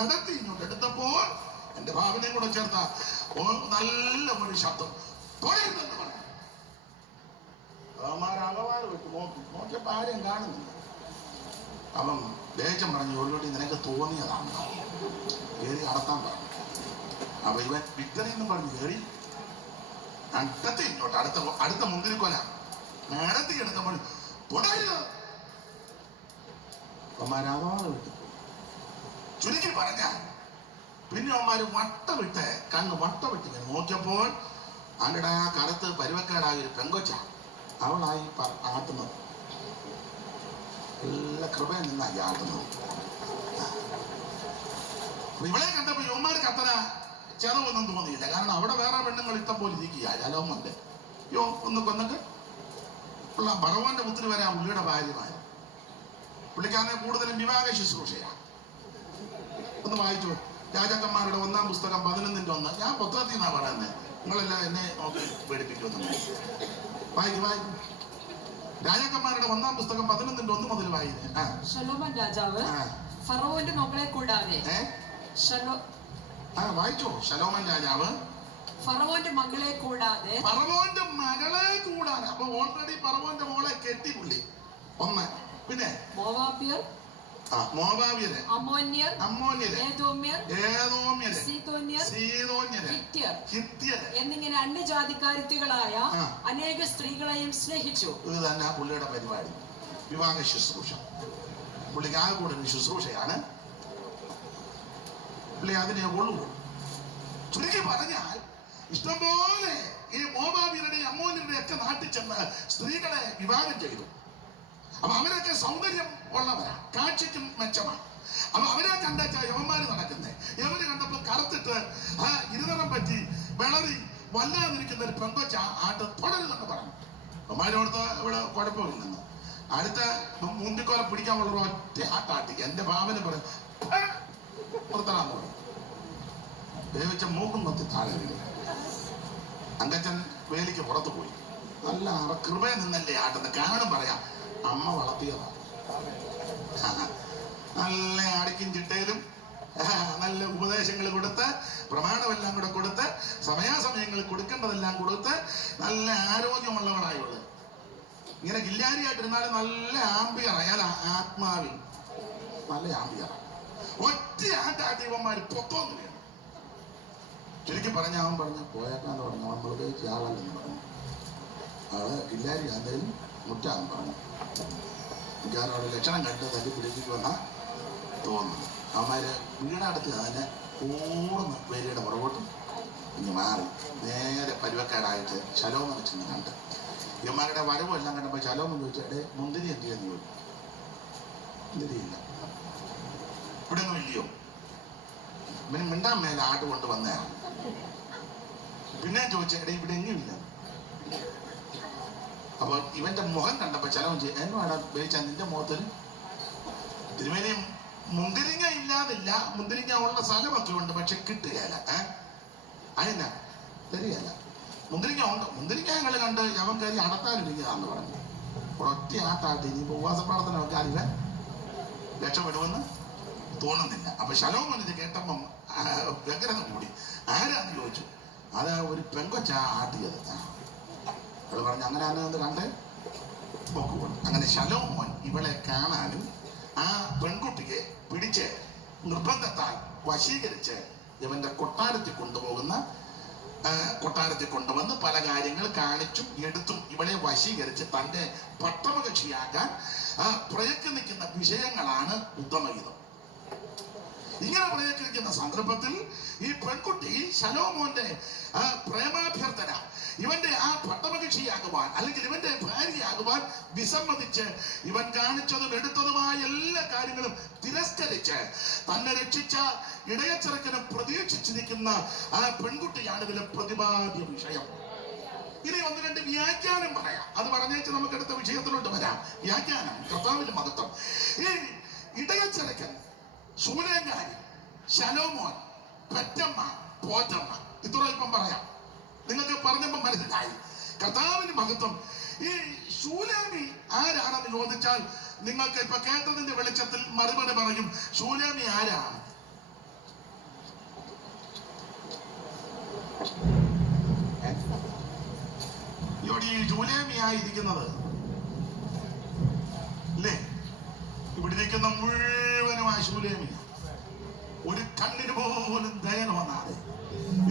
ഇടത്ത് ഇങ്ങോട്ട് എടുത്തപ്പോൾ എന്റെ ഭാവനയും കൂടെ ചേർത്ത നല്ല ഒരു ശബ്ദം തുടരുന്നെന്ന് പറഞ്ഞു. അവന്മാരകവാറ് വിട്ട് നോക്കിയപ്പോ ആരെയും കാണുന്നില്ല. അവൻ ദേഷ്യം പറഞ്ഞു, ഒടുകൂടി നിനക്ക് തോന്നിയതാണ്, കയറി അടത്താൻ പറഞ്ഞു. അപ്പൊ ഇവൻ വിക്ടറിന്ന് പറഞ്ഞു കയറി അടുത്ത് ഇങ്ങോട്ട് അടുത്ത മുന്തിരിക്കൊല നേരത്തെ എടുത്തപ്പോൾ തുടരുക. അവന്മാരകവാറ് വിട്ടു. ചുരുക്കി പറഞ്ഞ പിന്നെ അവന്മാര് വട്ടമിട്ട് കണ്ണ് വട്ടമിട്ട് നോക്കിയപ്പോൾ അവരുടെ ആ കറുത്ത് പരുവക്കാടായ ഒരു പെങ്കൊച്ച അവളായി ആട്ടുന്നത്. എല്ലാ കൃപയിൽ നിന്നായി ആട്ടുന്നത്. ഇവളെ കണ്ടപ്പോ യുവന്മാർക്ക് അത്ര ചെലവൊന്നും തോന്നിയില്ല. കാരണം അവിടെ വേറെ പെണ്ണുങ്ങൾ ഇഷ്ടം പോലെ ഇരിക്കുക. ജലവുമുണ്ട്. ഒന്ന് കൊന്നിട്ട് ഭഗവാന്റെ പുത്രി വരെ ആ പുള്ളിയുടെ ഭാര്യമാര്. പുള്ളിക്കാരനെ കൂടുതലും വിവാഹ ശുശ്രൂഷയാണ്. ഒന്ന് വായിച്ചു രാജാക്കന്മാരുടെ 1-ാം പുസ്തകം 11-ന്റെ 1. ഞാൻ പുസ്തകത്തിൽ നിന്നാ പറയുന്നത്, നിങ്ങളെല്ലാം എന്നെ നോക്കി പേടിപ്പിക്കുമെന്ന്. വായിക്കും രാജാക്കന്മാരുടെ 1-ാം പുസ്തകം 11-ന്റെ 1 മുതൽ വായിക്കുന്നേ. ശലോമോൻ രാജാവ് ഫറവോന്റെ മകളെ കൂടാതെ വായിച്ചോ. ശലോമോൻ രാജാവ് ഫറവോന്റെ മകളെ കൂടാതെ അപ്പൊ ഓൾറെഡി ഫറവോന്റെ മോളെ കെട്ടി പുള്ളി. ഒന്ന് പിന്നെ മോവാബ്യർ, അമ്മോന്യർ, ഏദോമ്യർ, സീദോന്യർ, ഹിത്യർ എന്നിങ്ങനെ അന്യജാതിക്കാരികളായ അനേക സ്ത്രീകളെയും സ്നേഹിച്ചു. ഇത് തന്നെ ആ പുള്ളിയുടെ പരിപാടി, വിവാഹ ശുശ്രൂഷ. പുള്ളിക്ക് ആകെ കൂടെ ഒരു ശുശ്രൂഷയാണ്. പുള്ളി അതിനെ ഉള്ളൂ. ചുരുക്കി പറഞ്ഞാൽ ഇഷ്ടംപോലെ ഈ മോവാബ്യരുടെയും അമ്മോന്യരുടെ ഒക്കെ നാട്ടിൽ ചെന്ന് സ്ത്രീകളെ വിവാഹം ചെയ്തു. അപ്പൊ അവരൊക്കെ സൗന്ദര്യം ഉള്ളവരാ, കാഴ്ചയ്ക്കും മെച്ചമാണ്. അപ്പൊ അവരെ കണ്ടാ യവന്മാര് നടക്കുന്നത്. യവന് കണ്ടപ്പോ കറുത്തിട്ട് ഇരുനിറം പറ്റി വിളറി വല്ലാതിരിക്കുന്ന ഒരു പെങ്കൊച്ച ആട്ട് തുടരുതെന്ന് പറഞ്ഞു. അവന്മാരോടത്ത് ഇവിടെ കുഴപ്പമില്ലെന്ന്. അടുത്ത മുന്തിക്കോല പിടിക്കാനുള്ള ഒറ്റ ആട്ടാട്ടി എന്റെ ഭാവന പറയും പുറത്തരാന്ന് പറയും. വേവിച്ച മൂക്കും നൊത്തി താഴെ വീഴും. അങ്കച്ചൻ വേലിക്ക് പുറത്തു പോയി. നല്ല കൃപയിൽ നിന്നല്ലേ ആട്ടുന്നത്. കാരണം പറയാം, അമ്മ വളർത്തിയതാണ്. നല്ല അടിക്കും ചിട്ടയിലും നല്ല ഉപദേശങ്ങൾ കൊടുത്ത് പ്രമാണമെല്ലാം കൂടെ കൊടുത്ത് സമയാസമയങ്ങളിൽ കൊടുക്കേണ്ടതെല്ലാം കൊടുത്ത് നല്ല ആരോഗ്യമുള്ളവളായുള്ളത്. ഇങ്ങനെ ഗില്ലാരിയായിട്ടിരുന്നാലും നല്ല ആംബിയർ അയാൾ ആത്മാവിൽ നല്ല ആംബിയർ. ഒറ്റ ആട്ടാട്ടീവന്മാര് പൊത്തോന്ന് വേണം. ചുരുക്കി പറഞ്ഞ അവൻ പറഞ്ഞു പോയേക്കാന്ന് പറഞ്ഞു. അവൻ മൃഗിച്ച് ആളല്ലെന്ന് പറഞ്ഞു. അവള് ഗില്ലാരി ആന്തേലും മുറ്റാന്ന് പറഞ്ഞു. കാരണം അവിടെ ലക്ഷണം കണ്ട് തല്ലി പിടിപ്പിക്കുമെന്നാ തോന്നുന്നു. അവന്മാര് വീടടുത്ത് അതിനെ പൂർണ്ണ വേലിയുടെ പുറകോട്ടും ഇനി മാറി നേരെ പരുവക്കാടായിട്ട് ശലോമോനെ ചെന്ന് കണ്ട്. ഇവന്മാരുടെ വരവും എല്ലാം കണ്ടപ്പോൾ ശലോമോൻ ചോദിച്ചു, എടേ മുന്തിരി എന്ത് ചെയ്യുന്നു ചോദിച്ചു. മുന്തിരിയില്ല, ഇവിടെ ഒന്നും ഇല്ലയോ? പിന്നെ മിണ്ടാൻ മേലെ ആട്ട് കൊണ്ട് വന്നതാണ്. പിന്നെ ചോദിച്ചു, എടേ ഇവിടെ എങ്ങുമില്ല. അപ്പൊ ഇവന്റെ മുഖം കണ്ടപ്പോ ശലോമോൻ ചോദിച്ചു, എന്നോടാ ഉപയോഗിച്ചാൽ നിന്റെ മുഖത്തിന് തിരുമേനി മുന്തിരിങ്ങ ഇല്ലാതില്ല, മുന്തിരിങ്ങ ഉള്ള സ്ഥലമൊക്കെ ഉണ്ട്, പക്ഷെ കിട്ടുകയല്ല. അതിനാ തരികയല്ല. മുന്തിരിങ്ങ ഉണ്ട്, മുന്തിരിങ്ങ ഞങ്ങൾ കണ്ട് അവൻ കയറി അടത്താനിരിക്കുകയാന്ന് പറഞ്ഞു. ഒറ്റ ആട്ടാട്ടി ഇനി ഉപവാസ പ്രാർത്ഥനയൊക്കെ ഇവൻ രക്ഷപ്പെടുമെന്ന് തോന്നുന്നില്ല. അപ്പൊ ശലോമോൻ ഇത് കേട്ടപ്പം വ്യഗ്രത കൂടി. ആരാന്ന് ചോദിച്ചു. അത് ഒരു പെങ്കൊച്ച ആട്ടിയത്. അവള് പറഞ്ഞു അങ്ങനെ അന്ന് കണ്ട് നോക്കുകൊണ്ട്. അങ്ങനെ ശലോമോൻ ഇവളെ കാണാനും ആ പെൺകുട്ടിയെ പിടിച്ച് നിർബന്ധത്താൽ വശീകരിച്ച് ഇവന്റെ കൊട്ടാരത്തിൽ കൊണ്ടുവന്ന് പല കാര്യങ്ങൾ കാണിച്ചും എടുത്തും ഇവളെ വശീകരിച്ച് തന്റെ പട്ടമകക്ഷിയാക്കാൻ പ്രയത്നിക്കുന്ന വിഷയങ്ങളാണ് ഉത്തമഗീതം. ഇങ്ങനെ പ്രയത്നിക്കുന്ന സന്ദർഭത്തിൽ ഈ പെൺകുട്ടി ശലോമോന്റെ പ്രേമാഭ്യർത്ഥന ഇവന്റെ ആ പട്ടമകക്ഷിയാകുവാൻ അല്ലെങ്കിൽ ഇവന്റെ ഭാര്യയാകുവാൻ വിസമ്മതിച്ച് ഇവൻ കാണിച്ചതും എടുത്തതുമായ എല്ലാ കാര്യങ്ങളും തിരസ്കരിച്ച് തന്നെ രക്ഷിച്ച ഇടയച്ചെറുക്കനെ പ്രതീക്ഷിച്ചിരിക്കുന്ന ആ പെൺകുട്ടിയാണ് ഇതിലെ പ്രതിപാദ്യ വിഷയം. ഇനി ഒന്ന് രണ്ട് വ്യാഖ്യാനം പറയാം. അത് പറഞ്ഞേച്ച് നമുക്ക് അടുത്ത വിഷയത്തിലോട്ട് വരാം. വ്യാഖ്യാനം കർത്താവിന്റെ മഹത്വം. ഈ ഇടയച്ചെറുക്കൻ, ശൂലേങ്കാരി, ശലോമോൻ, പെറ്റമ്മ, പോറ്റമ്മ, ഇത്ര ഇപ്പം പറയാം. നിങ്ങൾക്ക് പറഞ്ഞപ്പോൾ മനസ്സിലായി കർത്താവിന്റെ മഹത്വം. ഈ ശൂലേമി ആരാണെന്ന് ചോദിച്ചാൽ നിങ്ങൾക്ക് ഇപ്പൊ കേട്ടതിന്റെ വെളിച്ചത്തിൽ മറുപടി പറയും. ശൂലേമി ആരാണ്? ഇവിടെ ഈ ശൂലേമിയായിരിക്കുന്നത് അല്ലേ? ഇവിടെ ഇരിക്കുന്ന മുഴുവനും ആ ശൂലേമിയ. ഒരു കണ്ണിന് പോലും ദയ തോന്നാതെ,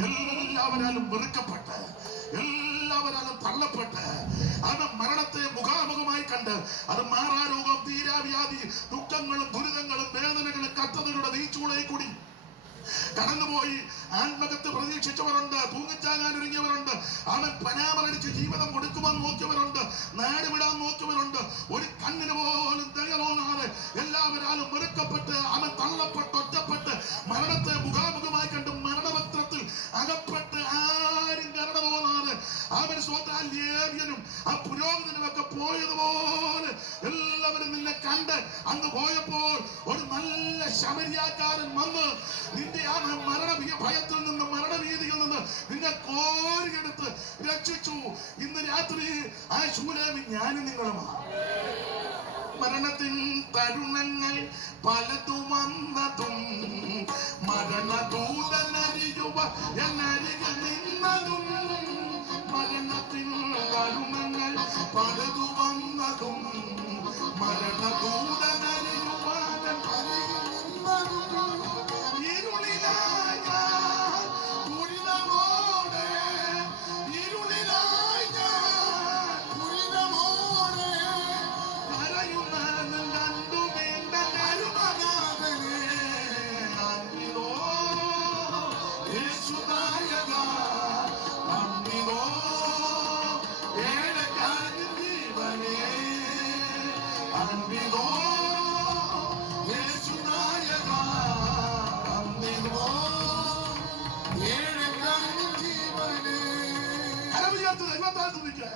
എല്ലാവരാലും വെറുക്കപ്പെട്ട്, എല്ലാവരാലും തള്ളപ്പെട്ട്, അത് മരണത്തെ മുഖാമുഖമായി കണ്ട്, അത് മാറാരോഗം, തീരാവ്യാധി, ദുഃഖങ്ങളും ദുരിതങ്ങളും വേദനകളും കത്തതകളുടെ നീച്ചൂളയിൽ കൂടി കടന്നുപോയി ആത്മഹത്യ പ്രതീക്ഷിച്ചവരുണ്ട്, തൂങ്ങിച്ചാകാൻ ഒരുങ്ങിയവരുണ്ട്, അവൻ പനാമറടിച്ച് ജീവിതം കൊടുക്കുവാൻ നോക്കിയവരുണ്ട്, നാട് വിടാൻ നോക്കിയവരുണ്ട്. ഒരു കണ്ണിന് പോലും ദയ തോന്നാതെ, എല്ലാവരാലും വെറുക്കപ്പെട്ട്, അവൻ തള്ളപ്പെട്ട്, ഒറ്റപ്പെട്ട്, മരണത്തെ മുഖാമുഖമായി കണ്ട് മരണപത്രത്തിൽ അകപ്പെട്ട് ആരും കരുണ തോന്നാതെ, അവൻ സ്വന്തം ലേവ്യനും ആ പുരോഹിതനും ഒക്കെ പോയതുപോലെ എല്ലാവരും നിന്നെ കണ്ട് അങ്ങ് പോയപ്പോൾ ഒരു നല്ല ശമരിയാക്കാരൻ വന്ന് നിന്റെ ആ ഭയത്തിൽ നിന്ന്, മരണഭീതിയിൽ നിന്ന് നിന്നെ കോരിയെടുത്ത് രക്ഷിച്ചു. ഇന്ന് രാത്രി ആ ശൂലേമി ഞാനും നിങ്ങളുമാണ്. മരണത്തിൻ തരുണങ്ങൾ പലതും വന്നതും, മരണദൂതനരിയുവ എന്നരികിൽ നിന്നതും, മരണത്തിൻ തരുണങ്ങൾ പലതും വന്നതും, മരണദൂതനരിയുവ എന്നരികിൽ നിന്നതും, ഇരുളിലായി ഞാൻ ദുരിതമോടെ, ഇരുളിലായി ഞാൻ ദുരിതമോടെ കരയുന്ന കണ്ടു വേണ്ട കരുണനാഥനെ, അന്തിനോ യേശുനായക, അന്തിനോ ഏഴക്കാരൻ ജീവനെ, അന്തിനോ യേശുനായക, അന്തിനോ ഏഴക്കാരൻ ജീവനെ. കരവിയാത്ത ദൈവത്താൽ തുതിക്കുക.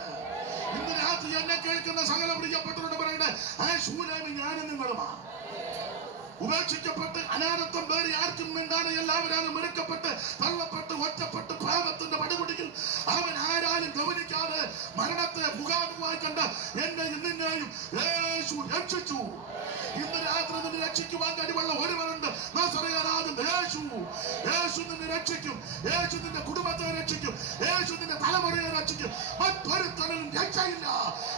ഇന്ന് രാത്രി എന്നെ കേൾക്കുന്ന സകല പ്രിയപ്പെട്ടവരോട് പറയട്ടെ, ആ ശൂലേമി ഞാനും നിങ്ങളുമാണ്. ഉപേക്ഷിക്കപ്പെട്ട്, അനാഥത്വം വേറെ ആർക്കും വേണ്ടാതെ, എല്ലാവരും മെരുക്കപ്പെട്ട്, തള്ളപ്പെട്ട്, ഒറ്റപ്പെട്ട്, പാപത്തിന്റെ പടികുടിയിൽ അവൻ ആരാലും ഗൗനിക്കാതെ മരണത്തെ മുഖാമുഖമായി കണ്ട് എന്നെ നിന്നെയും യേശു രക്ഷിച്ചു. ഇന്ന് രാത്രി നിന്നെ രക്ഷിക്കുവാൻ കഴിവുള്ള ഒരുവനുണ്ട്, നസറേയനാഥൻ യേശു. യേശു നിന്നെ രക്ഷിക്കും, യേശു നിന്റെ കുടുംബത്തെ രക്ഷിക്കും, യേശു നിന്റെ തലമുറയെ രക്ഷിക്കും. മറ്റൊരുത്തനും രക്ഷയില്ല.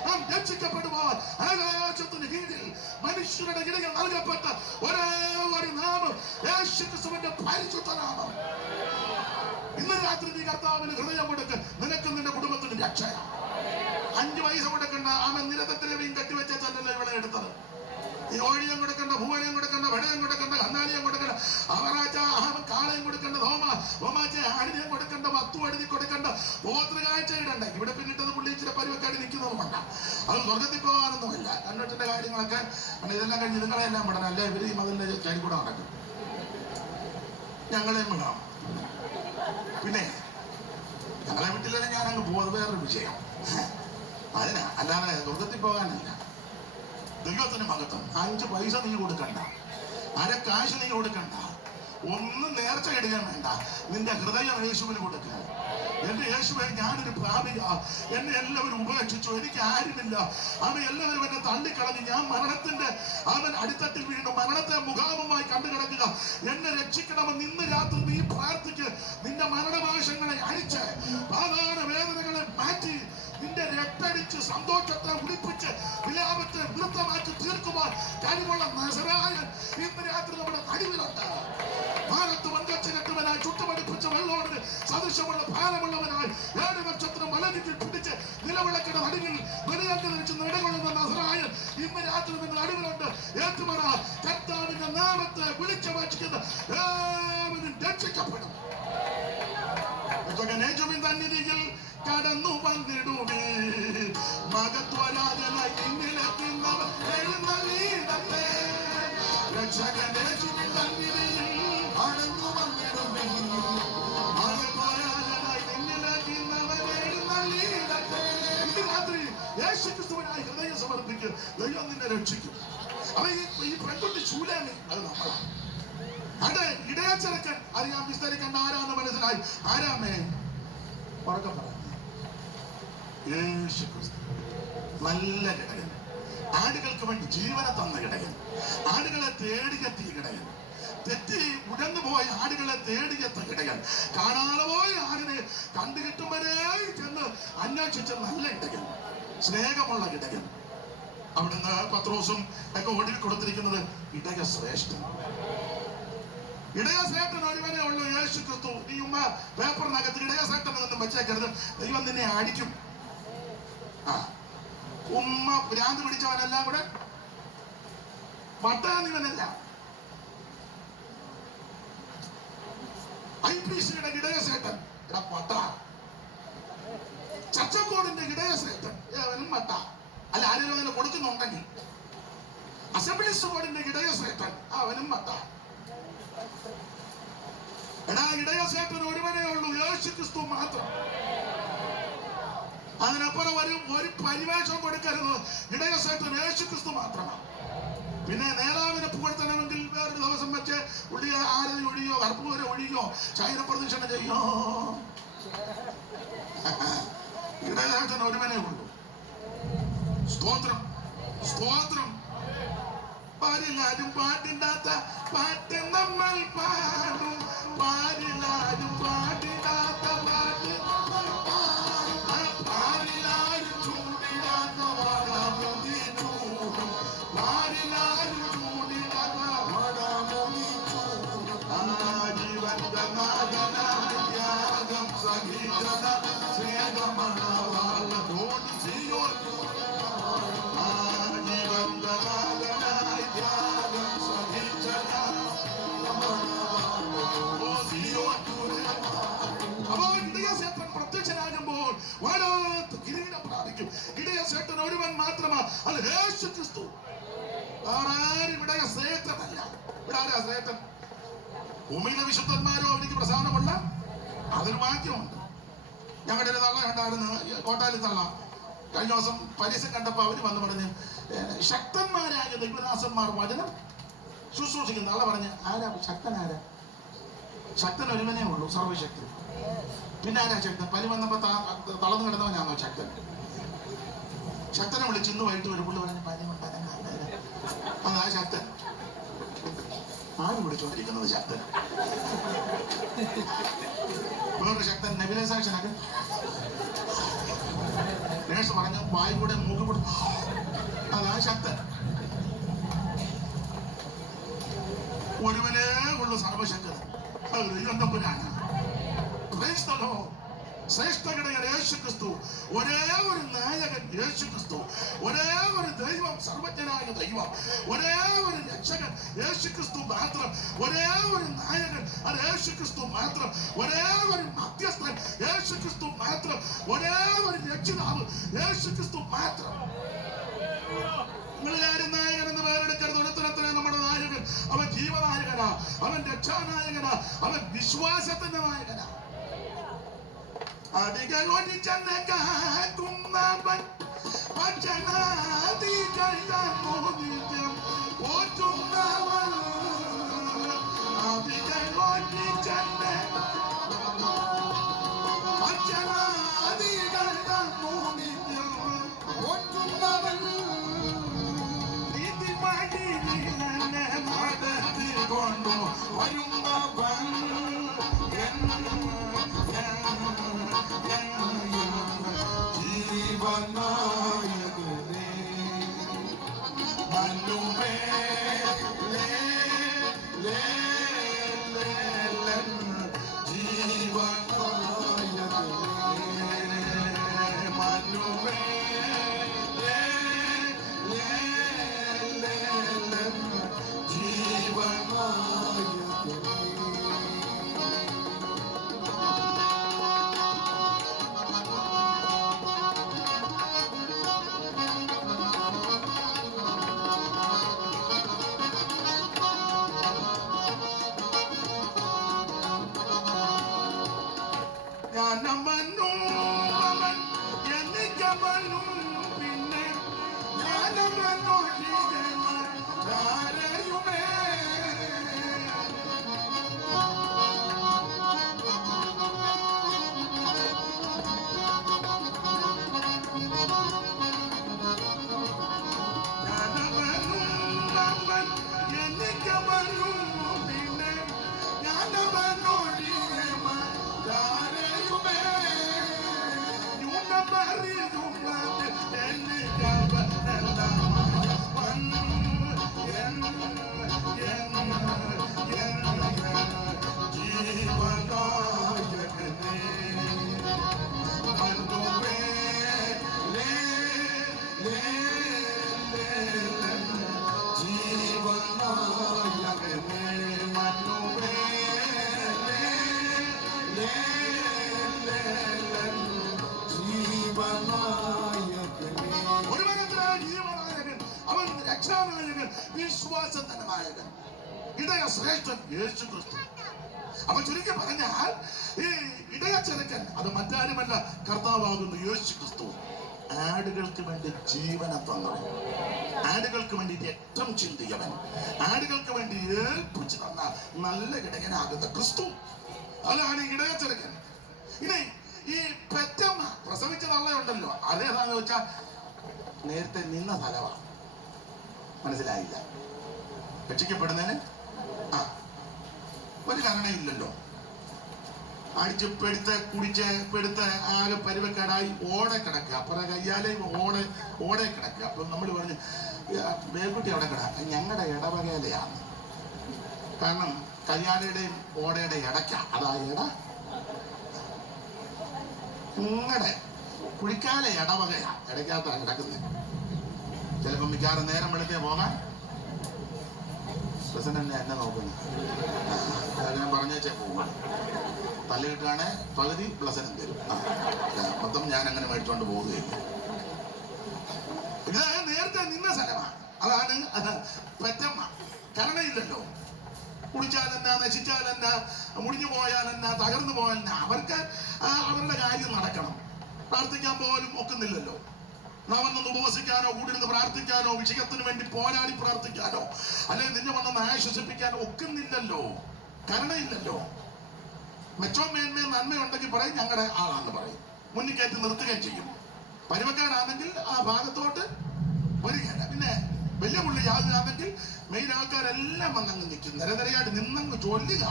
നാം രക്ഷിക്കപ്പെടുവാൻ ആകാശത്തിന് കീഴിൽ മനുഷ്യരുടെ ഇടയിൽ നൽകപ്പെട്ട ഒരേ ഒരു നാമം യേശുക്രിസ്തുവിന്റെ പരിശുദ്ധ നാമം. ഇന്ന് രാത്രി നീ കർത്താവിന് ഹൃദയം കൊടുക്ക്, നിനക്കും നിന്റെ കുടുംബത്തിനും രക്ഷയാണ്. 5 പൈസ കൊടുക്കണ്ട, അവൻ നിരതത്തിലേയും കെട്ടിവെച്ച ചല്ലല്ല ഇവിടെ എടുത്തത്. ഈ ഓഴിയം കൊടുക്കണ്ട, ഭൂവലയം കൊടുക്കണ്ട, വെടയം കൊടുക്കണ്ട, കന്നാലിയം കൊടുക്കണ്ട, അവറാച്ച കാളയും കൊടുക്കണ്ട, ഹോമാച്ച ആടിനെയും കൊടുക്കണ്ട, വസ്തു എഴുതി കൊടുക്കണ്ട, ഗോത്രകാഴ്ച ഇടണ്ട. ഇവിടെ പിന്നിട്ടത് പുള്ളി ഇച്ചിരി പരിവക്കാടി നിൽക്കുന്നതുകൊണ്ട. അത് സ്വർഗത്തിൽ പോകാനൊന്നുമില്ല. കണ്ണൊട്ടിന്റെ കാര്യങ്ങളൊക്കെ ഇതെല്ലാം കഴിഞ്ഞ് നിങ്ങളെല്ലാം വിടണം, അല്ലേ ഇവര് ഈ മതിലിന്റെ ചാടി കൂടെ നടക്കും. ഞങ്ങളെയും വിടാം. പിന്നെ ഞങ്ങളെ വീട്ടിലെല്ലാം ഞാൻ അങ്ങ് പോകുന്നത് വേറൊരു വിഷയം. അതിനാ, അല്ലാതെ സ്വർഗത്തിൽ പോകാനല്ല. ദൈവത്തിന് മഹത്വം. 5 പൈസ നീ കൊടുക്കണ്ട, അര കാശ് നീ കൊടുക്കണ്ട, ഒന്നും നേർച്ച ഇടുകയും വേണ്ട. നിന്റെ ഹൃദയം യേശുവിന് കൊടുക്കുക. എന്റെ യേശുവെ, ഞാനൊരു ഭാവിയ, എന്നെ എല്ലാവരും ഉപേക്ഷിച്ചു, എനിക്ക് ആരുമില്ല, അവൻ എല്ലാവരും എന്നെ തള്ളിക്കളഞ്ഞു, ഞാൻ മരണത്തിന്റെ അവൻ അടിത്തട്ടിൽ വീണു, മരണത്തെ മുഖാമുഖമായി കണ്ടു കിടക്കുക, എന്നെ രക്ഷിക്കണമെന്ന് ഇന്ന് രാത്രി നീ പ്രാർത്ഥിക്ക്. നിന്റെ മരണഭാഷങ്ങളെ അടിച്ച്, പാതാള വേദനകളെ മാറ്റി, നിന്റെ രക്തടിച്ച് സന്തോഷത്തെ ഉടിപ്പിച്ച് വിലാപത്തെ വൃത്തമാക്കി തീർക്കുവാൻ കഴിവുള്ള നസറായൻ ഇന്ന് രാത്രി നമ്മുടെ നടുവിലുണ്ട്. ഭാരത്ത് വൻകച്ച കെട്ടുവനായി, ചുട്ടുപടിപ്പിച്ച വെള്ളോടിന് സദൃശമുള്ള ഭാരമുള്ളവനായി, 7 വർഷത്തിന് മലനിൽ പിടിച്ച് നിലവിളക്കിന്റെ നടുവിൽ വെളിയാക്കി ധരിച്ച് നിലകൊള്ളുന്ന നസറായൻ ഇന്ന് രാത്രി നിങ്ങൾ നടുവിലുണ്ട്. ഏറ്റുമറ കർത്താവിന്റെ നാമത്തെ വിളിച്ചപേക്ഷിക്കുന്ന ഏവനും രക്ഷിക്കപ്പെടും. യേശുവിൻ സന്നിധിയിൽ കടന്നു വന്നിടുവേ, മഹത്വരാജനായി നിന്നിലെത്തുന്നവർ എഴുന്നള്ളിയിടട്ടെ. രക്ഷകൻ യേശുവിൻ സന്നിധിയിൽ കടന്നു വന്നിടുവേ, മഹത്വരാജനായി നിന്നിലെത്തുന്നവർ എഴുന്നള്ളിയിടട്ടെ. ഇന്ന് രാത്രി യേശുക്രിസ്തുവിനായി ഹൃദയം സമർപ്പിക്കും, ദൈവം നിന്നെ രക്ഷിക്കും. അവ ഈ പെൺകുട്ടി ശൂലേമി, അത് നമ്മളാണ്. അത് ഇടയച്ചെറുക്കൻ, അത് ഞാൻ വിസ്തരിക്കേണ്ട ആരാന്ന് മനസ്സിലായി. ആരാമേ? ഉറക്കം പറ. യേശുക്രിസ്തു. നല്ല ഇടയൻ, ആടുകൾക്ക് വേണ്ടി ജീവനെ തന്ന ഇടയൻ, ആടുകളെ തേടിയെത്തിയ ഇടയൻ, തെറ്റി ഉടന്നുപോയ ആടുകളെ തേടിയെത്ത ഇടയൻ, കാണാതെ പോയ ആടിനെ കണ്ടു കിട്ടുമ്പോഴേ ചെന്ന് അന്വേഷിച്ച നല്ല ഇടയൻ, സ്നേഹമുള്ള ഇടയൻ. അവിടുന്ന് പത്രോസും ഒക്കെ ഒടുവിൽ കൊടുത്തിരിക്കുന്നത് ഇടയ ശ്രേഷ്ഠൻ. ഇടയ ശ്രേഷ്ഠൻ ഒരുവനെ ഉള്ളൂ, യേശു ക്രിസ്തു. ഈ ഉമ്മ പേപ്പറിനകത്ത് ഇടയ ശ്രേഷ്ഠൻ എന്നൊന്നും വെച്ചേക്കരുത്, ദൈവം നിന്നെ അടിക്കും. ഉമ്മ ഭ്രാന്ത് പിടിച്ചവനെല്ലാം കൂടെ പട്ടാനിവനല്ല. IPCയുടെ ഇടയശ്രേഷ്ഠൻ പട്ട, ചച്ചക്കോടിന്റെ ഇടയശ്രേഷ്ഠൻ അവനും മട്ട. അല്ല, ആരെങ്കിലും അങ്ങനെ കൊടുക്കുന്നുണ്ടെങ്കിൽ അസംബ്ലീസ് ബോർഡിന്റെ ഇടയശ്രേഷ്ഠൻ അവനും മട്ട. എടാ, ഇടയശ്രേഷ്ഠൻ ഒരുവനേ ഉള്ളൂ, യേശു ക്രിസ്തു മാത്രം. അതിനപ്പുറം ഒരു പരിവേഷം കൊടുക്കരുത്. ഇടയശ്രേഷ്ഠൻ യേശു ക്രിസ്തു മാത്രമാണ്. പിന്നെ നേതാവിനെ പുകഴ്ത്തണമെങ്കിൽ വേറൊരു ദിവസം വെച്ച് ഉള്ളിയ ആരതി ഒഴിയോ കർപ്പൂര ഒഴിയോ ശൈന പ്രദക്ഷിണ ചെയ്യോ. ഇടയശ്രേഷ്ഠൻ ഒരുവനേ ഉള്ളൂ. സ്തോത്രം, സ്തോത്രം. പാരിലാരും പാട്ടിണ്ടാത്ത പാട്ട് നമ്മൾ പാടും, പാരിലാരും പാട്ടിടാത്ത പാട്ട്, പാരിലാരും ചൂടിടാത്ത വാടാമുതി ചൂടും, പാരിലാരും ചൂടിടാത്ത വാടാമുതി ചൂടും. ജീവന്റെ നാഗനായ ത്യാഗം സഹിച്ചന സ്നേഹമണവാള തോടി സിയോൻ. ജീവന്റെ നാഗനായ ത്യാഗം സഹിച്ചന സിയോൻ. അപ്പോൾ ഇടയശ്രേഷ്ഠൻ പ്രത്യക്ഷനാകുമ്പോൾ വാടാത്ത കിരീടം പ്രാപിക്കും. ഇടയശ്രേഷ്ഠൻ ഒരുവൻ മാത്രമാ, അത് യേശു ക്രിസ്തു. ആരും ഇടയശ്രേഷ്ഠനല്ല. ഇവിടെ ആരാ ശ്രേഷ്ഠൻ? ഭൂമിയിലെ വിശുദ്ധന്മാരോ അവർക്ക് പ്രധാനമുള്ള അതൊരു വാക്യമുണ്ട്. ഞങ്ങളുടെ ഒരു തള്ള ഉണ്ടായിരുന്നു, കോട്ടാലി തള്ള. കഴിഞ്ഞ ദിവസം പരീസം കണ്ടപ്പോൾ അവര് വന്ന് പറഞ്ഞ്, ശക്തന്മാരായ ദൈവദാസന്മാർ വചനം ശുശ്രൂഷിക്കുന്ന ആളെ പറഞ്ഞ്, ആരാ ശക്തൻ? ആരാ ശക്തൻ? ഒരുവനേ ഉള്ളൂ, സർവശക്തി. പിന്നെ ആരാ ശക്തൻ? പനി വന്നപ്പോ തളർന്നു കിടന്നവനാണോ ശക്തൻ? ശക്തനെ വിളിച്ച് ഇന്ന് വൈകിട്ട് ഒരു പുള്ളി പറഞ്ഞ് പനി കൊണ്ടാകാൻ അതാ ശക്തൻ. ആര് വിളിച്ചോണ്ടിരിക്കുന്നത് ശക്തൻ? വേറൊരു ശക്തൻ നെബിലൈസേഷനൊക്കെ നേഴ്സ് പറഞ്ഞു, വായി കൂടെ മൂക്ക് കൂടെ, അതാ ശക്തൻ. ഒരുവനേ ഉള്ളു സർവശക്തൻ, അത് ദൈവം തമ്പുരാനാണ്. ശ്രേഷ്ഠകടകൻ യേശു ക്രിസ്തു, ഒരേ ഒരു നായകൻ യേശു ക്രിസ്തു, ഒരേ ഒരു ദൈവം, സർവജ്ഞനായ ദൈവം, ഒരേ ഒരു രക്ഷകൻ യേശു ക്രിസ്തു മാത്രം, ഒരേ ഒരു നായകൻ അത് യേശു ക്രിസ്തു മാത്രം, ഒരേ ഒരു മധ്യസ്ഥൻ യേശു ക്രിസ്തു മാത്രം, ഒരേ ഒരു രക്ഷിതാവ് യേശു ക്രിസ്തു മാത്രം. നിങ്ങളാരും നായകൻ എന്ന് പേരെടുക്കരുത്. ഒരുത്തരത്തിലെ നമ്മുടെ നായകൻ, അവൻ ജീവനായകനാ, അവൻ രക്ഷാനായകനാ, അവൻ വിശ്വാസത്തിന്റെ നായകനാ. അടികൾ ഒഴിച്ചെന്നെ കാക്കുന്നവൻ, വചനാദികൾ മോദിതം പോറ്റുന്നവൻ. അടികൾ ഒഴിച്ചെന്നെ വചനാദികൾ മോദിതം പോറ്റുന്നവൻ. നീതിമാനെ മടത്തി കൊണ്ടു വരുന്നവൻ. ജീവനായകനേ മനുവേ ജീവനായകനേ മനുവേ ജീവനായകനേ. രക്ഷാനായകൻ, വിശ്വാസത്തിന്റെ നായകൻ, ഇടയ ശ്രേഷ്ഠൻ യേശു ക്രിസ്തു. അപ്പൊ ചുരുക്കി പറഞ്ഞാൽ ഈ ഇടയ ചെറുക്കൻ അത് മറ്റാരുമല്ല, കർത്താവാകുന്ന യേശു ക്രിസ്തു. ആടുകൾക്ക് വേണ്ടി ജീവനെ തന്നവൻ, ആടുകൾക്ക് വേണ്ടി രക്തം ചിന്തിയവൻ, ആടുകൾക്ക് വേണ്ടി ഏൽപ്പിച്ചു തന്ന നല്ല ഇടയനാകുന്ന ക്രിസ്തു. അതാണ് ഇടയ ചെറുക്കൻ. ഇനി ഈ പെറ്റമ്മ പ്രസവിച്ച തള്ളയുണ്ടല്ലോ, അതേതാന്ന് വെച്ചാൽ നേരത്തെ നിന്ന സ്ഥലമാണ്. മനസ്സിലായില്ല? രക്ഷിക്കപ്പെടുന്നതിന് ഒരു കരുണയില്ലല്ലോ. അടിച്ച് പെടുത്ത് കുടിച്ച് പെടുത്ത് ആകെ പരുവക്കേടായി ഓടെ കിടക്കുക. അപ്പുറം കയ്യാലെ ഓടെ കിടക്കുക. അപ്പൊ നമ്മൾ പറഞ്ഞു വേൽക്കുട്ടി അവിടെ കിടക്കുക, ഞങ്ങളുടെ ഇടവകയിലെയാണ്. കാരണം കയ്യാലയുടെയും ഓടയുടെ ഇടയ്ക്ക, അതാ ഇട നിങ്ങളുടെ കുഴിക്കാലെ ഇടവകയാ, ഇടയ്ക്കകത്താണ് കിടക്കുന്നത്. ചിലപ്പോൾ മിക്കവാറും നേരം വെളുത്തേ പോകാൻ പ്രസിഡന്റ് എന്നെ നോക്കുന്നു. ഞാൻ പറഞ്ഞേച്ചേ പോകും. തല്ല് കിട്ടുകയാണെ പകുതി പ്ലസനും തരും. മൊത്തം ഞാൻ അങ്ങനെ മേടിച്ചോണ്ട് പോവുകയില്ല. ഇത് നേരത്തെ നിന്ന സ്ഥലമാണ്. അതാണ് പെറ്റമ്മ. കരുണയില്ലല്ലോ. കുടിച്ചാലെന്നാ, നശിച്ചാലെന്നാ, മുടിഞ്ഞു പോയാലെന്നാ, തകർന്നു പോയാലെന്നാ, അവർക്ക് അവരുടെ കാര്യം നടക്കണം. പ്രാർത്ഥിക്കാൻ പോലും ഒക്കുന്നില്ലല്ലോ. നാമൊന്ന് ഉപവസിക്കാനോ കൂടിരുന്ന് പ്രാർത്ഥിക്കാനോ വിഷയത്തിന് വേണ്ടി പോരാടി പ്രാർത്ഥിക്കാനോ അല്ലെങ്കിൽ നിന്നെ വന്നൊന്ന് ആശ്വസിപ്പിക്കാനോ ഒക്കുന്നില്ലല്ലോ. കരുണയില്ലല്ലോ. മെച്ചവും മേന്മയും നന്മയുണ്ടെങ്കിൽ പറയും ഞങ്ങളുടെ ആളാന്ന് പറയും, മുന്നിൽ കയറ്റി നിർത്തുകയും ചെയ്യും. പരുവക്കാരാണെങ്കിൽ ആ ഭാഗത്തോട്ട് വരികയല്ല. പിന്നെ വലിയ പുള്ളി യാതൊരാണെങ്കിൽ മെയിൻ ആൾക്കാരെല്ലാം വന്നങ്ങ് നിൽക്കും. നിരനിരയായിട്ട് നിന്നങ്ങ് ചൊല്ലുക,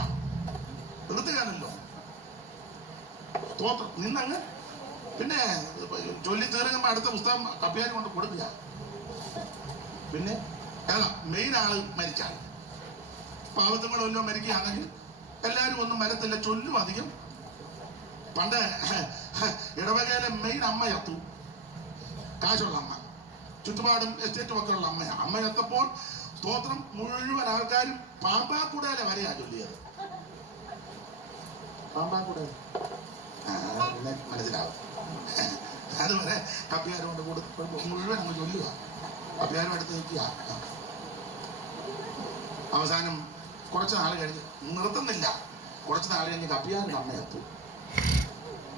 നിർത്തുകയാണല്ലോ. സ്തോത്രം. നിന്നങ്ങ് പിന്നെ ചൊല്ലി തീർക്കുമ്പോൾ അടുത്ത പുസ്തകം കപ്പിയാരി കൊണ്ട് കൊടുക്കുക. പിന്നെ ഏതാ മെയിൻ ആള് മരിച്ചാൽ പാവത്തുങ്ങളല്ലോ മരിക്കുകയാണെങ്കിൽ എല്ലാവരും ഒന്നും മരത്തില്ല, ചൊല്ലും അധികം. പണ്ട് ഇടവകയിലെ മെയിൻ അമ്മ എത്തു, കാശുള്ള അമ്മ, ചുറ്റുപാടും എസ്റ്റേറ്റും ഒക്കെ ഉള്ള അമ്മയാണ്. അമ്മ എത്തപ്പോൾ സ്തോത്രം മുഴുവൻ ആൾക്കാരും പാമ്പാക്കുടയിലെ വരെയാ ചൊല്ലിയത്. പാമ്പാക്കുടയിൽ മനസ്സിലാവും. അതുവരെ കപ്പിയാർ കൊണ്ട് മുഴുവൻ അങ്ങ് ചൊല്ലുക, കപ്പിയാരും അടുത്ത് നിൽക്കുക. അവസാനം കുറച്ച് നാൾ കഴിഞ്ഞ് നിർത്തുന്നില്ല. കുറച്ച് നാൾ കഴിഞ്ഞ് കപ്പിയാരുടെ അമ്മ എത്തു.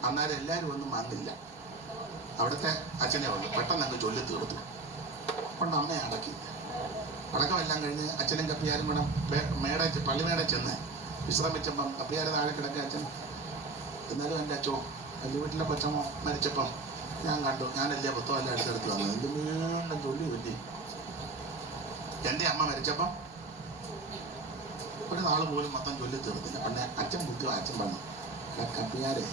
അന്നേരം എല്ലാവരും ഒന്നും വന്നില്ല. അവിടുത്തെ അച്ഛനെ വന്നു പെട്ടെന്ന് അങ്ങ് ചൊല്ലി തീർത്തു. കൊണ്ട് അമ്മയെ അടക്കി. അടക്കമെല്ലാം കഴിഞ്ഞ് അച്ഛനും കപ്പിയാരും കൂടെ പള്ളിമേടെ ചെന്ന് വിശ്രമിച്ചപ്പം കപ്പിയാർ താഴെ കിടക്കുക. അച്ഛൻ എന്നാലും എൻ്റെ അച്ഛോ എൻ്റെ വീട്ടിലെ കൊച്ചമ്മ മരിച്ചപ്പം ഞാൻ കണ്ടു, ഞാനല്ലേ പുത്തമെല്ലാം അടുത്തടുത്ത് വന്നത്, ഇത് വീണ്ടും ചൊല്ലി പറ്റി. എൻ്റെ അമ്മ മരിച്ചപ്പം ഒരു നാൾ പോലും മൊത്തം ചൊല്ലി തീർത്തില്ല. പിന്നെ അച്ഛൻ ബുദ്ധിയോ അച്ഛൻ പറഞ്ഞു, കപ്പിയാരെ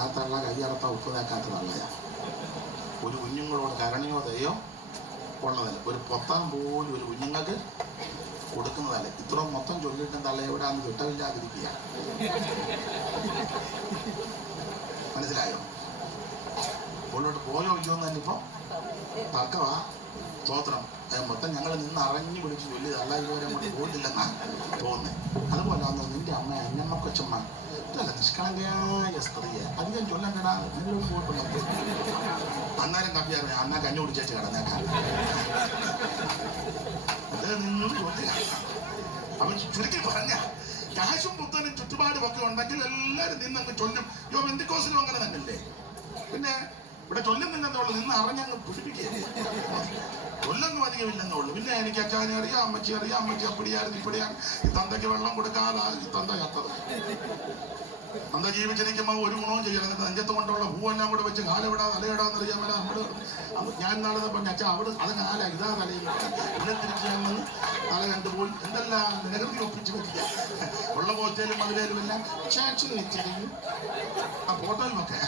ആ തള്ള കയ്യറത്ത ഉപ്പ് തേക്കാത്ത തള്ളയാ. ഒരു കുഞ്ഞുങ്ങളോട് കരുണയോ ദയോ ഉള്ളതല്ല, ഒരു പൊത്താൻ പോലും ഒരു കുഞ്ഞുങ്ങൾക്ക് കൊടുക്കുന്നതല്ല. ഇത്രയും മൊത്തം ചൊല്ലിയിട്ടും തള്ള എവിടെയാന്ന് കിട്ടമില്ലാതിരിക്കുക. മനസ്സിലായോ? മുകളിലോട്ട് പോയോ ഇല്ലയോ എന്ന് തന്നെ ഇപ്പം തർക്കമാ. സ്തോത്രം. മൊത്തം ഞങ്ങൾ നിന്ന് അറിഞ്ഞു വിളിച്ച് ചൊല്ലി അല്ല ഇതുവരെ അങ്ങോട്ട് പോയിട്ടില്ലെന്നാ തോന്നുന്നത്. അതുപോലെ അന്ന് നിന്റെ അമ്മ അന്നമ്മ കൊച്ചമ്മ ഇതല്ല നിഷ്കളങ്കയായ സ്ത്രീയെ അധികം ചൊല്ലാൻ കേടാ നിങ്ങളോട് പോയിട്ടുണ്ട്. അന്നേരം കപ്പിയാറ് അന്നാ കഞ്ഞി കുടിച്ചേച്ച് കിടന്നേക്കാം. അത് നിങ്ങൾ ചൊല്ലുക. അവൻ ചുരുക്കി പറഞ്ഞ കാശും പുത്തനും ചുറ്റുപാടും ഒക്കെ ഉണ്ടെങ്കിൽ എല്ലാവരും നിന്നങ്ങ് ചൊല്ലും. യോ ബെന്തിക്കോസിലും അങ്ങനെ തന്നെയല്ലേ. പിന്നെ ഇവിടെ ചൊല്ലുന്നില്ലെന്നുള്ളു, നിന്ന് അറിഞ്ഞങ്ങ് പിടിപ്പിക്കുകയല്ലേ. ചൊല്ലൊന്നും അധികമില്ലെന്നുള്ളു. പിന്നെ എനിക്ക് അച്ഛനെ അറിയാം, അമ്മച്ചി അറിയാം, അമ്മച്ചി അപ്പടിയായിരുന്നു ഇപ്പടിയാണ്, ഈ തന്തയ്ക്ക് വെള്ളം കൊടുക്കാതെ ഈ തന്ത ചത്തത്. തന്ത ജീവിച്ചിരിക്കുമ്പോൾ ഒരു ഗുണവും ചെയ്യണം. നെഞ്ചത്ത് കൊണ്ടുള്ള പൂവെല്ലാം കൂടെ വെച്ച് കാലവിടാതെ തലയിടാന്ന് അറിയാമല്ല. നമ്മള് ഞാൻ നാളെ പറഞ്ഞ അച്ഛൻ അവിടെ അത് കാല ഇതാ തലയിൽ ഇവിടെ തിരിച്ചു തല കണ്ടുപോയി എന്തെല്ലാം നിലകൃതി ഒപ്പിച്ച് വെക്കുക. ഉള്ള പോറ്റയിലും മതിലേലും എല്ലാം ചാച്ചു വെച്ചിരിക്കും ആ ഫോട്ടോയിലുമൊക്കെ.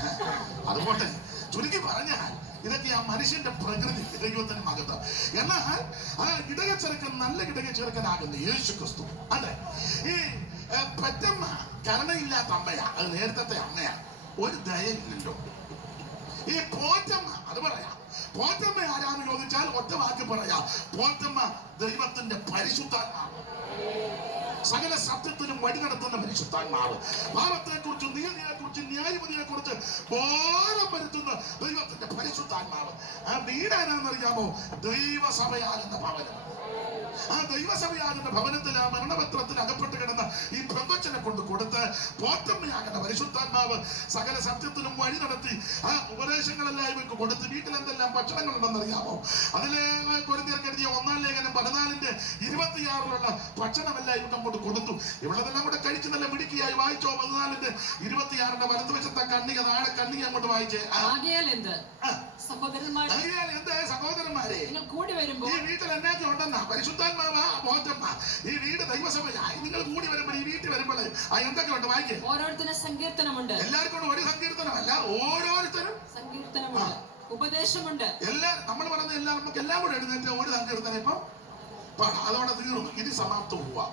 അതുപോലെ ചുരുക്കി പറഞ്ഞാൽ ഇതൊക്കെ ആ മനുഷ്യന്റെ പ്രകൃതി, ദൈവത്തിന് മകത്ത്. എന്നാൽ ആ ഇടയ ചെറുക്കൻ നല്ല ഇടയ ചെറുക്കനാകുന്ന യേശു ക്രിസ്തു. അതെ, ഈ പെറ്റമ്മ കരുണയില്ലാത്ത അമ്മയാ, അത് നേരത്തെ അമ്മയാ, ഒരു ദയയില്ലല്ലോ. ഈ പോറ്റമ്മ അത് പറയാം. പോറ്റമ്മ ആരാന്ന് ചോദിച്ചാൽ ഒറ്റ വാക്ക് പറയാം, പോറ്റമ്മ ദൈവത്തിന്റെ പരിശുദ്ധാത്മാവ്, സകല സത്യത്തിനും വഴി നടത്തുന്ന പരിശുദ്ധാത്മാവ്, പാപത്തെക്കുറിച്ചും നീതിയെക്കുറിച്ചും ന്യായവിധിയെ കുറിച്ച് ബോധം വരുത്തുന്ന ദൈവത്തിന്റെ പരിശുദ്ധാത്മാവ്. ആ വീടാനാന്നറിയാമോ? ദൈവസഭയാകുന്ന ഭവനം. ആ ദൈവസഭയാകുന്ന ഭവനത്തിൽ ആ മരണപത്രത്തിൽ അകപ്പെട്ട് കിടന്ന ഈ പെങ്കൊച്ചനെ കൊണ്ട് കൊടുത്ത് പോറ്റമ്മയാകുന്ന പരിശുദ്ധാത്മാവ് സകല സത്യത്തിനും വഴി നടത്തി ആ ഉപദേശങ്ങളെല്ലാം ഇവർക്ക് കൊടുത്ത് വീട്ടിൽ എന്തെല്ലാം ഭക്ഷണങ്ങളുണ്ടെന്നറിയാമോ? അതിലെ കൊരിന്ത്യർക്ക് എഴുതിയ 1 ലേഖനം 14:26 ഭക്ഷണമെല്ലാം ഇവർക്ക് അങ്ങോട്ട് കൊടുത്തു. ഇവളതെല്ലാം കൂടെ കഴിച്ച് നല്ല മിടുക്കിയായി വായിച്ചോ. 14:26 വലതുവശത്തെ കണ്ണിക താഴെ കണ്ണിക അങ്ങോട്ട് വായിച്ചേ. സഹോദരന്മാരെ, കൂടി വരുമ്പോൾ ഈ വീട്ടിൽ എന്നൊക്കെ ഉണ്ടെന്നാ പരിശുദ്ധാത്മാവാ പോറ്റമ്മ ഈ വീട് ദൈവസഭയായി നിങ്ങൾ കൂടി വരുമ്പോൾ ഈ വീട്ടിൽ വരുമ്പോൾ എന്തൊക്കെ ഉണ്ട് വായിക്കേ. ഓരോരുത്തരും സങ്കീർത്തനമുണ്ട്. എല്ലാവർക്കും ഒരു സങ്കീർത്തനമല്ല, ഓരോരുത്തരും സങ്കീർത്തനമുണ്ട്, ഉപദേശമുണ്ട്. എല്ലാരും നമ്മൾ പറഞ്ഞ നമുക്ക് എല്ലാം കൂടെ എഴുന്നേറ്റ് ഒരു സങ്കീർത്തനം ഇപ്പൊ അതോടെ തീർന്നു. ഇത് സമാപ്തം പോവാ.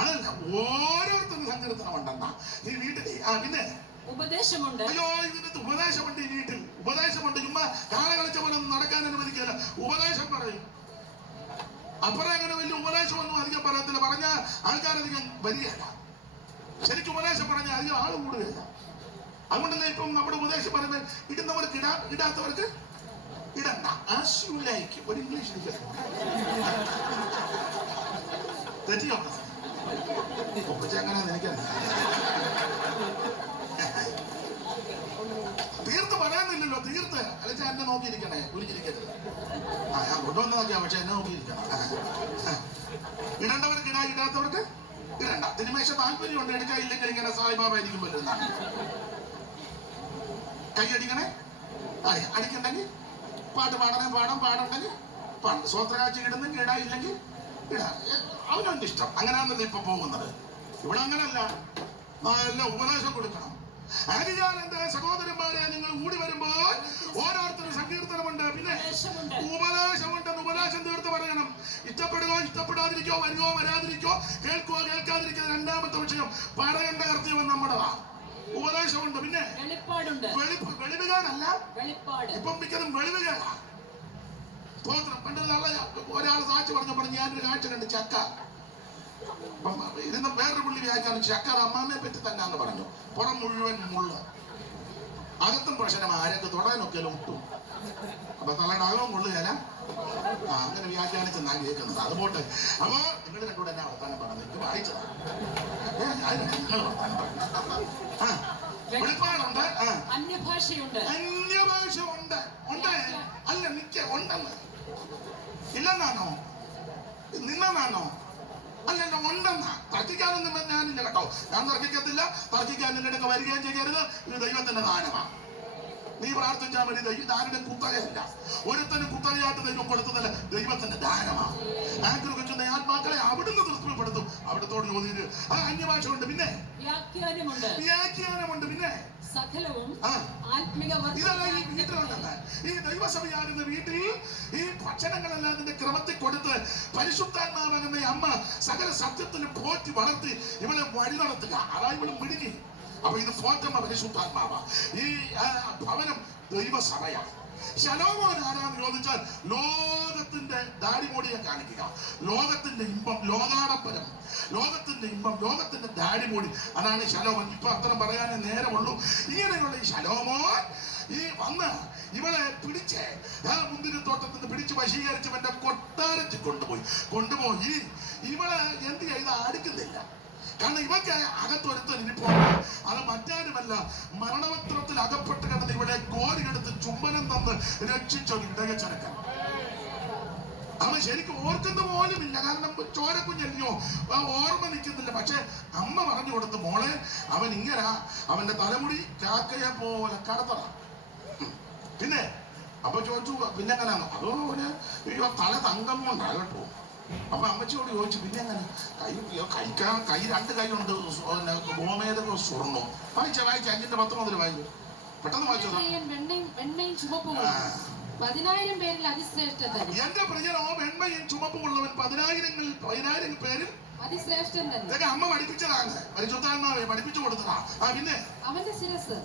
അതല്ല, ഓരോരുത്തരും സങ്കീർത്തനം ഉണ്ടെന്നാ ഈ വീട്ടിലെ. പിന്നെ ഉപദേശമുണ്ട്. അയ്യോ, ഇതിനകത്ത് ഉപദേശമുണ്ട്. ഈ വീട്ടിൽ ഉപദേശമുണ്ട്. ചുമ്മാ കാള കളിച്ച പോലെ നടക്കാൻ അനുവദിക്കില്ല. ഉപദേശം പറയും. അപ്പുറം അങ്ങനെ വലിയ ഉപദേശമൊന്നും അധികം പറയത്തില്ല. പറഞ്ഞ ആൾക്കാരധികം വരികയല്ല. ശരിക്കും ഉപദേശം പറഞ്ഞ അധികം ആൾ കൂടുകയല്ല. അതുകൊണ്ടല്ലേ ഇപ്പം നമ്മുടെ ഉപദേശം പറയുന്നത് ഇടുന്നവർക്ക് ഇടാം, ഇടാത്തവർക്ക് ഇടണ്ട. As you like. ഒരു ഇംഗ്ലീഷ് തെറ്റിയോ? ഒപ്പിച്ച് എങ്ങനെയാന്ന് എനിക്കറിയാം. തീർത്ത് പറയാനില്ലല്ലോ. തീർത്ത് അല്ലെ എന്നെ നോക്കിയിരിക്കണേ, കുരിച്ചിരിക്കരുത്. ഞാൻ കൊണ്ടുവന്ന് നോക്കിയാ, പക്ഷെ എന്നെ നോക്കിയിരിക്കണം. ഇടേണ്ടവർക്ക് ഇടാ, ഇടാത്തവർക്ക് ഇടണ്ട. തിരുമേശ താല്പര്യമുണ്ട്. എടുക്കാൻ ഇല്ലെങ്കിൽ ഇങ്ങനെ സായിബാബ ആയിരിക്കും പറ്റുന്നതാണ്. കൈ അടിക്കണേ, അടിക്കണ്ടെങ്കിൽ പാട്ട് പാടണേ പാടാം, പാടണ്ടെങ്കിൽ പാടും. സ്വത്രകാഴ്ച ഇടുന്നെങ്കിൽ ഇടാ, ഇല്ലെങ്കിൽ ഇടാ. അവനവന്റെ ഇഷ്ടം. അങ്ങനെയാണല്ലോ ഇപ്പൊ പോകുന്നത്. ഇവിടെ അങ്ങനല്ല. നല്ല ഉപദേശം കൊടുക്കണം. ആദിയാൽ എന്റെ സഹോദരന്മാരെ, നിങ്ങൾ കൂടി വരുമ്പോൾ ഓരോരുത്തരും സങ്കീർത്തനമുണ്ട്, പിന്നെ ഉപദേശമുണ്ടെന്ന്. ഉപദേശം തീർത്ത് പറയണം. ഇഷ്ടപ്പെടുകയോ ഇഷ്ടപ്പെടാതിരിക്കോ, വരുകയോ വരാതിരിക്കോ, കേൾക്കുകയോ കേൾക്കാതിരിക്കോ, രണ്ടാമത്തെ വിഷയം. പറയേണ്ട കർത്തവ്യം നമ്മുടെതാ. ഉപദേശമുണ്ട്, പിന്നെ വെളിവുകേടല്ല. ഇപ്പം മിക്കതും വെളിവുകേടാ. സ്തോത്രം. പണ്ട് ഒരാൾ സാക്ഷി പറഞ്ഞപ്പോൾ ഞാനൊരു കാഴ്ച കണ്ട്. ചക്ക ഇതിന് വേറൊരു പുള്ളി വ്യാഖ്യാനം ചക്ക അമ്മാമ്മയെ പറ്റി തന്നെയാന്ന് പറഞ്ഞു. പുറം മുഴുവൻ മുള്ള്, അകത്തും പ്രശ്നം. ആരൊക്കെ തൊടാനൊക്കെ ഒട്ടും. അപ്പൊ തലയുടെ അകവും കൊള്ളുകയല്ല. അങ്ങനെ വ്യാഖ്യാനിച്ചെന്നാണ് കേൾക്കുന്നത്. അതുപോട്ടെ. അപ്പൊ നിങ്ങൾ രണ്ടുകൂടെ എന്നാ വർത്താനം പറഞ്ഞത്? എനിക്ക് വായിച്ചതാണ്. നിങ്ങൾ വർത്താനം പറഞ്ഞു. വെളിപ്പാടുണ്ട്, അന്യഭാഷയുണ്ട്. അന്യഭാഷ ഉണ്ട്. ഉണ്ട് അല്ല, നിക്ക ഉണ്ടെന്ന്. ഇല്ലെന്നാണോ? നിന്നെന്നാണോ? അല്ലല്ലോ, ഉണ്ടെന്നാ. തർക്കിക്കാനൊന്നും ഞാനില്ല കേട്ടോ. ഞാൻ തർക്കിക്കത്തില്ല. തർക്കിക്കാൻ നിന്റെ അടുക്ക വരികയും ചെയ്യരുത്. ഇത് ദൈവത്തിന്റെ ദാനമാണ്. നീ പ്രാർത്ഥിച്ചാൽ മതി. ദൈവം കുത്തകയല്ല. ഒരുത്തനും കുത്തകയായിട്ട് ദൈവം കൊടുത്തതല്ല, ദൈവത്തിന്റെ ദാനമാണ്. ആഗ്രഹിക്കുന്ന ആത്മാക്കളെ അവിടുന്ന് തൃപ്തിപ്പെടുത്തും. അവിടത്തോട് ചോദിച്ചു. ആ അന്യഭാഷ ഉണ്ട്, പിന്നെ വ്യാഖ്യാനമുണ്ട്, പിന്നെ സകലവും ഇതല്ല ഈ വീട്ടിലുണ്ടല്ല. ഈ ദൈവസഭയാകുന്ന വീട്ടിൽ ഈ ഭക്ഷണങ്ങളെല്ലാം അതിന്റെ ക്രമത്തിൽ കൊടുത്ത് പരിശുദ്ധാത്മാവെന്ന അമ്മ സകല സത്യത്തിലും പോറ്റി വളർത്തി ഇവളെ വഴി നടത്തുക. അതാ ഇവള് മിടുക്കി. അപ്പൊ ഇത് പോറ്റമ്മ പരിശുദ്ധാത്മാവ. ഈ ഭവനം ദൈവസഭയാണ്. ശലോമോൻ ആരാന്ന് ചോദിച്ചാൽ ലോകത്തിന്റെ ദാടിമോടിയെ കാണിക്കുക. ലോകത്തിന്റെ ഇമ്പം, ലോകാടപ്പരം, ലോകത്തിന്റെ ഇമ്പം, ലോകത്തിന്റെ ദാടിമോടി. അതാണ് ശലോമോൻ. ഇപ്പൊ അത്തരം പറയാനേ നേരമുള്ളൂ. ഇങ്ങനെയുള്ള ഈ ശലോമോൻ ഈ വന്ന് ഇവളെ പിടിച്ച് മുന്തിരിത്തോട്ടത്തിൽ നിന്ന് പിടിച്ച് വശീകരിച്ചവന്റെ കൊട്ടാരത്തിൽ കൊണ്ടുപോയി ഇവളെ എന്ത് ചെയ്ത് അടുക്കുന്നില്ല. കാരണം ഇവക്ക് അകത്തൊരുത്തൻ ഇരിപ്പുണ്ട്. അത് മറ്റാരുമല്ല, മരണപത്രത്തിൽ അകപ്പെട്ട് കിടന്ന് ഇവിടെ കോരിയെടുത്ത് ചുംബനം തന്ന് രക്ഷിച്ചൊരു ഇടയച്ചനക്കൻ. അവൻ ശരിക്കും ഓർക്കുന്ന പോലുമില്ല. കാരണം ചോരക്കുഞ്ഞല്ലയോ, ഓർമ്മ നിൽക്കുന്നില്ല. പക്ഷെ അമ്മ പറഞ്ഞു കൊടുത്തു, മോളെ അവൻ ഇങ്ങനെ അവന്റെ തലമുടി കാക്കയെ പോലെ കടത്തറ. പിന്നെ അപ്പൊ ചോദിച്ചു, പിന്നെ എങ്ങനെയാണോ? അതോ അവന് തല തങ്കം കൊണ്ടാണ് കേട്ടോ. അപ്പൊ അമ്മച്ചിയോട് ചോദിച്ചു, പിന്നെ എങ്ങനെ? കൈ 2 കൈ ഉണ്ട്, ഗോമേതക സ്വർണ്ണം. വായിച്ച 5-ന്റെ 10 മുതൽ വായിച്ചു. പെട്ടെന്ന് വായിച്ചു. എന്റെ പ്രിയനോ, വെണ്മയും ചുമപ്പുമുള്ളവൻ 10,000 പേരിൽ അതിശ്രേഷ്ഠൻ. ഇതൊക്കെ അമ്മ പഠിപ്പിച്ചതാണ്. പരിശുദ്ധാത്മാവെ പഠിപ്പിച്ചു കൊടുത്തതാ. പിന്നെ അവന്റെ ശിരസ്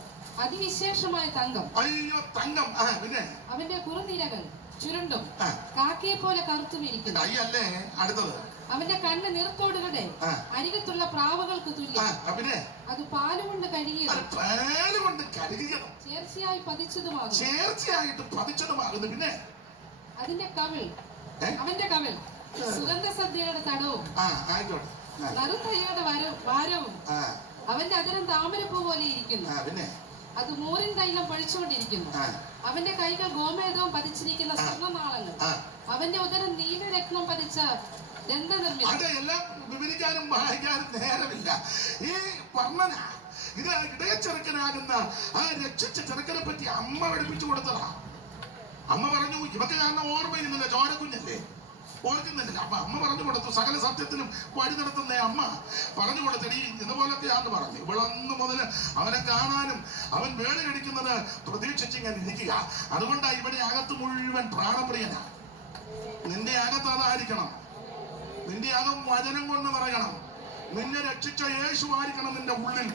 അതിവിശേഷമായ തങ്കം. അയ്യോ തങ്കം. പിന്നെ അവന്റെ കുറുനിരകൾ ചുരുണ്ടും ആ. കാക്കയെ പോലെ കറുത്തും ഇരിക്കുന്നു. അയ്യല്ലേ അടുത്തത്. അവന്റെ കണ്ണ് നീർത്തോടുകളുടെ ആ. അരികത്തുള്ള പ്രാവുകൾക്ക് തുല്യം. പിന്നെ അത് പാലുകൊണ്ട് കഴുകിയതും പാലുകൊണ്ട് കഴുകിയതും ചേർച്ചയായി പതിച്ചതുമാകും. ചേർച്ചയായിട്ട് പതിച്ചതുമാകുന്നു. പിന്നെ അതിന്റെ കവിൾ ഏ? അവന്റെ കവിൾ സുഗന്ധസദ്യയുടെ തടവും ആയിക്കോട്ടെ. നറുത്തയ്യയുടെ ഭാരവും. ആ, അവന്റെ അതിരം താമരപ്പൂ പോലെ ഇരിക്കുന്നു. പിന്നെ അത് മൂറിൻ തൈലം പഴിച്ചുകൊണ്ടിരിക്കുന്നു. ആ, അവന്റെ കൈകൾ ഗോമേധവും പതിച്ചിരിക്കുന്ന ആ. സ്വർണ്ണനാളങ്ങൾ. ആ. അവന്റെ ഉദരം നീലരത്നം പതിച്ച ദന്തനിർമ്മിതം. അതെല്ലാം വിവരിക്കാനും വായിക്കാനും നേരമില്ല. ഈ വർണ്ണന ഇത് ഇടയച്ചെറുക്കനാകുന്ന ആ രക്ഷിച്ച ചെറുക്കനെ പറ്റി അമ്മ പഠിപ്പിച്ചു കൊടുത്തതാ. അമ്മ പറഞ്ഞു ഇവക്ക് കാരണം ഓർമ്മയിരുന്നില്ല, ചോരക്കുഞ്ഞല്ലേ, ഓർക്കുന്നില്ല. അപ്പൊ അമ്മ പറഞ്ഞു കൊടുത്തു, സകല സത്യത്തിലും വഴി നടത്തുന്ന അമ്മ പറഞ്ഞു കൊടുത്തടി ഇതുപോലൊക്കെയാന്ന് പറഞ്ഞു. ഇവളന്ന് മുതൽ അവനെ കാണാനും അവൻ വേളി കടിക്കുന്നത് പ്രതീക്ഷിച്ചിങ്ങനെ ഇരിക്കുക. അതുകൊണ്ടാ ഇവിടെ അകത്ത് മുഴുവൻ പ്രാണപ്രിയനാ. നിന്റെ അകത്ത് അതായിരിക്കണം. നിന്റെ അകം വചനം കൊണ്ട് നിറയണം. നിന്നെ രക്ഷിച്ച യേശു ആയിരിക്കണം നിന്റെ ഉള്ളിൽ.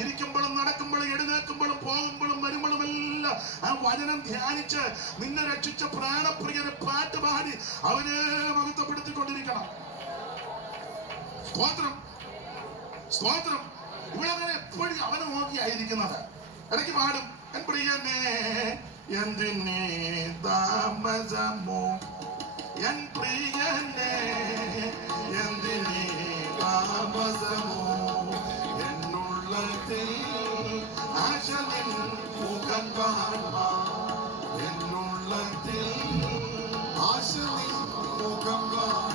ഇരിക്കുമ്പോഴും നടക്കുമ്പോഴും എഴുന്നേൽക്കുമ്പോഴും പോകുമ്പോഴും വരുമ്പോഴുമെല്ലാം ആ വചനം ധ്യാനിച്ച് നിന്നെ രക്ഷിച്ച പ്രാണപ്രിയനെ പാട്ട് പാടി അവനെ മഹത്വപ്പെടുത്തിക്കൊണ്ടിരിക്കണം. സ്തോത്രം, സ്തോത്രം. ഇവിടെ എപ്പോഴും അവനെ നോക്കിയായിരിക്കുന്നത്. ഇടയ്ക്ക് പാടും, എൻ പ്രിയനെ എന്തിനേ താമസമോ, എൻ പ്രിയനെ എന്തിനേ താമസമോ, എന്നുള്ളത്തിൽ ആശ നിൻ മുഖം കാണാൻ, എന്നുള്ളത്തിൽ ആശ നിൻ മുഖം കാണാൻ.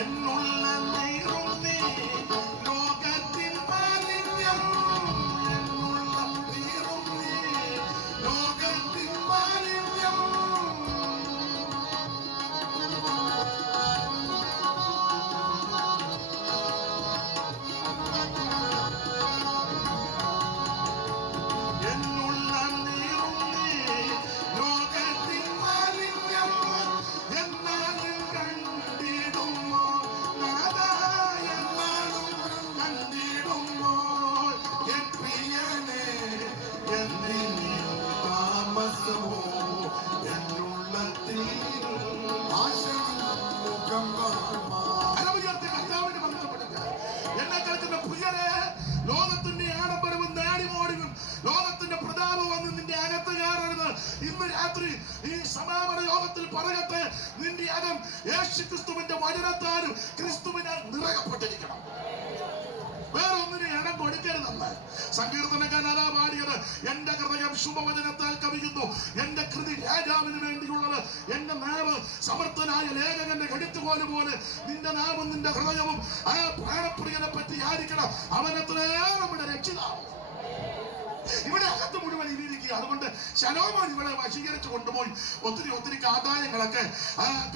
എന്നുള്ള നീറും നീ ലോകത്തിൻ മാലിന്യം, എന്നുള്ള നീറും നീ ലോകത്തിൻ മാലിന്യം. എന്നുള്ള നീറും നീ ലോകത്തിൻ മാലിന്യം, എന്നാലും കണ്ടിടുമോ നാഥാ, എന്നാലും കണ്ടിടുമോ എൻ പ്രിയനെ എന്തിനീ താമസമോ, എന്നുള്ളത്തിൽ ആശ മുഖം കാണാൻ. അലമുയർത്തി കർത്താവിനെ ബന്ധപ്പെടുക. എന്നെ കേൾക്കുന്ന പ്രിയരെ, ലോകത്തിന്റെ ആഡംബരവും നേടിമോടിവും ലോകത്തിന്റെ പ്രതാപം വന്ന് നിന്റെ അകത്ത് കയറരുത്. ഇന്ന് രാത്രി ഈ സമാപന യോഗത്തിൽ പറയട്ടെ, നിന്റെ അകം യേശു ക്രിസ്തുവിന്റെ വചനത്താലും ക്രിസ്തുവിനാൽ നിറയപ്പെട്ടിരിക്കണം. വേറെ ഒന്നിനെ ഇടം കൊടുക്കരുതെന്ന് സങ്കീർത്തനക്കാരനാ പാടിയത്. എന്റെ ഹൃദയം ശുഭവചനത്താൽ കവിയുന്നു, എന്റെ കൃതി രാജാവിന് വേണ്ടിയുള്ളത്. എന്റെ നാവ് സമർത്ഥനായ ലേഖകന്റെ കെടുത്തുപോലെ പോലെ നിന്റെ നാവും നിന്റെ ഹൃദയവും ആ പ്രാണപ്രിയനെ പറ്റി ആയിരിക്കണം. അവനത്രേ നമ്മുടെ രക്ഷിതാവ്. ഇവിടെ അകത്ത് മുഴുവൻ ഇരിക്കുക. അതുകൊണ്ട് ശലോമോൻ ഇവിടെ വശീകരിച്ചു കൊണ്ടുപോയി ഒത്തിരി കാതായങ്ങളൊക്കെ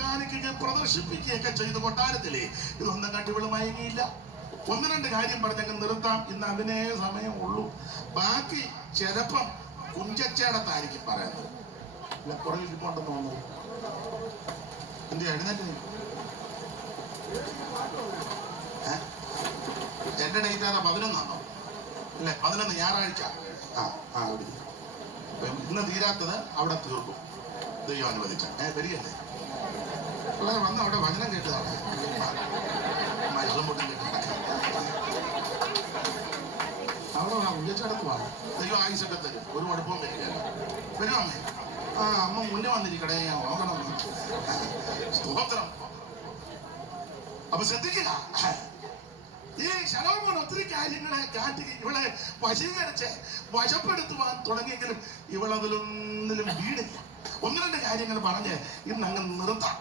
കാണിക്കുകയും പ്രദർശിപ്പിക്കുകയൊക്കെ ചെയ്ത് കൊട്ടാരത്തിലേ. ഇതൊന്നും കണ്ട് ഇവിടെ മയങ്ങിയില്ല. ഒന്ന് രണ്ട് കാര്യം പറഞ്ഞങ്ങ് നിർത്താം. ഇന്ന് അതിനേ സമയമുള്ളൂ. ബാക്കി ചിലപ്പം കുഞ്ചച്ചേടത്തായിരിക്കും പറയുന്നത്. ഇല്ല, പുറകിൽ ഇരിപ്പുണ്ടെന്ന് തോന്നുന്നു. എന്ത് എഴുന്നേറ്റ് എന്റെ ഡേറ്റ് ആണോ? 11 അല്ലേ? 11 ഞായറാഴ്ച. ഇന്ന് തീരാത്തത് അവിടെ തീർക്കും, ദൈവം അനുവദിച്ച. വരികയല്ലേ പിള്ളേർ വന്ന് അവിടെ വചനം കേട്ടതാണ്. മരുന്നും പൊട്ടും കേട്ട് അവിടെ ഉച്ചടത്ത് പാടും. ദൈവം ആയുസൊക്കെ തരും, ഒരു കുഴപ്പവും വരികയല്ല. വരും അമ്മേ. അമ്മ മുന്നേ വന്നിരിക്കടേ, ഞാൻ നോക്കണം. സ്തോത്രം. അപ്പൊ ശ്രദ്ധിക്കുക, ഈ ശലോമോൻ ഒത്തിരി കാര്യങ്ങളെ കാട്ടി ഇവളെ വശീകരിച്ച് വശപ്പെടുത്തുവാൻ തുടങ്ങിയെങ്കിലും ഇവളതിലൊന്നിലും വീടില്ല. ഒന്ന് രണ്ട് കാര്യങ്ങൾ പറഞ്ഞ് ഇന്ന് അങ്ങ് നിർത്താം.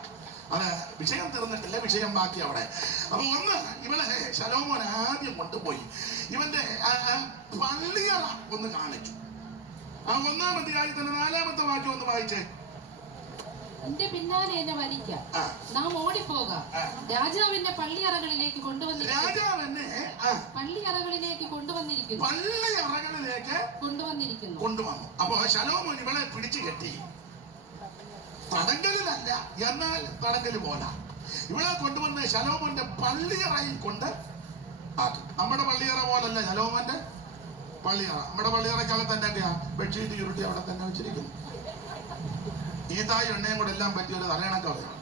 അത് വിഷയം തീർന്നിട്ടില്ല, വിഷയം ബാക്കി അവിടെ. അപ്പൊ ഒന്ന്, ഇവളെ ശലോമോൻ ആദ്യം കൊണ്ടുപോയി ഇവന്റെ പള്ളിയറ ഒന്ന് കാണിച്ചു. 1-ാം അധ്യായത്തിന്റെ 4-ാമത്തെ വാക്യം ഒന്ന് വായിച്ചേ. നിന്റെ പിന്നാലെ എന്നെ വലിക്കാം. ആ. നാം ഓടിപ്പോകാം. ആ. രാജാവിന്റെ പള്ളിയറകളിലേക്ക് കൊണ്ടുവന്നിരിക്കുന്നു. രാജാവ് എന്നെ പള്ളിയറകളിലേക്ക് കൊണ്ടുവന്നിരിക്കുന്നു. പള്ളിയറകളിലേക്ക് കൊണ്ടുവന്നു. അപ്പൊ ശലോമോൻ ഇവളെ പിടിച്ചു കെട്ടി. തടങ്കലിലല്ല, എന്നാൽ തടങ്കല് പോലെ ഇവളെ കൊണ്ടുവന്ന് ശലോമോന്റെ പള്ളിയറയിൽ കൊണ്ട് ആക്കി. നമ്മുടെ പള്ളിയറ പോലല്ല ശലോമോന്റെ പള്ളിയറ. നമ്മുടെ പള്ളിയറയ്ക്കകത്ത് എന്തൊക്കെയാ ബെഡ്ഷീറ്റ് ചുരുട്ടി അവിടെ തന്നെ വെച്ചിരിക്കുന്നു. ഈ തായ് എണ്ണയും കൂടെ എല്ലാം പറ്റിയൊരു തലയണക്ക വരും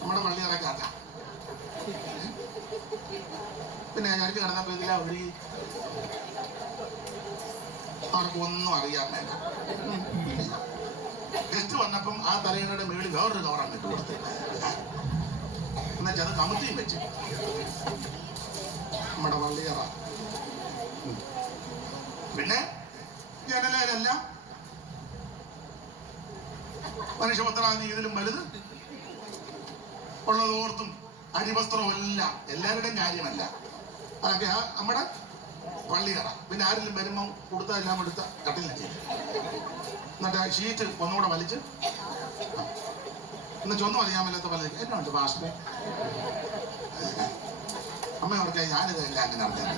നമ്മുടെ പള്ളിയറയ്ക്കകത്ത. പിന്നെ ഞാനിക്ക് കിടന്നപ്പോ ഇതില ഒരു അവർക്ക് ഒന്നും അറിയാൻ വേണ്ട. ഗസ്റ്റ് വന്നപ്പം ആ തലയുടെ മേളിൽ വേറൊരു കവറാണ് ഇട്ട് കൊടുത്തത്. എന്നുവെച്ചാൽ അത് കമത്തിയും വെച്ച് നമ്മുടെ പള്ളിയറ. പിന്നെ ജനലയിലെല്ലാം മനുഷ്യപത്രാന്ന് ഇതിലും വലുത് ഉള്ളതോർത്തും അടിവസ്ത്രവും എല്ലാം എല്ലാവരുടെയും കാര്യമല്ല. അതൊക്കെ നമ്മുടെ പള്ളിയറ. പിന്നെ ആരെങ്കിലും വരുമ്പം കൊടുത്ത എല്ലാം എടുത്ത കട്ടിലിട്ട് എന്നിട്ട് ഷീറ്റ് ഒന്നുകൂടെ വലിച്ച് എന്നിട്ട് ഒന്നും അറിയാൻ മേലാത്ത പോലെ എന്നുണ്ട് ഭാഷ അമ്മ അവർക്ക് ഞാനിത് എല്ലാം അങ്ങനെ അറിയാം.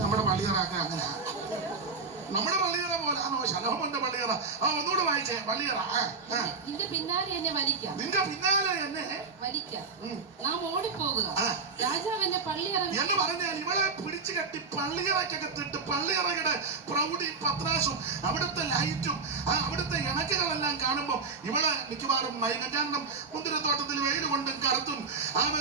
നമ്മുടെ പള്ളിയറൊക്കെ അങ്ങനെ. നമ്മുടെ പള്ളിയറ പോലാണോ ശലോമോന്റെ പള്ളിയറ? ആ ഒന്നുകൂടെ വായിച്ചേ. പള്ളിയറ. നിന്റെ പിന്നാലെ എന്നെ വലിക്കാം. നിന്റെ പിന്നാലെ എന്നെ വലിക്കാം. നാം ഓടിപ്പോകുക. ആ. രാജാവിന്റെ പള്ളിയറ എന്ന് പറഞ്ഞാൽ ഇവളെ പിടിച്ചു കെട്ടി പള്ളിയറക്കകത്തിട്ട് പള്ളിയറയുടെ പ്രൗഢിയും പത്രാസും അവിടുത്തെ ലൈറ്റും അവിടുത്തെ ഇണക്കുകളെല്ലാം കാണുമ്പോൾ ഇവള് മിക്കവാറും കാരണം മുന്തിരത്തോട്ടത്തിൽ വെയിൽ കൊണ്ടും കറുത്തും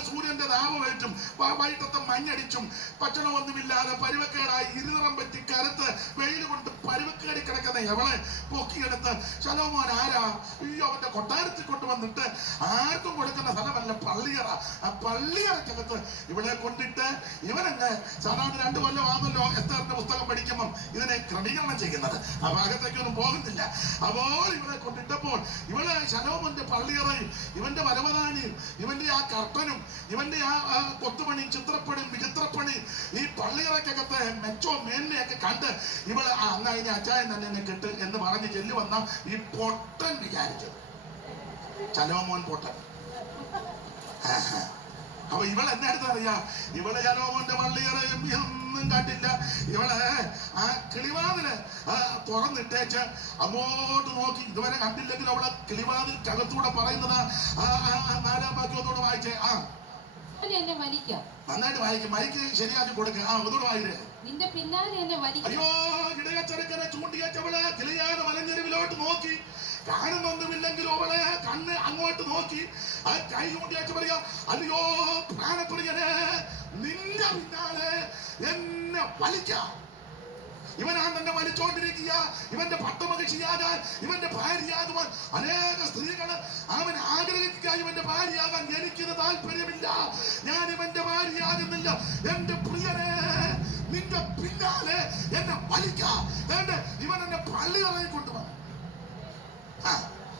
സൂര്യന്റെ താപമേറ്റും വൈകിട്ടത്തെ മഞ്ഞടിച്ചും ഭക്ഷണമൊന്നുമില്ലാതെ പരുവക്കേടായി ഇരുനിറം പറ്റി കറുത്ത് വെയിൽ കൊണ്ട് പരുവക്കേടി കിടക്കുന്ന എവളെ പൊക്കിയെടുത്ത് ശലോമോൻ ആരാ? അയ്യോ അവന്റെ കൊട്ടാരത്തിൽ കൊണ്ടുവന്നിട്ട് ആർക്കും കൊടുക്കുന്ന സ്ഥലമല്ല പള്ളിയറ. ആ പള്ളിയറക്കകത്ത് ഇവളെ കൊണ്ടിട്ട് ഇവനങ്ങ് സാധാരണ 2 കൊല്ലമാണല്ലോ എസ്തറിന്റെ പുസ്തകം പഠിക്കുമ്പം ഇതിനെ ക്രമീകരണം ചെയ്യുന്നത്. ആ ഭാഗത്തേക്കൊന്നും പോകുന്നില്ല. അപ്പോൾ ഇവളെ കൊണ്ടിട്ടപ്പോൾ ഇവളെ ശലോമോന്റെ പള്ളിയറയും ഇവന്റെ വരവധാനിയും ഇവന്റെ ആ കർട്ടനും ഇവന്റെ ആ കൊത്തുപണിയും ചിത്രപ്പണിയും വിചിത്രപ്പണിയും ഈ പള്ളിയറക്കകത്ത് മെച്ചോ മേന്മയൊക്കെ കണ്ട് ഇവള് അന്ന് അതിനെ അച്ചായൻ തന്നെ എന്നെ കെട്ട് എന്ന് പറഞ്ഞ് ചെല്ലു വന്ന ഈ പൊട്ടൻ വിചാരിച്ചത് ശലോമോൻ പൊട്ടൻ. അപ്പൊ ഇവൾ എന്നെ അടുത്തറിയാ. ഇവളെ ശലോമോന്റെ പള്ളിയറയും ഒന്നും കണ്ടില്ല. ഇവളെ ആ കിളിവാതില് തുറന്നിട്ടേച്ച് അങ്ങോട്ട് നോക്കി. ഇതുവരെ കണ്ടില്ലെങ്കിൽ അവളെ കിളിവാതിൽക്കകത്തൂടെ പറയുന്നത് 4-ാം വാക്യം ഒന്നുകൂടെ വായിച്ചേ. എന്നെ വലിക്കാം. നന്നായിട്ട് വായിക്കും. മൈക്ക് ശരിയാക്കി കൊടുക്കുക. ഒന്നുകൂടെ വായിരേ. നിന്റെ പിന്നാലെ എന്നെ വലിക്കാം. അയ്യോ ഇടയച്ചെറുക്കനെ ചൂണ്ടിയച്ചവളെ കിളിയാതെ മലഞ്ഞെരുവിലോട്ട് നോക്കി. കാണുന്നൊന്നുമില്ലെങ്കിൽ അവളെ കണ്ണ് അങ്ങോട്ട് നോക്കി ആ കൈ ചൂണ്ടിയച്ച് പറയാ, അയ്യോ പ്രാണപ്രിയനെ നിന്റെ പിന്നാലെ എന്നെ വലിക്കാം. ഇവനാണ് എന്നെ വലിച്ചോണ്ടിരിക്കുക. ഇവന്റെ പട്ടമഹിഷിയാകാൻ ഇവന്റെ ഭാര്യയാകുവാൻ അനേക സ്ത്രീകള് അവൻ ആഗ്രഹിക്കുക. ഇവന്റെ ഭാര്യയാകാൻ എനിക്കിത് താല്പര്യമില്ല. ഞാൻ ഇവന്റെ ഭാര്യയാകുന്നില്ല. എന്റെ പ്രിയനെ നിന്റെ പിന്നാലെ എന്നെ വലിക്കാം. ഇവൻ എന്നെ പള്ളിയറയിൽ കൊണ്ടുവന്നു.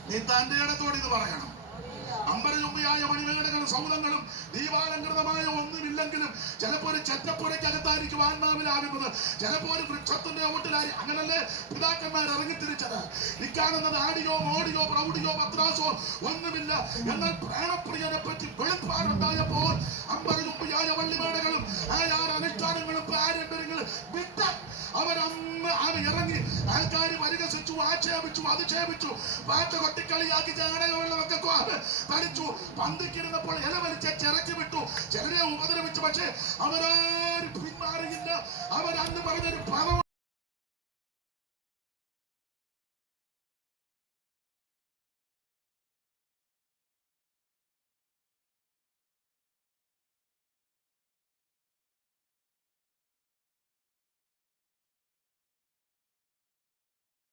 നീ തന്റെ ഇടത്തോട് ഇത് പറയണം. അമ്പരചുംബിയായ മണിമേടകളും സൗധങ്ങളും ദീപാലങ്കൃതമായ ഒന്നുമില്ലെങ്കിലും ചിലപ്പോ ഒരു ചെറ്റപ്പുരയ്ക്കകത്തായിരിക്കും ആത്മാവിലാകുന്നത്. ചിലപ്പോ ഒരു വൃക്ഷത്തിന്റെ ഓട്ടിലായി. അങ്ങനല്ലേ പിതാക്കന്മാർ ഇറങ്ങിത്തിരിച്ചത്. ഇക്കാണുന്നത് ആടിയോ മോടിയോ പ്രൗഢിയോ പത്രാസോ ഒന്നുമില്ല. എന്നാൽ പ്രാണപ്രിയനെ പറ്റി വെളിപ്പാടുണ്ടായപ്പോൾ അമ്പരചുംബിയായ വള്ളിമേടകളും അനുഷ്ഠാനങ്ങളും പാരമ്പര്യങ്ങളും വിട്ട് അവൻ ഇറങ്ങി. ആൾക്കാർ പരിഹസിച്ചു, ആക്ഷേപിച്ചു, അധിക്ഷേപിച്ചു, പാട്ട കൊട്ടിക്കളിയാക്കി ചാണകവെള്ളമൊക്കെ കളിച്ചു. പന്തിക്കിരുന്നപ്പോൾ ഇല വലിച്ച് ചിറച്ചു വിട്ടു. ചിലരെ ഉപദ്രവിച്ചു. പക്ഷെ അവരാരും പിന്മാറിയില്ല. അവരന്ന് പറഞ്ഞൊരു പദം